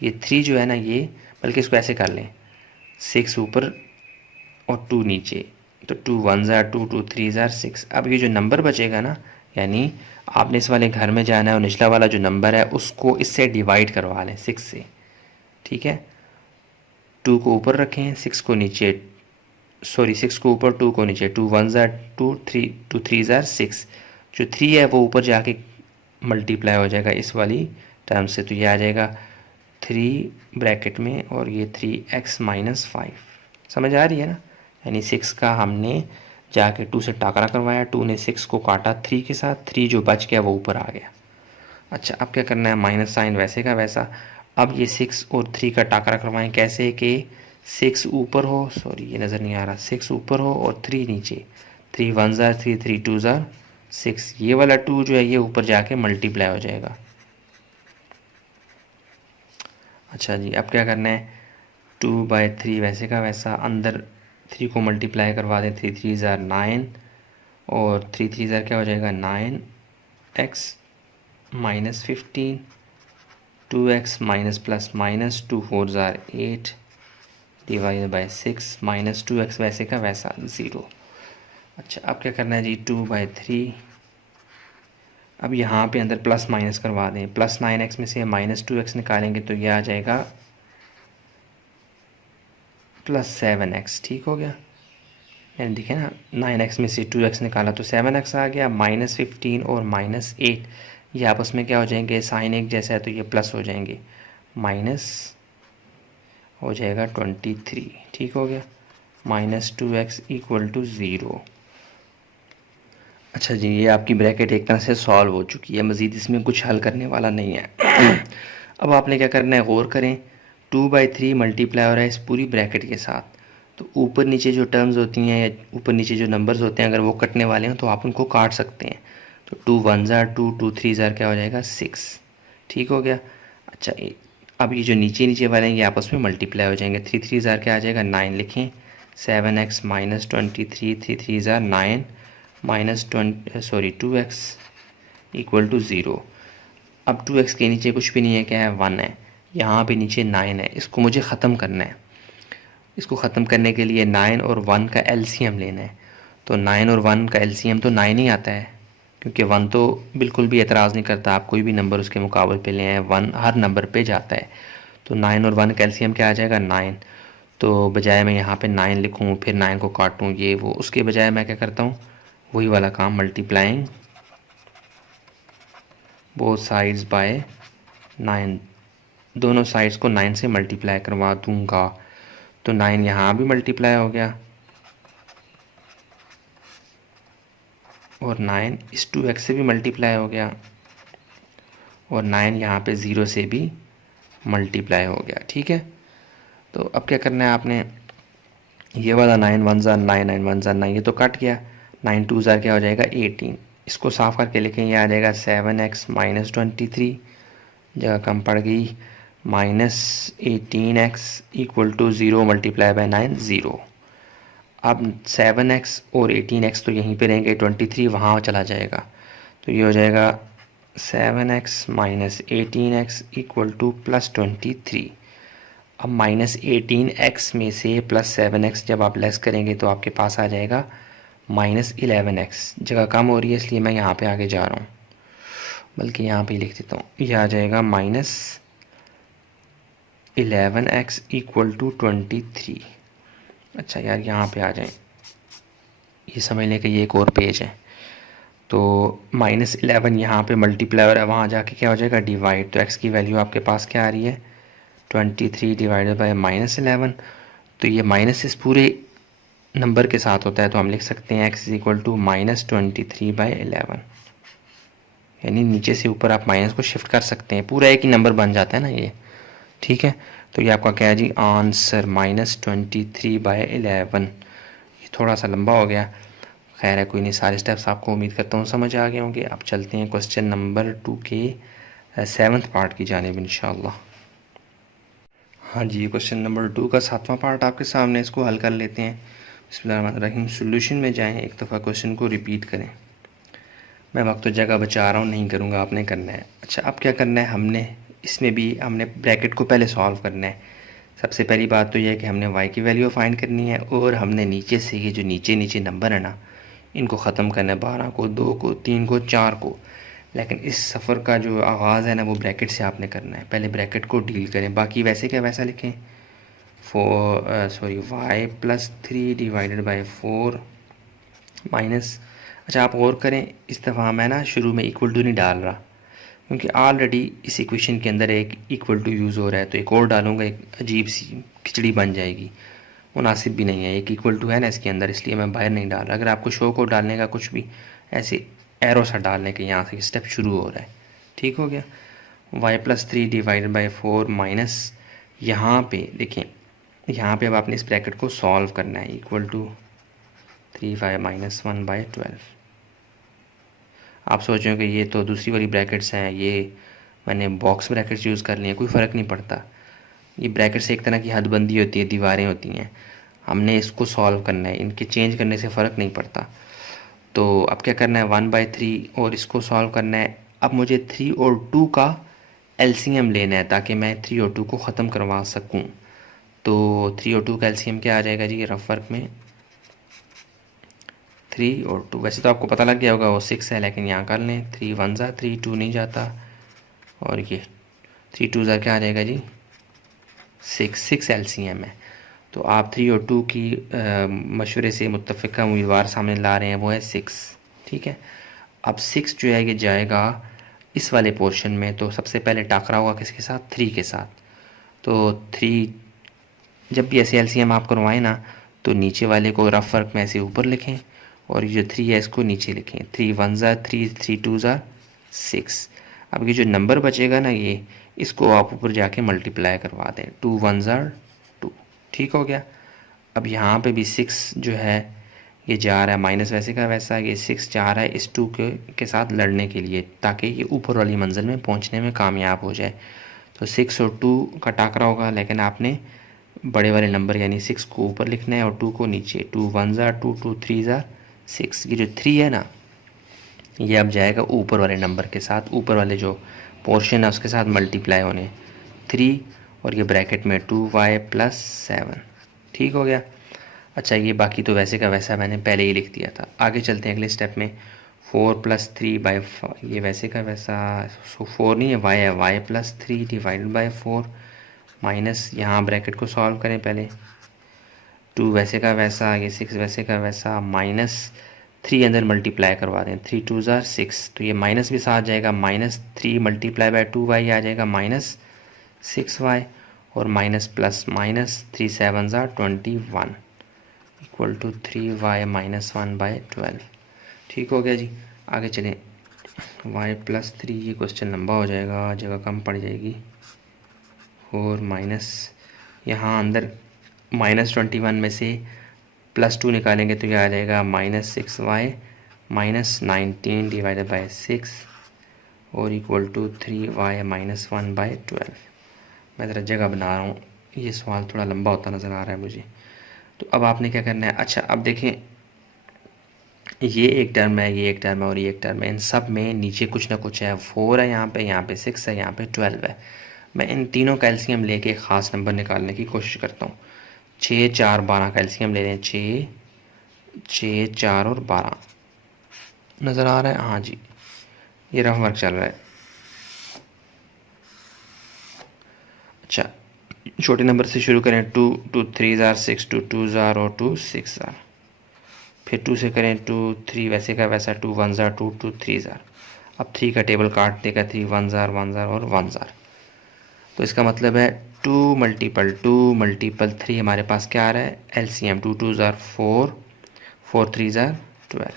ये 3 जो है ना ये, बल्कि इसको ऐसे कर लें 6 ऊपर और 2 नीचे, तो 2 1 ज़ार 2, 2 3 ज़ार 6। अब ये जो नंबर बचेगा ना, यानी आपने इस वाले घर में जाना है और निचला वाला जो नंबर है उसको इससे डिवाइड करवा लें 6 से, ठीक है। 2 को ऊपर रखें, 6 को नीचे, सॉरी 6 को ऊपर 2 को नीचे, 2 1 ज़ार 2, 2 3 ज़ार 6। जो 3 है वो ऊपर जाके मल्टीप्लाई हो जाएगा इस वाली टर्म से, तो ये आ जाएगा 3 ब्रैकेट में और ये 3x - 5। समझ आ रही है ना, यानी 6 का हमने जाके 2 से टाकरा करवाया, 2 ने 6 को काटा 3 के साथ, 3 जो बच गया वो ऊपर आ गया। अच्छा अब क्या करना है, माइनस साइन वैसे का वैसा। अब ये 6 और 3 का टाकरा करवाएं, कैसे कि 6 ऊपर हो, सॉरी ये नज़र नहीं आ रहा, 6 ऊपर हो और 3 नीचे, 3 1 ज़ार 3, 3 2 ज़ार 6। ये वाला 2 जो है ये ऊपर जाके मल्टीप्लाई हो जाएगा। अच्छा जी अब क्या करना है, 2/3 वैसे का वैसा, अंदर 3 को मल्टीप्लाई करवा दें, 3 3 ज़ार 9 और 3 3 ज़ार क्या हो जाएगा 9x - 15, 2x minus plus minus 2 4 ज़ार 8 डिवाइड बाई 6 माइनस 2x वैसे का वैसा 0। अच्छा अब क्या करना है जी, 2/3। अब यहाँ पे अंदर प्लस माइनस करवा दें, प्लस 9x में से माइनस 2x निकालेंगे तो ये आ जाएगा प्लस 7x, ठीक हो गया। यानी देखिए ना 9x में से 2x निकाला तो 7x आ गया, -15 और -8 ये आपस में क्या हो जाएंगे, साइन एक जैसा है तो ये प्लस हो जाएंगे, माइनस हो जाएगा 23, ठीक हो गया, -2x = 0। अच्छा जी ये आपकी ब्रैकेट एक तरह से सॉल्व हो चुकी है, मज़ीद इसमें कुछ हल करने वाला नहीं है। अब आपने क्या करना है, गौर करें 2/3 मल्टीप्लाई हो रहा है इस पूरी ब्रैकेट के साथ, तो ऊपर नीचे जो टर्म्स होती हैं या ऊपर नीचे जो नंबर्स होते हैं अगर वो कटने वाले हों तो आप उनको काट सकते हैं। तो 2 1 ज़ार 2, 2 3 ज़ार क्या हो जाएगा 6, ठीक हो गया। अच्छा अब ये जो नीचे नीचे वाले हैं ये आपस में मल्टीप्लाई हो जाएंगे, 3 3 ज़ार क्या आ जाएगा 9, लिखें 7x - 23, 3 3 ज़ार 9 -2x = 0। अब 2x के नीचे कुछ भी नहीं है, क्या है 1 है, यहाँ पे नीचे 9 है, इसको मुझे ख़त्म करना है। इसको ख़त्म करने के लिए 9 और 1 का एलसीएम लेना है। तो 9 और 1 का एलसीएम तो 9 ही आता है, क्योंकि 1 तो बिल्कुल भी एतराज़ नहीं करता, आप कोई भी नंबर उसके मुकाबले पे ले आए 1 हर नंबर पे जाता है। तो 9 और 1 का एलसीएम क्या आ जाएगा 9। तो बजाय मैं यहाँ पे 9 लिखूँ फिर 9 को काटूँ ये वो, उसके बजाय मैं क्या करता हूँ वही वाला काम, मल्टीप्लाइंग बोथ साइड्स बाय 9, दोनों साइड्स को 9 से मल्टीप्लाई करवा दूँगा। तो 9 यहाँ भी मल्टीप्लाई हो गया और 9 इस 2x से भी मल्टीप्लाई हो गया और 9 यहाँ पे 0 से भी मल्टीप्लाई हो गया, ठीक है। तो अब क्या करना है आपने, ये वाला 9 1 ज़ार 9, 9 1 ज़ार 9 ये तो कट गया, 9 2 ज़ार क्या हो जाएगा 18। इसको साफ़ करके लिखें, ये आ जाएगा 7x - 23 जगह कम पड़ गई, -18x = 0 मल्टीप्लाई बाय 9 0। अब 7x और 18x तो यहीं पे रहेंगे, 23 वहाँ चला जाएगा, तो ये हो जाएगा 7x - 18x = +23। अब -18x में से +7x जब आप लेस करेंगे तो आपके पास आ जाएगा -11x। जगह कम हो रही है इसलिए मैं यहाँ पे आगे जा रहा हूँ, बल्कि यहाँ पे लिख देता हूँ, ये आ जाएगा -11x = 23। अच्छा यार यहाँ पे आ जाएं, ये समझ लें कि ये एक और पेज है। तो -11 यहाँ पे मल्टीप्लाई हो रहा है, वहाँ जाके क्या हो जाएगा डिवाइड। तो x की वैल्यू आपके पास क्या आ रही है 23 डिवाइडेड बाय -11। तो ये माइनस इस पूरे नंबर के साथ होता है, तो हम लिख सकते हैं x = -23/11। यानी नीचे से ऊपर आप माइनस को शिफ्ट कर सकते हैं, पूरा एक ही नंबर बन जाता है ना ये। ठीक है, तो ये आपका क्या है जी, आंसर -23/11। ये थोड़ा सा लंबा हो गया, खैर है कोई नहीं, सारे स्टेप्स आपको उम्मीद करता हूँ समझ आ गए होंगे। अब चलते हैं क्वेश्चन नंबर 2 के 7th पार्ट की जानिब इंशाल्लाह। हाँ जी, क्वेश्चन नंबर 2 का 7वां पार्ट आपके सामने, इसको हल कर लेते हैं। बिस्मिल्लाहिर्रहमानिर्रहीम। सोल्यूशन में जाएं, एक दफ़ा क्वेश्चन को रिपीट करें। मैं वक्त तो जगह बचा रहा हूँ, नहीं करूँगा, आपने करना है। अच्छा, अब क्या करना है, इसमें भी हमने ब्रैकेट को पहले सॉल्व करना है। सबसे पहली बात तो यह है कि हमने y की वैल्यू फाइंड करनी है, और हमने नीचे से ये जो नीचे नीचे नंबर है ना, इनको ख़त्म करना है, 12 को, 2 को, 3 को, 4 को। लेकिन इस सफ़र का जो आगाज़ है ना, वो ब्रैकेट से आपने करना है। पहले ब्रैकेट को डील करें, बाकी वैसे क्या वैसा लिखें। y+3/4 माइनस, अच्छा आप और करें, इस दफ़ा मैं ना शुरू में इक्वल टू नहीं डाल रहा, क्योंकि ऑलरेडी इस इक्वेशन के अंदर एक इक्वल टू यूज़ हो रहा है, तो एक और डालूंगा, एक अजीब सी खिचड़ी बन जाएगी, मुनासिब भी नहीं है। एक इक्वल टू है ना इसके अंदर, इसलिए मैं बाहर नहीं डाल रहा। अगर आपको शो को डालने का कुछ भी ऐसे एरो सा डालने के, यहाँ से स्टेप शुरू हो रहा है, ठीक हो गया। y+3/4 माइनस, यहाँ पे देखें, यहाँ पे अब आपने इस ब्रैकेट को सॉल्व करना है, इक्वल टू 3y - 1/12। आप सोच रहे हो कि ये तो दूसरी वाली ब्रैकेट्स हैं, ये मैंने बॉक्स ब्रैकेट्स यूज़ कर लिए, कोई फ़र्क नहीं पड़ता। ये ब्रैकेट्स एक तरह की हदबंदी होती है, दीवारें होती हैं, हमने इसको सॉल्व करना है, इनके चेंज करने से फ़र्क नहीं पड़ता। तो अब क्या करना है, 1/3 और इसको सॉल्व करना है। अब मुझे 3 और 2 का एलसीएम लेना है, ताकि मैं 3 और 2 को ख़त्म करवा सकूं। तो 3 और 2 का एलसीएम क्या आ जाएगा जी, रफ वर्क में 3 और 2, वैसे तो आपको पता लग गया होगा वो 6 है, लेकिन यहाँ कर लें, 3 1 ज़ा 3, 2 नहीं जाता, और ये 3 2 ज़ा क्या आ जाएगा जी, 6 एलसीएम है। तो आप 3 और 2 की मशवरे से मुत्तफ़िका उम्मीदवार सामने ला रहे हैं, वो है 6, ठीक है। अब 6 जो है ये जाएगा इस वाले पोर्शन में, तो सबसे पहले टाकरा होगा किसके साथ, 3 के साथ। तो 3, जब भी ऐसे एलसीएम आप करवाएं ना, तो नीचे वाले को रफ वर्क में ऐसे ऊपर लिखें, और ये जो 3 है इसको नीचे लिखें। 3 1 ज़ा 3, 3 2 ज़ा 6। अब ये जो नंबर बचेगा ना, ये इसको आप ऊपर जाके मल्टीप्लाई करवा दें, 2 1 ज़ा 2, ठीक हो गया। अब यहाँ पे भी 6 जो है ये जा रहा है माइनस, वैसे का वैसा, ये 6 जा रहा है इस 2 के साथ लड़ने के लिए, ताकि ये ऊपर वाली मंजिल में पहुँचने में कामयाब हो जाए। तो 6 और 2 का टाकरा होगा, लेकिन आपने बड़े वाले नंबर यानी 6 को ऊपर लिखना है और 2 को नीचे। 2 1 ज़ा 2, 2 3 ज़ा 6। ये जो 3 है ना, ये अब जाएगा ऊपर वाले नंबर के साथ, ऊपर वाले जो पोर्शन है उसके साथ मल्टीप्लाई होने, 3 और ये ब्रैकेट में 2y+7, ठीक हो गया। अच्छा, ये बाकी तो वैसे का वैसा मैंने पहले ही लिख दिया था। आगे चलते हैं अगले स्टेप में, 4+3/4, ये वैसे का वैसा, 4 नहीं है, y है, y+3/4 माइनस, यहाँ ब्रैकेट को सॉल्व करें पहले, 2 वैसे का वैसा, ये 6 वैसे का वैसा, माइनस 3 अंदर मल्टीप्लाई करवा दें, 3 2 ज़ा 6, तो ये माइनस भी साथ जाएगा, -3 × 2y आ जाएगा -6y, और माइनस प्लस माइनस 3 7 ज़ा 21 इक्वल टू 3y - 1/12, ठीक हो गया जी। आगे चलें, y+3, ये क्वेश्चन लंबा हो जाएगा, जगह कम पड़ जाएगी, और माइनस, यहाँ अंदर -21 में से +2 निकालेंगे तो यह आ जाएगा -6y - 19 / 6 और इक्वल टू 3y - 1/12। मैं ज़रा जगह बना रहा हूँ, ये सवाल थोड़ा लंबा होता नज़र आ रहा है मुझे। तो अब आपने क्या करना है, अच्छा अब देखें, ये एक टर्म है, ये एक टर्म है, और ये एक टर्म है, इन सब में नीचे कुछ ना कुछ है, 4 है यहाँ पे 6 है, यहाँ पे 12 है। मैं इन तीनों का एलसीएम लेके एक ख़ास नंबर निकालने की कोशिश करता हूँ। 6 4 12 का एलसीएम ले लें, 6 4 और 12 नज़र आ रहा है, हाँ जी, ये रफ वर्क चल रहा है। अच्छा, छोटे नंबर से शुरू करें, 2 2 3 ज़ार 6, 2 2 ज़ार और 2 6 ज़ार, फिर 2 से करें 2 3 वैसे का वैसा, 2 1 ज़ार 2 2 3 ज़ार। अब 3 का टेबल काट देगा, 3 1 ज़ार और 1 ज़ार। तो इसका मतलब है 2 मल्टीपल 3 हमारे पास क्या आ रहा है, एलसीएम 2 2 ज़ार 4, 4 3 ज़ार 12,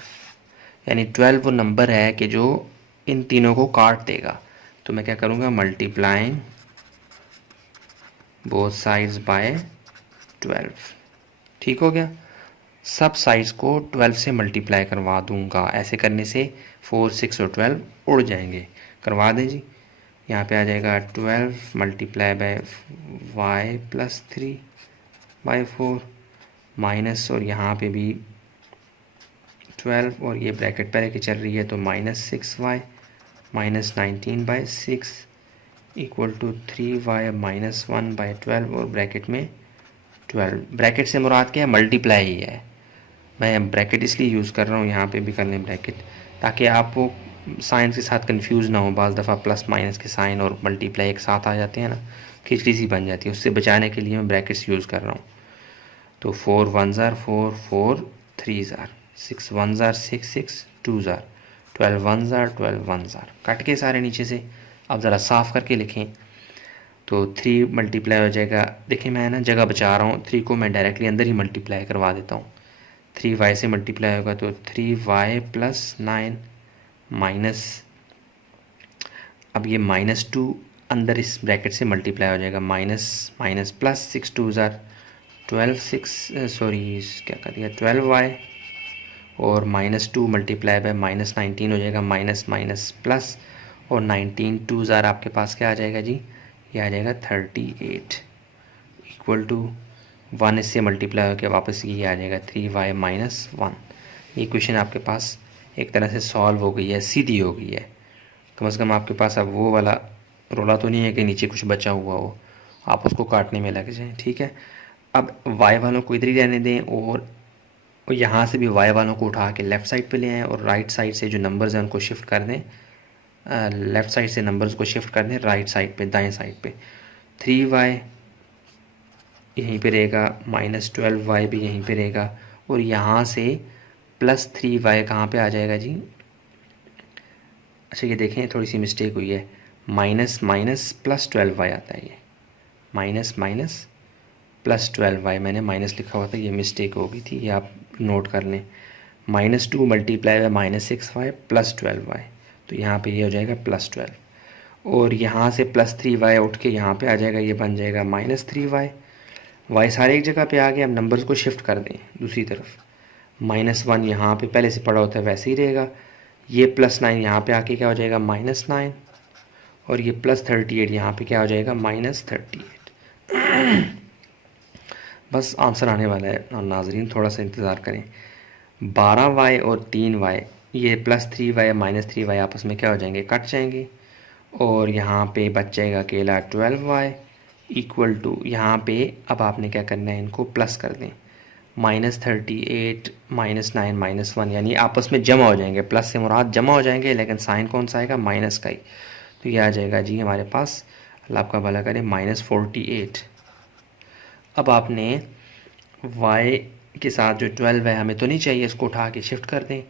यानी 12 वो नंबर है कि जो इन तीनों को काट देगा। तो मैं क्या करूँगा, मल्टीप्लाइंग बोथ साइड्स बाय 12। ठीक हो गया। सब साइड्स को 12 से मल्टीप्लाई करवा दूंगा। ऐसे करने से 4, 6 और 12 उड़ जाएंगे। करवा दें जी। यहाँ पे आ जाएगा 12 multiply by y plus 3 by 4 minus, और यहाँ पे भी 12 और ये ब्रैकेट पहले की चल रही है तो -6y minus 19/6 equal to 3y minus 1/12 और ब्रैकेट में 12। ब्रैकेट से मुराद क्या है? मल्टीप्लाई ही है। मैं ब्रैकेट इसलिए यूज़ कर रहा हूँ, यहाँ पे भी कर लें ब्रैकेट, ताकि आपको साइन के साथ कंफ्यूज ना हो। बाज़ दफ़ा प्लस माइनस के साइन और मल्टीप्लाई एक साथ आ जाते हैं ना, खिचड़ी सी बन जाती है। उससे बचाने के लिए मैं ब्रैकेट्स यूज़ कर रहा हूँ। तो 4 1 ज़ार 4, 4 3 ज़ार 6 1 ज़ार 6 6 2 ज़ार 12 1 ज़ार 12 1 ज़ार। कट के सारे नीचे से। अब ज़रा साफ़ करके लिखें तो 3 मल्टीप्लाई हो जाएगा। देखिए मैं ना जगह बचा रहा हूँ, 3 को मैं डायरेक्टली अंदर ही मल्टीप्लाई करवा देता हूँ। 3y से मल्टीप्लाई होगा तो 3y प्लस 9 माइनस, अब ये -2 अंदर इस ब्रैकेट से मल्टीप्लाई हो जाएगा, माइनस माइनस प्लस 6 2 ज़ार 12 6 सॉरी क्या कर दिया 12y और -2 मल्टीप्लाई बाय -19 हो जाएगा, माइनस माइनस प्लस, और 19 2 ज़ार आपके पास क्या आ जाएगा जी? ये आ जाएगा 38 इक्वल टू 1 इससे मल्टीप्लाई होकर वापस ये आ जाएगा 3y माइनस 1। ये क्वेश्चन आपके पास एक तरह से सॉल्व हो गई है, सीधी हो गई है। कम से कम आपके पास अब वो वाला रोला तो नहीं है कि नीचे कुछ बचा हुआ हो, आप उसको काटने में लग जाएं। ठीक है। अब y वालों को इधर ही रहने दें और यहाँ से भी y वालों को उठा के लेफ़्ट साइड पे ले आएँ और राइट साइड से जो नंबर्स हैं उनको शिफ्ट कर दें। लेफ़्ट साइड से नंबर्स को शिफ्ट कर दें राइट साइड पे, दाएं साइड पे। 3y यहीं पे रहेगा, -12y भी यहीं पे रहेगा, और यहाँ से +3y कहाँ पे आ जाएगा जी? अच्छा ये देखें थोड़ी सी मिस्टेक हुई है, माइनस माइनस प्लस 12y आता है। ये माइनस माइनस प्लस 12y मैंने माइनस लिखा हुआ था, ये मिस्टेक हो गई थी, ये आप नोट कर लें। -2 multiply by -6y plus 12y, तो यहाँ पे ये हो जाएगा +12, और यहाँ से +3y उठ के यहाँ पे आ जाएगा, ये बन जाएगा -3y। y सारे एक जगह पे आ गए। अब नंबर्स को शिफ्ट कर दें दूसरी तरफ। -1 यहाँ पे पहले से पड़ा होता है वैसे ही रहेगा, ये +9 यहाँ पे आके क्या हो जाएगा -9, और ये +38 यहाँ पे क्या हो जाएगा -38। बस आंसर आने वाला है नाजरीन, थोड़ा सा इंतज़ार करें। 12y और 3y, ये +3y -3y आपस में क्या हो जाएंगे? कट जाएंगे, और यहाँ पे बच जाएगा अकेला 12y इक्वल टू, यहाँ पे अब आपने क्या करना है, इनको प्लस कर दें। -38 -9 -1 यानी आपस में जमा हो जाएंगे, प्लस से मुराद जमा हो जाएंगे, लेकिन साइन कौन सा आएगा? माइनस का ही। तो ये आ जाएगा जी हमारे पास, अल्लाह आपका भला करे, -48। अब आपने y के साथ जो 12 है हमें तो नहीं चाहिए, इसको उठा के शिफ्ट कर दें।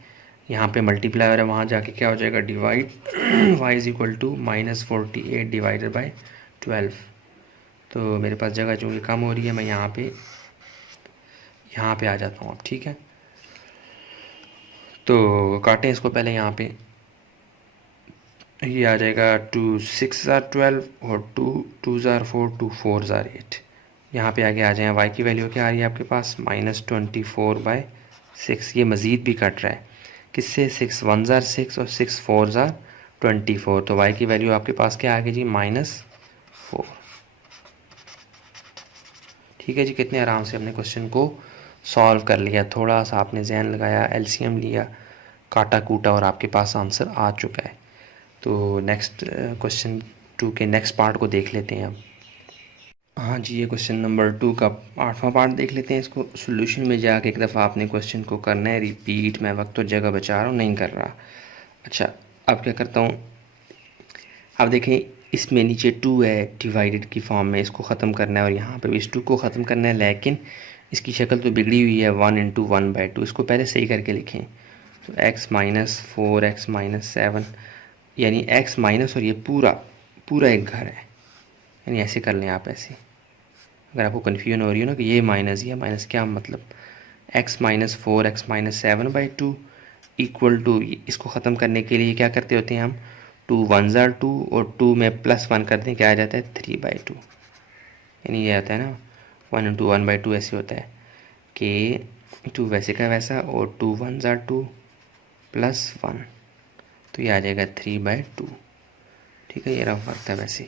यहाँ पे मल्टीप्लाई हो रहा है, वहाँ जाके क्या हो जाएगा? Divide. y is equal to -48 divided by 12। तो मेरे पास जगह चूँकि कम हो रही है, मैं यहाँ पे आ जाता हूँ अब। ठीक है, तो काटें इसको पहले। यहाँ पे ये आ जाएगा 2 6 ज़ार 12 और 2 2 ज़ार 4 2 4 ज़ार 8। यहाँ पे आगे आ जाए, y की वैल्यू क्या आ रही है आपके पास? -24/6। ये मज़ीद भी कट रहा है, किससे? 6 1 ज़ार 6 और 6 4 ज़ार 24। तो y की वैल्यू आपके पास क्या आ गई जी? -4। ठीक है जी, कितने आराम से हमने क्वेश्चन को सॉल्व कर लिया। थोड़ा सा आपने जहन लगाया, एलसीएम लिया, काटा कूटा, और आपके पास आंसर आ चुका है। तो नेक्स्ट क्वेश्चन 2 के नेक्स्ट पार्ट को देख लेते हैं अब। हाँ जी, ये क्वेश्चन नंबर 2 का 8वां पार्ट देख लेते हैं। इसको सोल्यूशन में जाके एक दफ़ा आपने क्वेश्चन को करना है रिपीट। मैं वक्त तो जगह बचा रहा हूँ, नहीं कर रहा। अच्छा, अब क्या करता हूँ, अब देखें इसमें नीचे 2 है डिवाइडेड की फॉर्म में, इसको ख़त्म करना है, और यहाँ पे भी इस 2 को ख़त्म करना है, लेकिन इसकी शक्ल तो बिगड़ी हुई है 1 × 1/2। इसको पहले सही करके लिखें। तो x - 4 x - 7 यानी x माइनस, और ये पूरा पूरा एक घर है, यानी ऐसे कर लें आप ऐसे। अगर आपको कन्फ्यूजन हो रही हो ना कि ये माइनस क्या मतलब, x - 4 x - 7/2 इक्वल टू, इसको ख़त्म करने के लिए क्या करते होते हैं हम? 2 1 ज़ार 2 और 2 में +1 कर दें, क्या आ जाता है? 3/2। यानी ये आता है ना 1 इंटू 1/2 ऐसे होता है कि 2 वैसे का वैसा और 2 1 ज़ा 2 प्लस 1, तो ये आ जाएगा 3/2। ठीक है, ये रफ वर्क था वैसे।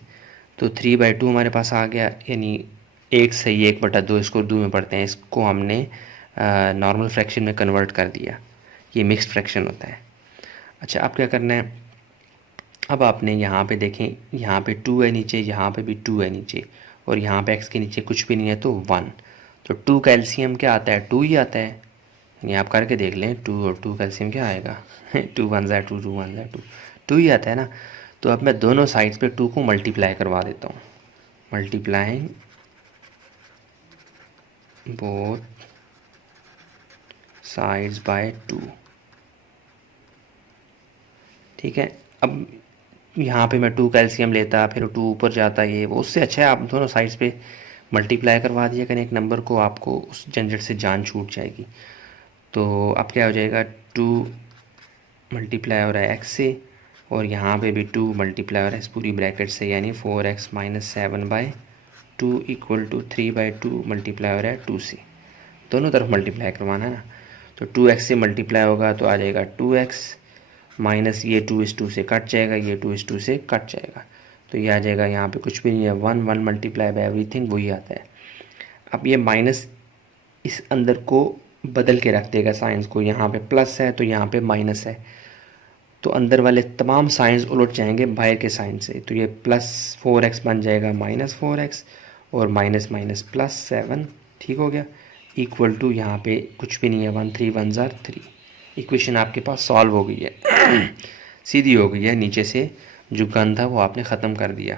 तो 3/2 हमारे पास आ गया, यानी 1 सही 1/2, इसको उर्दू में पढ़ते हैं, इसको हमने नॉर्मल फ्रैक्शन में कन्वर्ट कर दिया। ये मिक्स्ड फ्रैक्शन होता है। अच्छा, अब क्या करना है, अब आपने यहाँ पे देखें, यहाँ पे 2 है नीचे, यहाँ पे भी 2 है नीचे, और यहाँ पे x के नीचे कुछ भी नहीं है तो 1। तो 2 का एलसीएम क्या आता है, 2 ही आता है। यानी आप करके देख लें, 2 और 2 का एलसीएम क्या आएगा 2 1 ज़ा 2, 2 1 ज़ा 2, 2 ही आता है ना। तो अब मैं दोनों साइड्स पे 2 को मल्टीप्लाई करवा देता हूँ। Multiplying both sides by 2। ठीक है, अब यहाँ पे मैं 2 का एलसीएम लेता, फिर 2 ऊपर जाता, ये वो उससे अच्छा है आप दोनों साइड्स पे मल्टीप्लाई करवा दिया करें एक नंबर को, आपको उस झंझट से जान छूट जाएगी। तो अब क्या हो जाएगा, 2 मल्टीप्लाई हो रहा है x से, और यहाँ पे भी 2 मल्टीप्लाई हो रहा है इस पूरी ब्रैकेट से, यानी 4x - 7/2 इक्वल टू 3/2 मल्टीप्लाई हो रहा है 2 से। दोनों तरफ मल्टीप्लाई करवाना है ना। तो 2x से मल्टीप्लाई होगा तो आ जाएगा 2x माइनस ये 2 इस 2 से कट जाएगा, ये 2 इस 2 से कट जाएगा, तो ये आ जाएगा, यहाँ पे कुछ भी नहीं है, 1 1 मल्टीप्लाई बाय एवरीथिंग वही आता है। अब ये माइनस इस अंदर को बदल के रख देगा साइंस को, यहाँ पे प्लस है तो यहाँ पे माइनस है, तो अंदर वाले तमाम साइंस उलट जाएंगे बाहर के साइन से, तो ये प्लस 4x बन जाएगा -4x, और माइनस माइनस प्लस 7। ठीक हो गया, इक्वल टू यहाँ पे कुछ भी नहीं है, 1 3 1 ज़ा 3। इक्वेशन आपके पास सॉल्व हो गई है सीधी हो गई है, नीचे से जो गन था वो आपने ख़त्म कर दिया।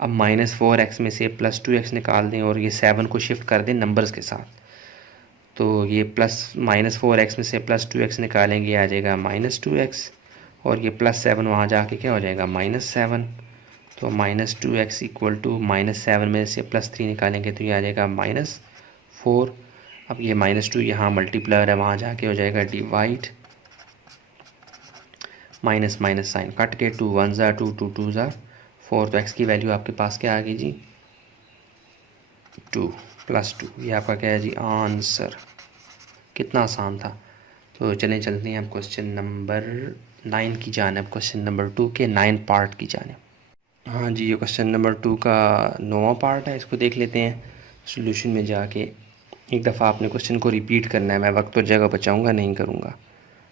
अब -4x में से +2x निकाल दें और ये 7 को शिफ्ट कर दें नंबर्स के साथ, तो ये -4x में से +2x निकालेंगे, आ जाएगा -2x, और ये +7 वहाँ जाके क्या हो जाएगा -7। तो -2x इक्वल टू -7 में से +3 निकालेंगे तो ये आ जाएगा -4। अब ये -2 यहाँ मल्टीप्लायर है, वहाँ जाके हो जाएगा divide, minus minus sign cut के, 2 1 ज़ा 2, 2 2 ज़ा 4, तो x की वैल्यू आपके पास क्या आ गई जी 2 + 2। ये आपका क्या है जी आंसर। कितना आसान था। तो चलें चलते हैं अब क्वेश्चन नंबर 9 की जानिब, क्वेश्चन नंबर 2 के 9 पार्ट की जानिब। हाँ जी, ये क्वेश्चन नंबर 2 का 9वां पार्ट है, इसको देख लेते हैं। सॉल्यूशन में जाके एक दफ़ा आपने क्वेश्चन को रिपीट करना है, मैं वक्त और जगह बचाऊंगा नहीं करूँगा,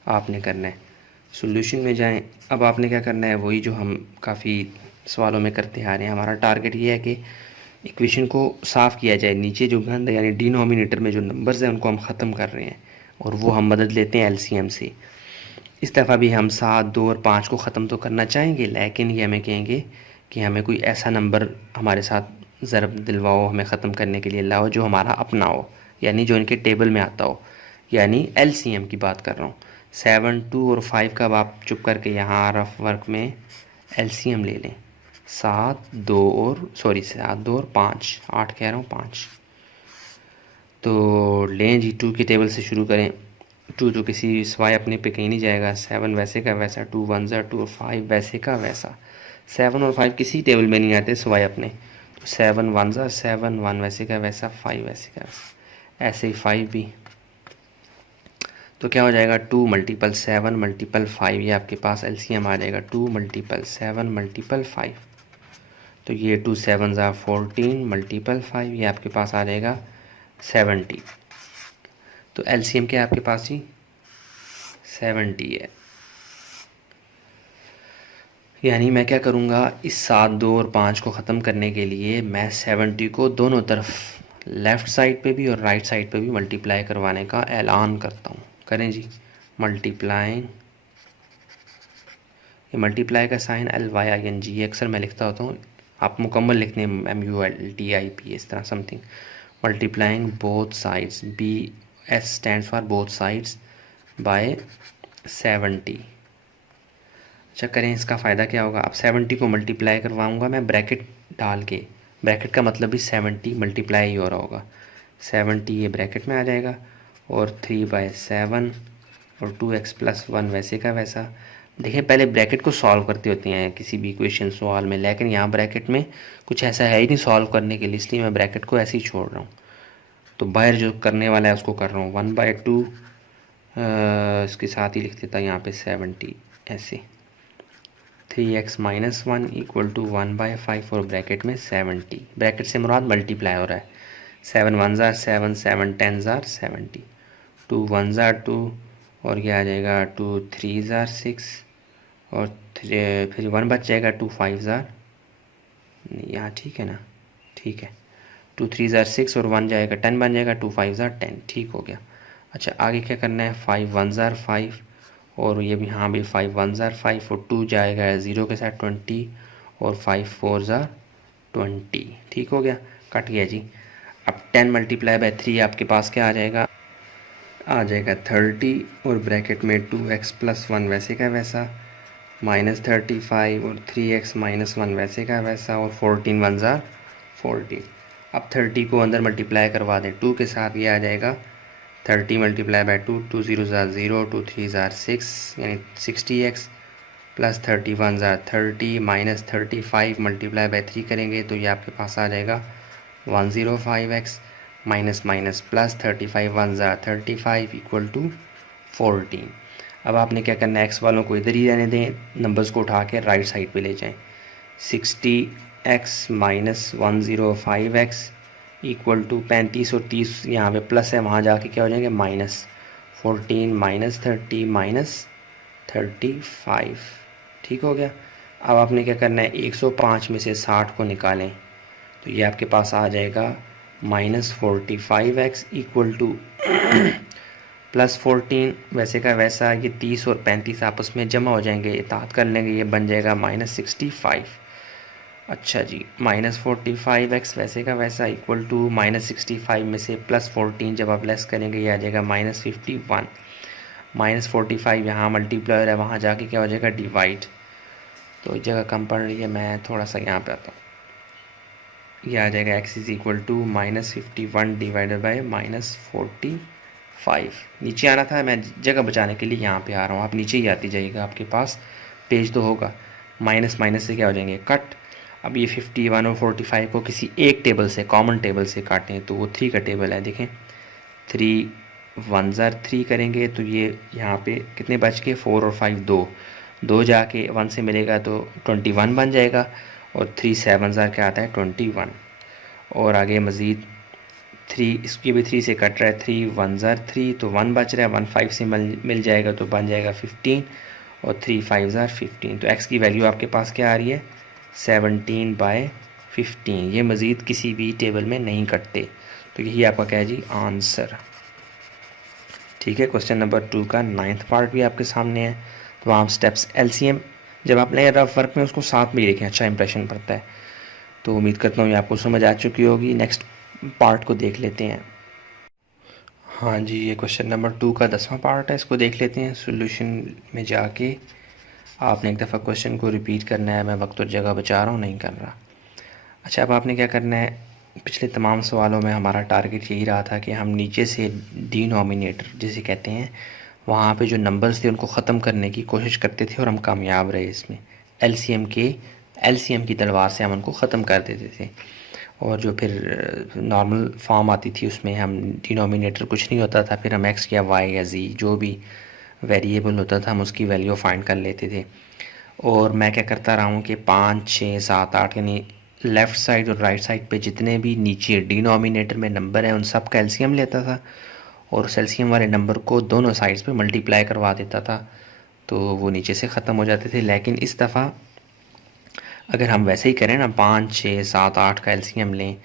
आपने करना है। सॉल्यूशन में जाएं, अब आपने क्या करना है, वही जो हम काफ़ी सवालों में करते आ रहे हैं। हमारा टारगेट ये है कि इक्वेशन को साफ़ किया जाए, नीचे जो गंद यानी डिनोमिनेटर में जो नंबर्स हैं उनको हम ख़त्म कर रहे हैं, और वो हम मदद लेते हैं एलसीएम से। इस दफ़ा भी हम 7 2 और 5 को ख़त्म तो करना चाहेंगे, लेकिन ये हमें कहेंगे कि हमें कोई ऐसा नंबर हमारे साथ ज़रब दिलवाओ, हमें ख़त्म करने के लिए लाओ जो हमारा अपना हो, यानी जो इनके टेबल में आता हो, यानी एलसीएम की बात कर रहा हूँ। 7 2 और 5 का आप चुप करके यहाँ रफ वर्क में एलसीएम ले लें। 7 2 और 5, 8 कह रहा हूँ 5। तो लें जी, 2 की टेबल से शुरू करें। 2 तो किसी सवाए अपने पे कहीं नहीं जाएगा, 7 वैसे का वैसा, 2 1 ज़ा 2 और 5 वैसे का वैसा। 7 और 5 किसी टेबल में नहीं आते सवाए अपने, तो 7 1 ज़ा 7, 1 वैसे का वैसा, 5 वैसे का वैसा, ऐसे ही 5 भी। तो क्या हो जाएगा 2 × 7 × 5, ये आपके पास एलसीएम आ जाएगा 2 × 7 × 5। तो ये 2 7 ज़ा 14 × 5, ये आपके पास आ जाएगा 70। तो एलसीएम क्या है आपके पास जी 70 है। यानी मैं क्या करूँगा, इस 7 2 और 5 को ख़त्म करने के लिए मैं 70 को दोनों तरफ लेफ़्ट साइड पे भी और राइट साइड पे भी मल्टीप्लाई करवाने का ऐलान करता हूँ। करें जी, मल्टीप्लाइंग, ये मल्टीप्लाई का साइन LYING, ये अक्सर मैं लिखता होता हूँ, आप मुकम्मल लिखने MULTIP इस तरह something. Multiplying both sides, BS stands for both sides by 70। अच्छा करें, इसका फ़ायदा क्या होगा, अब 70 को मल्टीप्लाई करवाऊँगा मैं ब्रैकेट डाल के, ब्रैकेट का मतलब भी 70 मल्टीप्लाई ही हो रहा होगा। 70 ये ब्रैकेट में आ जाएगा, और 3/7 और 2x + 1 वैसे का वैसा, देखिए पहले ब्रैकेट को सॉल्व करती होती हैं किसी भी इक्वेशन सवाल में, लेकिन यहाँ ब्रैकेट में कुछ ऐसा है ही नहीं सॉल्व करने के लिए, इसलिए मैं ब्रैकेट को ऐसे ही छोड़ रहा हूँ। तो बाहर जो करने वाला है उसको कर रहा हूँ 1/2, इसके साथ ही लिख देता यहाँ पे 70 ऐसे, 3x - 1 = 1/5 और ब्रैकेट में 70, ब्रैकेट से मुराद मल्टीप्लाई हो रहा है, 7 1s are 7, 7 10s are 70, 2 1s are 2 और क्या आ जाएगा 2 3s are 6 और फिर 1 बच जाएगा, 2 5s are, यहाँ ठीक है ना, ठीक है, 2 3s are 6 और 1 जाएगा 10 बन जाएगा, 2 5s are 10, ठीक हो गया। अच्छा आगे क्या करना है, 5 1s are 5 और ये भी यहाँ भी 5 1s are 5 और 2 जाएगा 0 के साथ 20 और 5 4s are 20, ठीक हो गया, कट गया जी। अब 10 × 3 आपके पास क्या आ जाएगा 30 और ब्रैकेट में 2x + 1 वैसे का वैसा -35 और 3x - 1 वैसे का वैसा और 14 1s are 14। अब 30 को अंदर मल्टीप्लाई करवा दें 2 के साथ, ये आ जाएगा 30 × 2, 2 0s are 0, 2 3s are 6 यानी 60x + 30 1s are 30 -35 × 3 करेंगे तो ये आपके पास आ जाएगा 105x - +35 1s are 35 = 14। अब आपने क्या करना है, एक्स वालों को इधर ही रहने दें, नंबर्स को उठा के राइट साइड पे ले जाएं, 60x - 105x = 35 और 30 यहाँ पे प्लस है, वहाँ जाके क्या हो जाएंगे -14 -30 -35, ठीक हो गया। अब आपने क्या करना है, 105 में से 60 को निकालें तो ये आपके पास आ जाएगा -45x = +14 वैसे का वैसा, ये 30 और 35 आपस में जमा हो जाएंगे, इताद कर लेंगे, ये बन जाएगा -65। अच्छा जी, -45x वैसे का वैसा = -65 में से +14 जब आप लेस करेंगे ये आ जाएगा -51। -45 यहाँ मल्टीप्लायर है, वहाँ जाके क्या हो जाएगा डिवाइड, तो इस जगह कम पड़ रही है, मैं थोड़ा सा यहाँ पे आता हूँ, ये आ जाएगा x = -51 / -45। नीचे आना था, मैं जगह बचाने के लिए यहाँ पे आ रहा हूँ, आप नीचे ही आती जाइएगा, आपके पास पेज तो होगा, माइनस माइनस से क्या हो जाएंगे कट। अब ये 51 और 45 को किसी एक टेबल से, कॉमन टेबल से काटें तो वो 3 का टेबल है, देखें 3 1s are 3 करेंगे तो ये यहाँ पे कितने बच के 4 और 5 2 जाके 1 से मिलेगा तो 21 बन जाएगा और 3 7s are क्या आता है 21 और आगे मज़ीद 3 इसकी भी 3 से कट रहा है, 3 1s are 3 तो 1 बच रहा है, 1 5 से मिल जाएगा तो बन जाएगा 15 और 3 5s are 15। तो x की वैल्यू आपके पास क्या आ रही है 17/15। ये मज़ीद किसी भी टेबल में नहीं कटते, तो यही आपका क्या है जी आंसर। ठीक है, क्वेश्चन नंबर 2 का 9th पार्ट भी आपके सामने है। तो आप स्टेप्स LCM जब आप लें रफ वर्क में उसको साथ में ही लिखें, अच्छा इंप्रेशन पड़ता है। तो उम्मीद करता हूँ ये आपको समझ आ चुकी होगी। नेक्स्ट पार्ट को देख लेते हैं। हाँ जी, ये क्वेश्चन नंबर 2 का 10वां पार्ट है, इसको देख लेते हैं। सोल्यूशन में जाके आपने एक दफ़ा क्वेश्चन को रिपीट करना है, मैं वक्त और जगह बचा रहा हूँ, नहीं कर रहा। अच्छा, अब आपने क्या करना है, पिछले तमाम सवालों में हमारा टारगेट यही रहा था कि हम नीचे से डिनोमिनेटर जिसे कहते हैं वहाँ पे जो नंबर्स थे उनको ख़त्म करने की कोशिश करते थे और हम कामयाब रहे इसमें। एलसीएम की तलवार से हम उनको ख़त्म कर देते थे और जो फिर नॉर्मल फॉर्म आती थी उसमें हम डिनोमिनेटर कुछ नहीं होता था, फिर हम एक्स या वाई या जी जो भी वेरिएबल होता था हम उसकी वैल्यू फाइंड कर लेते थे। और मैं क्या करता रहा हूँ कि 5 6 7 8 यानी लेफ़्ट साइड और राइट साइड पे जितने भी नीचे डिनोमिनेटर में नंबर हैं उन सब का एलसीएम लेता था और उस एलसीएम वाले नंबर को दोनों साइड्स पे मल्टीप्लाई करवा देता था, तो वो नीचे से ख़त्म हो जाते थे। लेकिन इस दफ़ा अगर हम वैसे ही करें ना, 5 6 7 8 का एलसीएम लें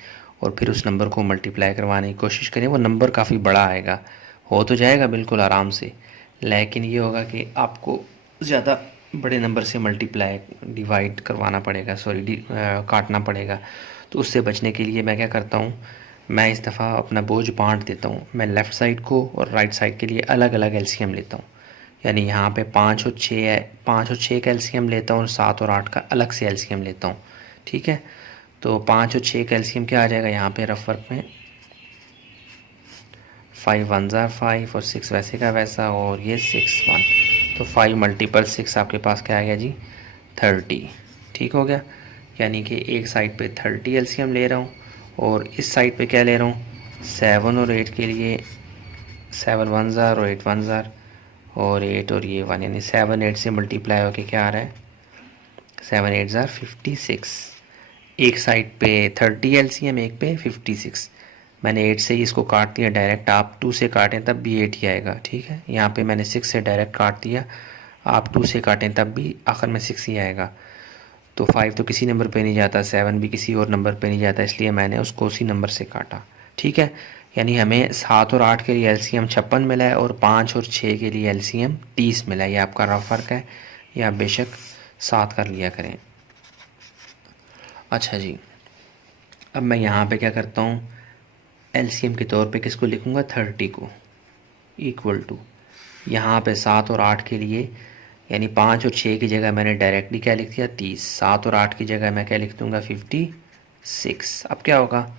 और फिर उस नंबर को मल्टीप्लाई करवाने की कोशिश करें, वो नंबर काफ़ी बड़ा आएगा, हो तो जाएगा बिल्कुल आराम से, लेकिन ये होगा कि आपको ज़्यादा बड़े नंबर से मल्टीप्लाई डिवाइड करवाना पड़ेगा, काटना पड़ेगा। तो उससे बचने के लिए मैं क्या करता हूँ, मैं इस दफ़ा अपना बोझ बांट देता हूँ। मैं लेफ़्ट साइड को और राइट साइड के लिए अलग अलग एलसीएम लेता हूँ, यानी यहाँ पे 5 और 6 है, 5 और 6 का एलसीएम लेता हूँ और 7 और 8 का अलग से एलसीएम लेता हूँ। ठीक है, तो 5 और 6 का एलसीएम क्या आ जाएगा यहाँ पे रफ वर्क में, 5 1s are 5 और 6 वैसे का वैसा और ये 6 1, तो 5 मल्टीपल 6 आपके पास क्या आ गया जी 30। ठीक हो गया, यानी कि एक साइड पे 30 एलसीएम ले रहा हूँ और इस साइड पे क्या ले रहा हूँ 7 और 8 के लिए 7 वन ज़ार और 8 वन ज़ार और 8 और ये 1, यानी 7 8 से मल्टीप्लाई होके क्या आ रहा है 7 8 ज़ार 56। एक साइड पे 30 एलसीएम, एक पे 56। मैंने 8 से ही इसको काट दिया डायरेक्ट, आप 2 से काटें तब भी 8 ही आएगा। ठीक है, यहाँ पे मैंने 6 से डायरेक्ट काट दिया, आप 2 से काटें तब भी आखिर में 6 ही आएगा। तो 5 तो किसी नंबर पे नहीं जाता, 7 भी किसी और नंबर पे नहीं जाता, इसलिए मैंने उसको उसी नंबर से काटा। ठीक है, यानी हमें 7 और 8 के लिए एलसीएम 56 मिला है और 5 और 6 के लिए एलसीएम 30 मिला है। ये आपका रफ फ़र्क है, या बेशक 7 कर लिया करें। अच्छा जी, अब मैं यहाँ पे क्या करता हूँ, एलसीएम के तौर पे किसको लिखूँगा 30 को, इक्वल टू यहाँ पे 7 और 8 के लिए, यानी 5 और 6 की जगह मैंने डायरेक्टली क्या लिख दिया 30, 7 और 8 की जगह मैं क्या लिख दूँगा 56। अब क्या होगा,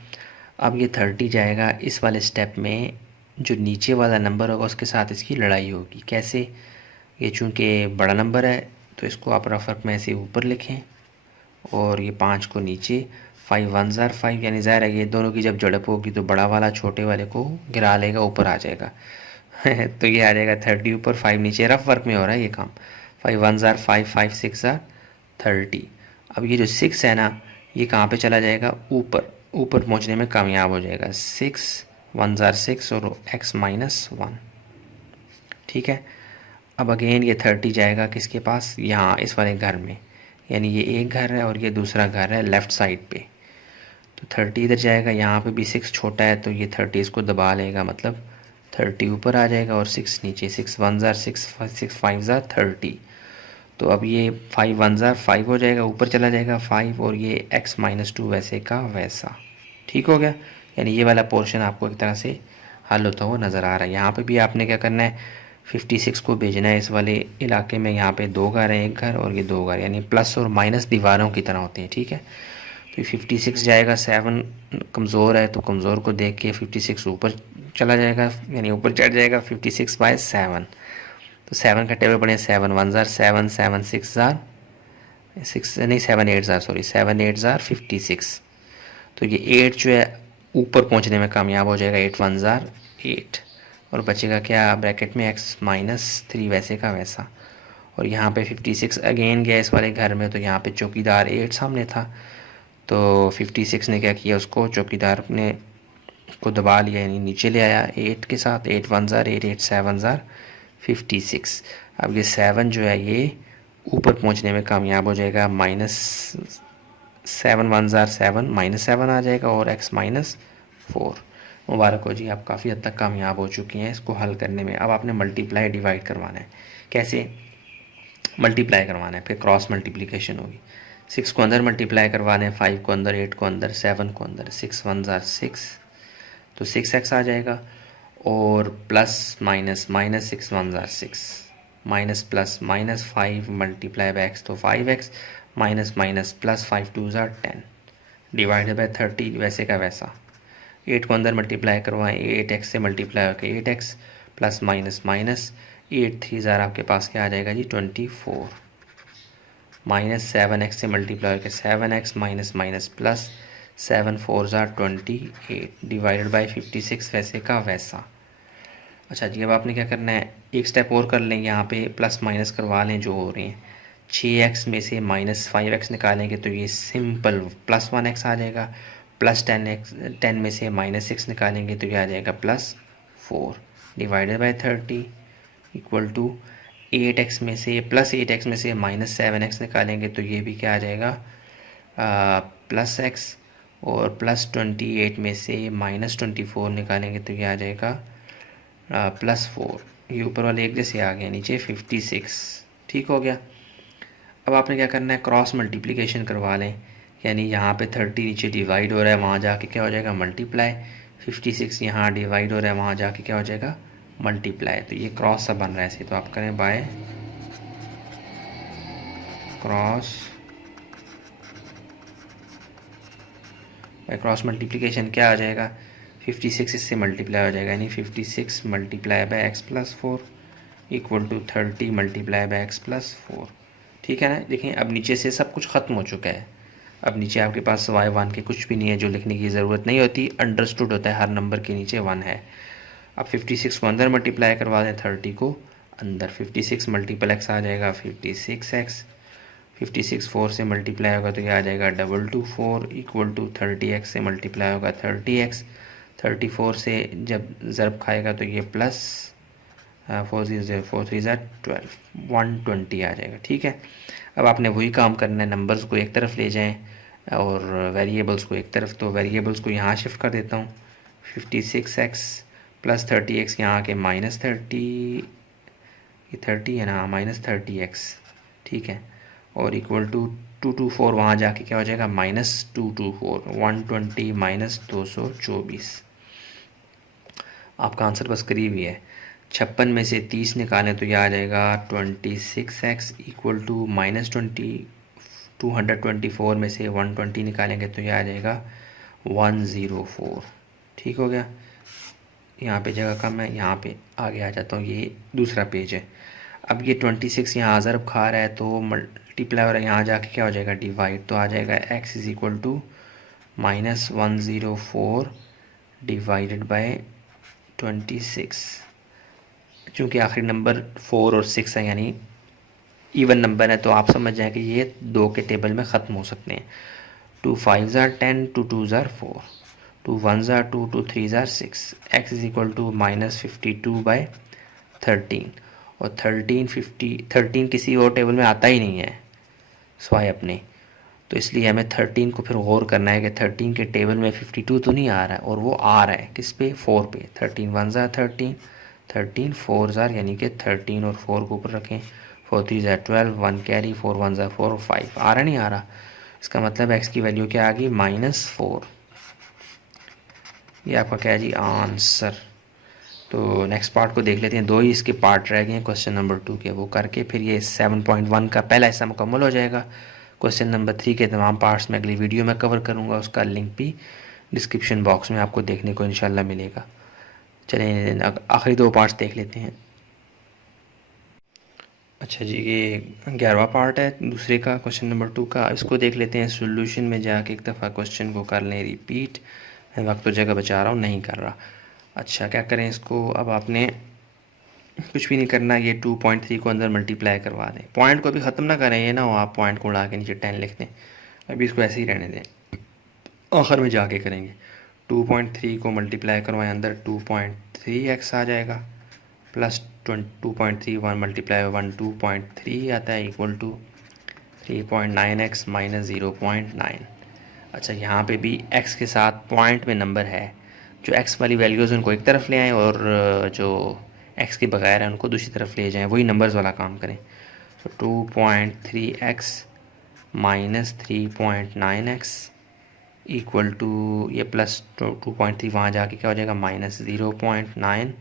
अब ये 30 जाएगा इस वाले स्टेप में, जो नीचे वाला नंबर होगा उसके साथ इसकी लड़ाई होगी। कैसे, ये चूँकि बड़ा नंबर है तो इसको आप रफर्क में से ऊपर लिखें और ये 5 को नीचे, 5 वन ज़ार 5, यानी ज़ाहिर है ये दोनों की जब झड़प होगी तो बड़ा वाला छोटे वाले को गिरा लेगा, ऊपर आ जाएगा तो ये आ जाएगा 30 ऊपर 5 नीचे, रफ वर्क में हो रहा है ये काम। 5 वन ज़ार 5, 5 6 ज़ार 30। अब ये जो 6 है ना, ये कहाँ पे चला जाएगा ऊपर, ऊपर पहुँचने में कामयाब हो जाएगा। 6 वन ज़ार 6 और x माइनस 1। ठीक है, अब अगेन ये 30 जाएगा किसके पास, यहाँ इस वाले घर में, यानी ये एक घर है और ये दूसरा घर है लेफ़्ट साइड पे। तो 30 इधर जाएगा, यहाँ पे भी 6 छोटा है तो ये 30 इसको दबा लेगा, मतलब 30 ऊपर आ जाएगा और 6 नीचे। 6 वन ज़ार 6, 6 5 ज़ार 30। तो अब ये 5 वन ज़ार 5 हो जाएगा, ऊपर चला जाएगा 5 और ये x माइनस 2 वैसे का वैसा। ठीक हो गया, यानी ये वाला पोर्शन आपको एक तरह से हल होता हुआ नज़र आ रहा है। यहाँ पे भी आपने क्या करना है 56 को भेजना है इस वाले इलाके में। यहाँ पे 2 घर हैं, एक घर और ये 2 घर, यानी प्लस और माइनस दीवारों की तरह होते हैं। ठीक है, तो 56 जाएगा, 7 कमज़ोर है तो कमज़ोर को देख के 56 ऊपर चला जाएगा, यानी ऊपर चढ़ जाएगा 56 बाय 7। तो 7 का टेबल पढ़े, 7 वन ज़ार 7, 7 6 ज़ार 6 नहीं 7 8 ज़ार सॉरी 7 8 ज़ार 56। तो ये 8 जो है ऊपर पहुंचने में कामयाब हो जाएगा, 8 वन ज़ार 8 और बचेगा क्या ब्रैकेट में x माइनस 3 वैसे का वैसा। और यहाँ पे 56 अगेन गया इस वाले घर में, तो यहाँ पे चौकीदार 8 सामने था तो 56 ने क्या किया, उसको चौकीदार ने को दबा लिया, यानी नीचे ले आया 8 के साथ। 8 वन ज़ार 8, 8 7 ज़ार 56। अब ये 7 जो है ये ऊपर पहुंचने में कामयाब हो जाएगा, माइनस 7 वन ज़ार 7 माइनस 7 आ जाएगा और x माइनस 4। मुबारक हो जी, आप काफ़ी हद तक कामयाब हो चुकी हैं इसको हल करने में। अब आपने मल्टीप्लाई डिवाइड करवाना है, कैसे मल्टीप्लाई करवाना है, फिर क्रॉस मल्टीप्लिकेशन होगी। 6 को अंदर मल्टीप्लाई करवाना है, 5 को अंदर, 8 को अंदर, 7 को अंदर। 6 वन ज़ार 6 तो 6x आ जाएगा और प्लस माइनस माइनस 6 वन ज़ार 6 minus plus minus 5 multiply by x तो 5x minus minus plus 5 two ज़ार 10 डिवाइडेड बाय 30 वैसे का वैसा। 8 को अंदर मल्टीप्लाई करवाएं, 8x से मल्टीप्लाई होकर 8x प्लस माइनस माइनस 8 3 ज़ार आपके पास क्या आ जाएगा जी 24 माइनस 7x से मल्टीप्लाई होकर 7x माइनस माइनस प्लस 7 4 ज़ार 28 डिवाइडेड बाई 56 वैसे का वैसा। अच्छा जी, अब आपने क्या करना है एक स्टेप और कर लें, यहाँ पे प्लस माइनस करवा लें जो हो रहे हैं। 6x में से माइनस 5x निकालेंगे तो ये सिंपल प्लस 1x आ जाएगा। प्लस 10 में से माइनस 6 निकालेंगे तो ये आ जाएगा plus 4 divided by 30 equal to 8x में से प्लस 8x में से माइनस 7x निकालेंगे तो ये भी क्या आ जाएगा प्लस x और प्लस 28 में से माइनस 24 निकालेंगे तो ये आ जाएगा प्लस 4। ये ऊपर वाले एक जैसे आ गए, नीचे 56। ठीक हो गया, अब आपने क्या करना है क्रॉस मल्टीप्लिकेशन करवा लें, यानी यहाँ पे 30 नीचे डिवाइड हो रहा है, वहाँ जाके क्या हो जाएगा मल्टीप्लाई। 56 यहाँ डिवाइड हो रहा है, वहाँ जाके क्या हो जाएगा मल्टीप्लाई। तो ये क्रॉस सा बन रहा है ऐसे, तो आप करें बाय क्रॉस मल्टीप्लिकेशन क्या आ जाएगा 56 इससे मल्टीप्लाई हो जाएगा, यानी 56 multiply by x plus 4 equal to 30 multiply by x plus 4। ठीक है ना। देखें अब नीचे से सब कुछ ख़त्म हो चुका है। अब नीचे आपके पास y1 के कुछ भी नहीं है, जो लिखने की ज़रूरत नहीं होती, अंडरस्टूड होता है हर नंबर के नीचे 1 है। अब 56 को अंदर मल्टीप्लाई करवा दें, 30 को अंदर। 56 मल्टीपल एक्स आ जाएगा 56x, 56 4 से मल्टीप्लाई होगा तो ये आ जाएगा 224 इक्वल टू 30x से मल्टीप्लाई होगा 30x, 34 से जब ज़रब खाएगा तो ये प्लस 4 0 4 3 12 120 आ जाएगा। ठीक है। अब आपने वही काम करना है, नंबर्स को एक तरफ ले जाएं और वेरिएबल्स को एक तरफ। तो वेरिएबल्स को यहाँ शिफ्ट कर देता हूँ, 56x प्लस 30x यहाँ आके माइनस 30, ये 30 है ना, माइनस 30x। ठीक है। और इक्वल टू 224 वहाँ जाके क्या हो जाएगा, माइनस 224, 120 माइनस 224। आपका आंसर बस करीब ही है। 56 में से 30 निकालें तो यह आ जाएगा 26x इक्वल टू माइनस 224 में से 120 निकालेंगे तो यह आ जाएगा 104। ठीक हो गया। यहाँ पे जगह कम है, यहाँ पे आगे आ जाता हूँ, ये दूसरा पेज है। अब ये 26 यहाँ ज़रब खा रहा है तो मल्टीप्लाई और यहाँ जाके क्या हो जाएगा, डिवाइड। तो आ जाएगा x is equal to minus 104 divided by 26। चूँकि आखिरी नंबर 4 और 6 है, यानी इवन नंबर है, तो आप समझ जाएं कि ये 2 के टेबल में ख़त्म हो सकते हैं। 2 5 ज़ार 10, 2 2 ज़ार 4, 2 1 ज़ार 2, 2 3 ज़ार 6। x is equal to minus 52 by 13। और 13 किसी और टेबल में आता ही नहीं है स्वाय अपने, तो इसलिए हमें 13 को फिर गौर करना है कि 13 के टेबल में 52 तो नहीं आ रहा है, और वो आ रहा है किस पे, 4 पे। 13 1 ज़ार 13, 13 4 ज़ार यानी कि 13 और 4 को ऊपर रखें, 4 3 ज़ार 12, 1 कैरी, 4 1 ज़ार 4 और 5 आ रहा नहीं आ रहा। इसका मतलब x की वैल्यू क्या आ गई, -4। ये आपका क्या है जी, आंसर। तो नेक्स्ट पार्ट को देख लेते हैं। 2 ही इसके पार्ट रह गए हैं क्वेश्चन नंबर 2 के, वो करके फिर ये 7.1 का पहला हिस्सा मुकम्मल हो जाएगा। क्वेश्चन नंबर 3 के तमाम पार्ट्स में अगली वीडियो में कवर करूँगा, उसका लिंक भी डिस्क्रिप्शन बॉक्स में आपको देखने को इंशाल्लाह मिलेगा। चलिए आखिरी 2 पार्ट्स देख लेते हैं। अच्छा जी, ये 11वां पार्ट है दूसरे का, क्वेश्चन नंबर 2 का। इसको देख लेते हैं। सोल्यूशन में जाके एक दफ़ा क्वेश्चन को कर लें रिपीट। मैं वक्त तो जगह बचा रहा हूँ, नहीं कर रहा। अच्छा क्या करें इसको, अब आपने कुछ भी नहीं करना, ये 2.3 को अंदर मल्टीप्लाई करवा दें। पॉइंट को भी ख़त्म ना करें, ये ना हो आप पॉइंट को उड़ा के नीचे 10 लिख दें। अभी इसको ऐसे ही रहने दें, आखिर में जाके करेंगे। 2.3 को मल्टीप्लाई करवाएं अंदर, 2.3x आ जाएगा प्लस 2.3 1 मल्टीप्लाई 1 2.3 आता है इक्वल टू 3.9x माइनस 0.9। अच्छा यहाँ पे भी x के साथ पॉइंट में नंबर है, जो x वाली वैल्यूज़ उनको एक तरफ ले आएँ और जो x के बगैर है उनको दूसरी तरफ ले जाएँ, वही नंबर्स वाला काम करें। तो 2.3x minus 3.9x equal to ये प्लस 2.3 वहाँ जाके क्या हो जाएगा, माइनस 0.9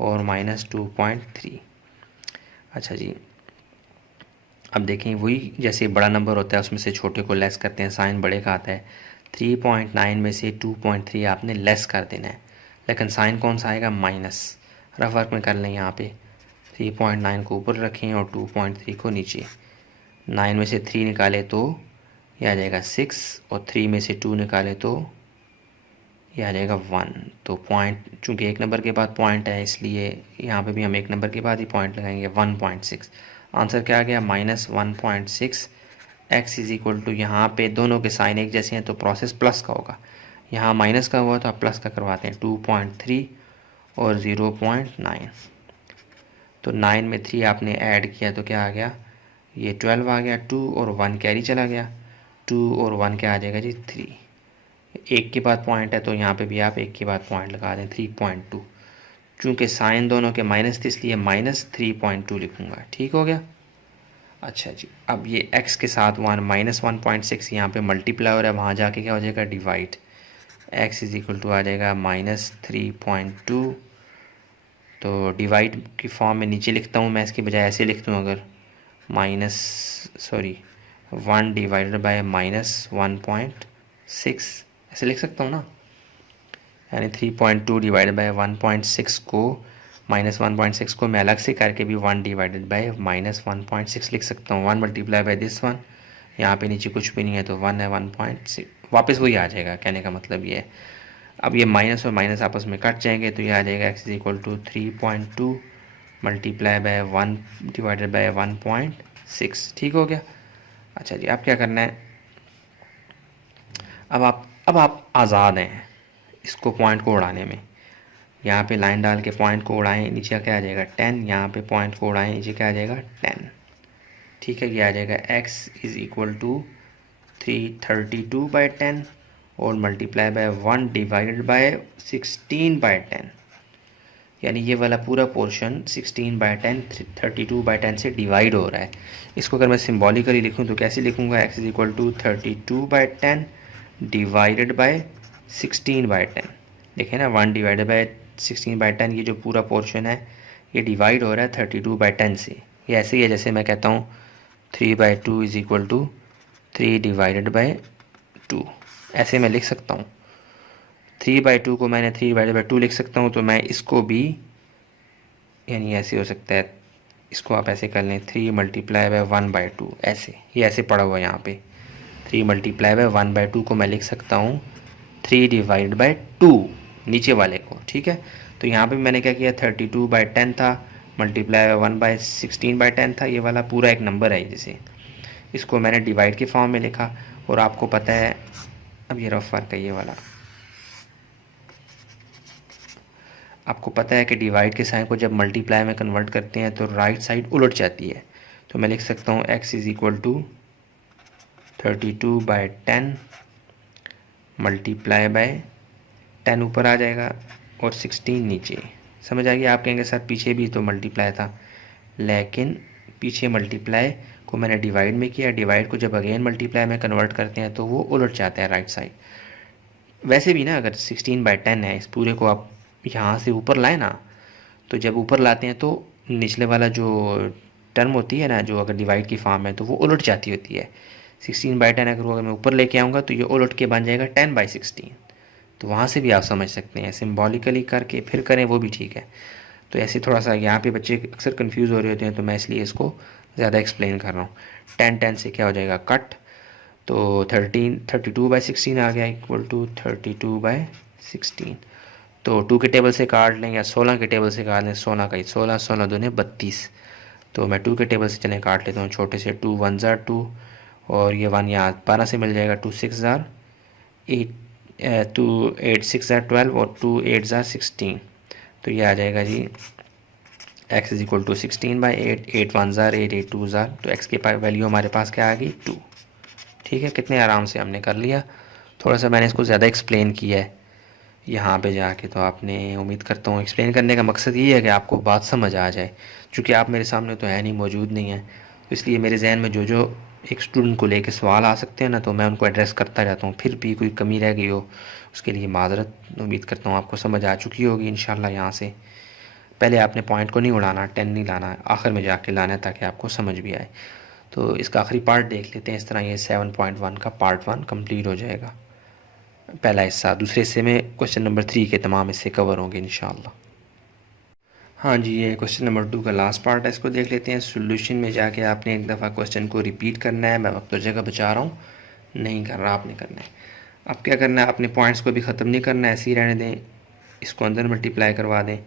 और माइनस 2.3। अच्छा जी, अब देखें वही जैसे बड़ा नंबर होता है उसमें से छोटे को लेस करते हैं, साइन बड़े का आता है। 3.9 में से 2.3 आपने लेस कर देना है, लेकिन साइन कौन सा आएगा, माइनस। रफ वर्क में कर लें, यहाँ पे 3.9 को ऊपर रखें और 2.3 को नीचे। 9 में से 3 निकाले तो यह आ जाएगा 6, और 3 में से 2 निकाले तो यह आ जाएगा 1। तो पॉइंट, चूँकि एक नंबर के बाद पॉइंट है इसलिए यहाँ पे भी हम एक नंबर के बाद ही पॉइंट लगाएंगे, 1.6। आंसर क्या आ गया, -1.6। x इज़ इक्वल टू, यहाँ पे दोनों के साइन एक जैसे हैं तो प्रोसेस प्लस का होगा, यहाँ माइनस का हुआ तो आप प्लस का करवाते हैं। 2.3 और 0.9, तो 9 में 3 आपने ऐड किया तो क्या आ गया, ये 12 आ गया। 2 और 1 कैरी चला गया, 2 और 1 क्या आ जाएगा जी, 3। एक के बाद पॉइंट है तो यहाँ पे भी आप एक के बाद पॉइंट लगा दें, 3.2। चूँकि साइन दोनों के माइनस थे इसलिए -3.2 लिखूँगा। ठीक हो गया। अच्छा जी, अब ये x के साथ -1.6 यहाँ पे मल्टीप्लाई हो रहा है, वहाँ जाके क्या हो जाएगा, divide. x is equal to आ जाएगा -3.2। तो डिवाइड की फॉर्म में नीचे लिखता हूँ मैं, इसके बजाय ऐसे लिखता हूँ, अगर 1 डिवाइडेड बाय -1.6 ऐसे लिख सकता हूँ ना, यानी 3.2 डिवाइडेड बाय 1.6 को -1.6 को मैं अलग से करके भी 1 डिवाइडेड बाय -1.6 लिख सकता हूँ। 1 मल्टीप्लाई बाय दिस वन, यहाँ पे नीचे कुछ भी नहीं है तो 1 है, 1.6 वापस वही आ जाएगा। कहने का मतलब ये है। अब ये माइनस और माइनस आपस में कट जाएंगे तो ये आ जाएगा x is equal to 3.2 multiply by 1 divided by 1.6। ठीक हो गया। अच्छा जी, अब क्या करना है, अब आप आज़ाद हैं इसको पॉइंट को उड़ाने में। यहाँ पे लाइन डाल के पॉइंट को उड़ाएं, नीचे क्या आ जाएगा 10, यहाँ पे पॉइंट को उड़ाएं, नीचे क्या आ जाएगा 10। ठीक है, ये आ जाएगा x इज़ इक्वल टू 332/10 और मल्टीप्लाई बाय 1 डिवाइडेड बाय 16/10, यानी ये वाला पूरा पोर्शन 16/10 32/10 से डिवाइड हो रहा है। इसको अगर मैं सिम्बॉलिकली लिखूं तो कैसे लिखूंगा, x is equal to 32/10 divided by 16/10। देखें ना, 1 डिवाइडेड बाय 16/10, ये जो पूरा पोर्शन है ये डिवाइड हो रहा है 32/10 से। ये ऐसे ही है जैसे मैं कहता हूँ 3/2 is equal to 3 divided by 2, ऐसे मैं लिख सकता हूँ। 3/2 को मैंने 3 डिवाइडेड बाय 2 लिख सकता हूँ, तो मैं इसको भी यानी ऐसे हो सकता है, इसको आप ऐसे कर लें 3 मल्टीप्लाई बाय 1/2, ऐसे ये ऐसे पड़ा हुआ है यहाँ पे। 3 मल्टीप्लाई बाय 1/2 को मैं लिख सकता हूँ 3 डिवाइड बाय 2 नीचे वाले को। ठीक है, तो यहाँ पे मैंने क्या किया 32/10 था मल्टीप्लाई बाय 1/16/10 था, ये वाला पूरा एक नंबर है जैसे, इसको मैंने डिवाइड के फॉर्म में लिखा। और आपको पता है, अब ये रफ वर्क है ये वाला, आपको पता है कि डिवाइड के साइन को जब मल्टीप्लाई में कन्वर्ट करते हैं तो राइट साइड उलट जाती है। तो मैं लिख सकता हूँ x is equal to 32/10 multiply by 10 ऊपर आ जाएगा और 16 नीचे। समझ आ गया? आप कहेंगे सर पीछे भी तो मल्टीप्लाई था, लेकिन पीछे मल्टीप्लाई को मैंने डिवाइड में किया, डिवाइड को जब अगेन मल्टीप्लाई में कन्वर्ट करते हैं तो वो उलट जाता है राइट साइड। वैसे भी ना, अगर 16/10 है, इस पूरे को आप यहाँ से ऊपर लाए ना, तो जब ऊपर लाते हैं तो निचले वाला जो टर्म होती है ना, जो अगर डिवाइड की फॉर्म है तो वो उलट जाती होती है। 16/10 अगर मैं ऊपर लेके आऊँगा तो ये उलट के बन जाएगा 10/16। तो वहाँ से भी आप समझ सकते हैं, सिम्बॉलिकली करके फिर करें वो भी ठीक है। तो ऐसे थोड़ा सा यहाँ पे बच्चे अक्सर कंफ्यूज हो रहे होते हैं, तो मैं इसलिए इसको ज़्यादा एक्सप्लेन कर रहा हूँ। 10 से क्या हो जाएगा कट, तो 32/16 आ गया इक्वल टू 32/16। तो 2 के टेबल से काट लें या 16 के टेबल से काट लें, 16 का ही 16, 16 दूने 32। तो मैं 2 के टेबल से चलें काट लेता हूँ छोटे से, 2 1 ज़ार 2 और ये 1 यहाँ 12 से मिल जाएगा, 2 6 ज़ार 8, 2 8 6 ज़ार 12 और 2 8 ज़ार 16। तो ये आ जाएगा जी x इज इक्वल टू 16/8, 8 1 ज़ार 8, 8 2 ज़ार। तो x की वैल्यू हमारे पास क्या आ गई 2। ठीक है, कितने आराम से हमने कर लिया। थोड़ा सा मैंने इसको ज़्यादा एक्सप्लेन किया है यहाँ पे जाके, तो आपने उम्मीद करता हूँ एक्सप्लेन करने का मकसद ये है कि आपको बात समझ आ जाए। चूँकि आप मेरे सामने तो है नहीं, मौजूद नहीं है, तो इसलिए मेरे जहन में जो जो एक स्टूडेंट को लेके सवाल आ सकते हैं ना, तो मैं उनको एड्रेस करता जाता हूँ। फिर भी कोई कमी रह गई हो उसके लिए माजरत, उम्मीद करता हूँ आपको समझ आ चुकी होगी इंशाल्लाह। यहाँ से पहले आपने पॉइंट को नहीं उड़ाना, 10 नहीं लाना है, आखिर में जाके लाना है ताकि आपको समझ भी आए। तो इसका आखिरी पार्ट देख लेते हैं। इस तरह ये 7.1 का पार्ट 1 कंप्लीट हो जाएगा, पहला हिस्सा। दूसरे हिस्से में क्वेश्चन नंबर 3 के तमाम हिस्से कवर होंगे इंशाल्लाह। हाँ जी, ये क्वेश्चन नंबर 2 का लास्ट पार्ट है, इसको देख लेते हैं। सोल्यूशन में जाके आपने एक दफ़ा क्वेश्चन को रिपीट करना है। मैं वक्त और जगह बचा रहा हूँ, नहीं कर रहा, आपने करना है। अब क्या करना है, अपने पॉइंट्स को भी ख़त्म नहीं करना है, ऐसे ही रहने दें, इसको अंदर मल्टीप्लाई करवा दें।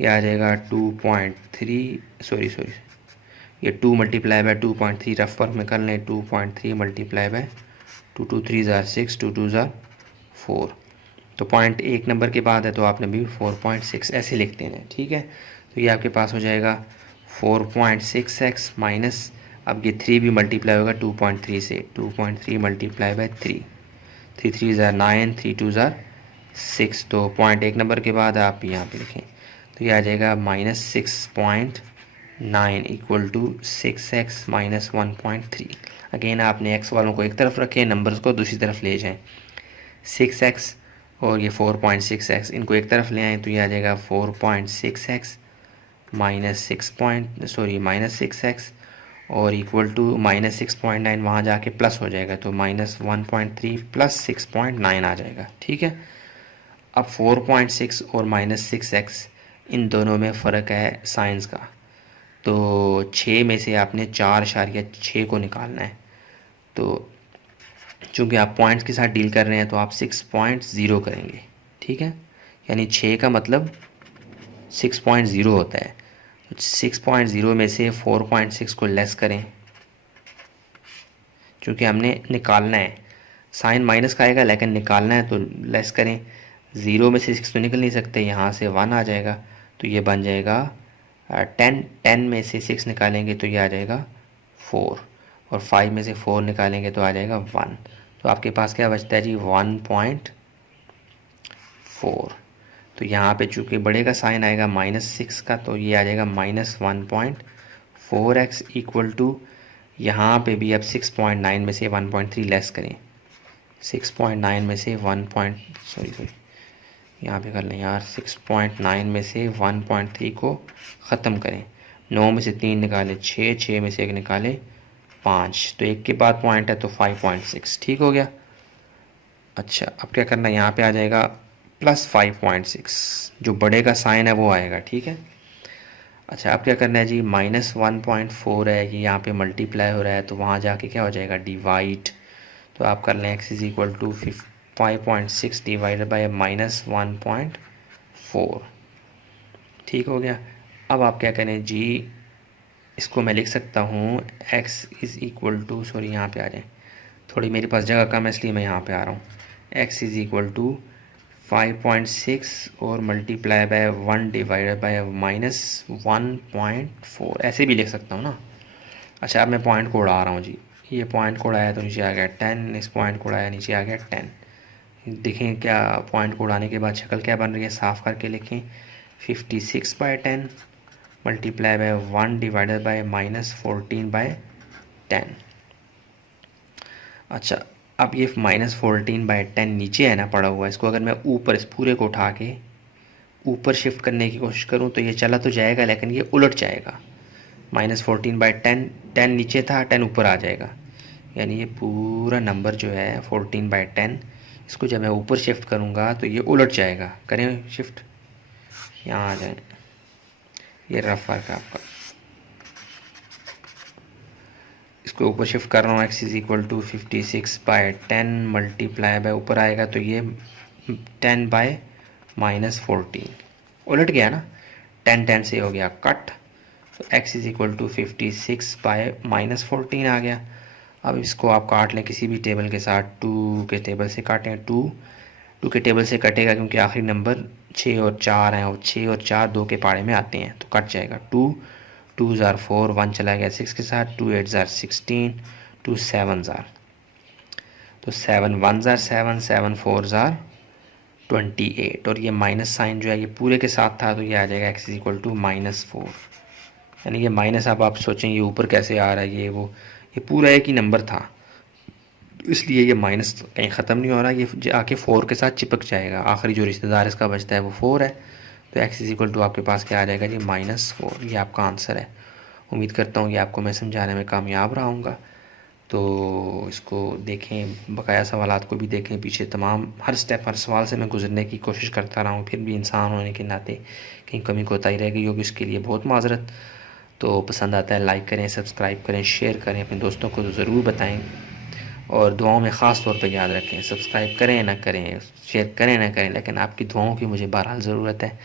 ये आ जाएगा 2.3, सॉरी ये 2 मल्टीप्लाई बाय 2.3 रफ वर्क में कर लें। 2.3 मल्टीप्लाई बाय 2 2 3 ज़ार 6, 2 2 ज़ार 4। तो पॉइंट एक नंबर के बाद है तो आपने भी 4.6 ऐसे लिख देना है। ठीक है, तो ये आपके पास हो जाएगा 4.6x माइनस, अब ये 3 भी मल्टीप्लाई होगा 2.3 से, 2.3 मल्टीप्लाई बाय 3, 3 3 ज़ार 9, 3 2 ज़ार 6। तो पॉइंट एक नंबर के बाद आप यहाँ पे लिखें, तो ये आ जाएगा -6.9 equal to 6x minus 1.3। Again आपने x वालों को एक तरफ रखें, नंबर्स को दूसरी तरफ ले जाएं। 6x और ये 4.6x इनको एक तरफ ले आएँ, तो ये आ जाएगा 4.6x माइनस 6x और इक्वल टू -6.9, वहाँ जाके प्लस हो जाएगा, तो -1.3 प्लस 6.9 आ जाएगा। ठीक है, अब 4.6 और -6x इन दोनों में फ़र्क है साइंस का। तो 6 में से आपने 4.6 को निकालना है। तो चूँकि आप पॉइंट्स के साथ डील कर रहे हैं तो आप 6.0 करेंगे, ठीक है। यानी 6 का मतलब 6.0 होता है। 6.0 में से 4.6 को लेस करें, क्योंकि हमने निकालना है। साइन माइनस का आएगा लेकिन निकालना है तो लेस करें। 0 में से 6 तो निकल नहीं सकते, यहाँ से 1 आ जाएगा तो ये बन जाएगा 10। 10 में से 6 निकालेंगे तो ये आ जाएगा 4, और 5 में से 4 निकालेंगे तो आ जाएगा 1। तो आपके पास क्या बचता है जी, 1.4। तो यहाँ पे चूँकि बड़े का साइन आएगा -6 का, तो ये आ जाएगा -1.4x इक्वल टू, यहाँ पे भी अब 6.9 में से 1.3 लेस करें। 6.9 में से 1 यहाँ पे कर लें यार, 6.9 में से 1.3 को ख़त्म करें। 9 में से 3 निकाले 6, 6 में से 1 निकाले 5, तो 1 के बाद पॉइंट है तो 5.6, ठीक हो गया। अच्छा, अब क्या करना है, यहाँ पे आ जाएगा +5.6, जो बड़े का साइन है वो आएगा, ठीक है। अच्छा, अब क्या करना है जी, -1.4 है, ये यहाँ पे मल्टीप्लाई हो रहा है तो वहाँ जाके क्या हो जाएगा, डिवाइड। तो आप कर लें x = 5.6 डिवाइडेड बाय -1.4, ठीक हो गया। अब आप क्या करें जी, इसको मैं लिख सकता हूँ x = सॉरी यहाँ पे आ जाए, थोड़ी मेरे पास जगह कम है इसलिए मैं यहाँ पे आ रहा हूँ। x = 5.6 और मल्टीप्लाई बाय 1 डिवाइडेड बाय -1.4, ऐसे भी लिख सकता हूँ ना। अच्छा, अब मैं पॉइंट को उड़ा रहा हूँ जी, ये पॉइंट को उड़ाया तो नीचे आ गया 10, इस पॉइंट को उड़ाया नीचे आ गया 10। देखें क्या पॉइंट को उड़ाने के बाद शक्ल क्या बन रही है, साफ़ करके लिखें। 56/10 मल्टीप्लाई बाय 1 डिवाइडेड बाय -14/10। अच्छा, अब ये -14/10 नीचे है ना पड़ा हुआ, इसको अगर मैं ऊपर इस पूरे को उठा के ऊपर शिफ्ट करने की कोशिश करूं तो ये चला तो जाएगा लेकिन ये उलट जाएगा। -14/10, 10 नीचे था, 10 ऊपर आ जाएगा, यानी ये पूरा नंबर जो है 14/10, इसको जब मैं ऊपर शिफ्ट करूंगा तो ये उलट जाएगा। करें शिफ्ट, यहाँ आ जाए, ये रफ फर्क है आपका। इसको ऊपर शिफ्ट कर रहा हूँ, x = 56/10 मल्टीप्लाई बाय, ऊपर आएगा तो ये 10/-14, उलट गया ना, 10 10 से हो गया कट, तो x = 56/-14 आ गया। अब इसको आप काट लें किसी भी टेबल के साथ, 2 के टेबल से काटें, 2 के टेबल से कटेगा क्योंकि आखिरी नंबर 6 और 4 हैं, और 6 और 4 2 के पाड़े में आते हैं तो कट जाएगा। 2 2 ज़ार 4, 1 चला गया 6 के साथ, 2 8 ज़ार 16, 2 7 ज़ार, तो 7 1 ज़ार 7, 7 4 ज़ार 28, और ये माइनस साइन जो है ये पूरे के साथ था तो ये आ जाएगा x = -4। यानी ये माइनस, अब आप सोचें ये ऊपर कैसे आ रहा है, ये वो, ये पूरा एक ही नंबर था इसलिए ये माइनस कहीं ख़त्म नहीं हो रहा, ये आके 4 के साथ चिपक जाएगा। आखिरी जो रिश्तेदार इसका बचता है वो 4 है, तो x = आपके पास क्या आ जाएगा जी, -4। ये आपका आंसर है। उम्मीद करता हूँ ये आपको मैं समझाने में कामयाब रहा। तो इसको देखें, बकाया सवालात को भी देखें, पीछे तमाम हर स्टेप हर सवाल से मैं गुजरने की कोशिश करता रहा हूँ, फिर भी इंसान होने के नाते कहीं कमी कोताही रह गई होगी, उसके लिए बहुत माजरत। तो पसंद आता है लाइक करें, सब्सक्राइब करें, शेयर करें, अपने दोस्तों को तो ज़रूर बताएं, और दुआओं में ख़ास तौर पे याद रखें। सब्सक्राइब करें ना करें, शेयर करें ना करें, लेकिन आपकी दुआओं की मुझे बहरहाल ज़रूरत है।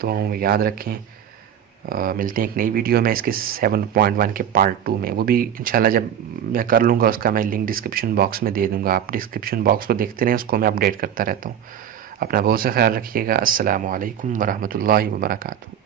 दुआओं में याद रखें। मिलते हैं एक नई वीडियो में इसके 7.1 के पार्ट 2 में, वो भी इंशाल्लाह जब मैं कर लूँगा उसका मैं लिंक डिस्क्रिप्शन बॉक्स में दे दूँगा। आप डिस्क्रिप्शन बॉक्स को देखते रहें, उसको मैं अपडेट करता रहता हूँ। अपना बहुत सा ख्याल रखिएगा। अस्सलामु अलैकुम वरहमतुल्लाहि वबरकातुहू।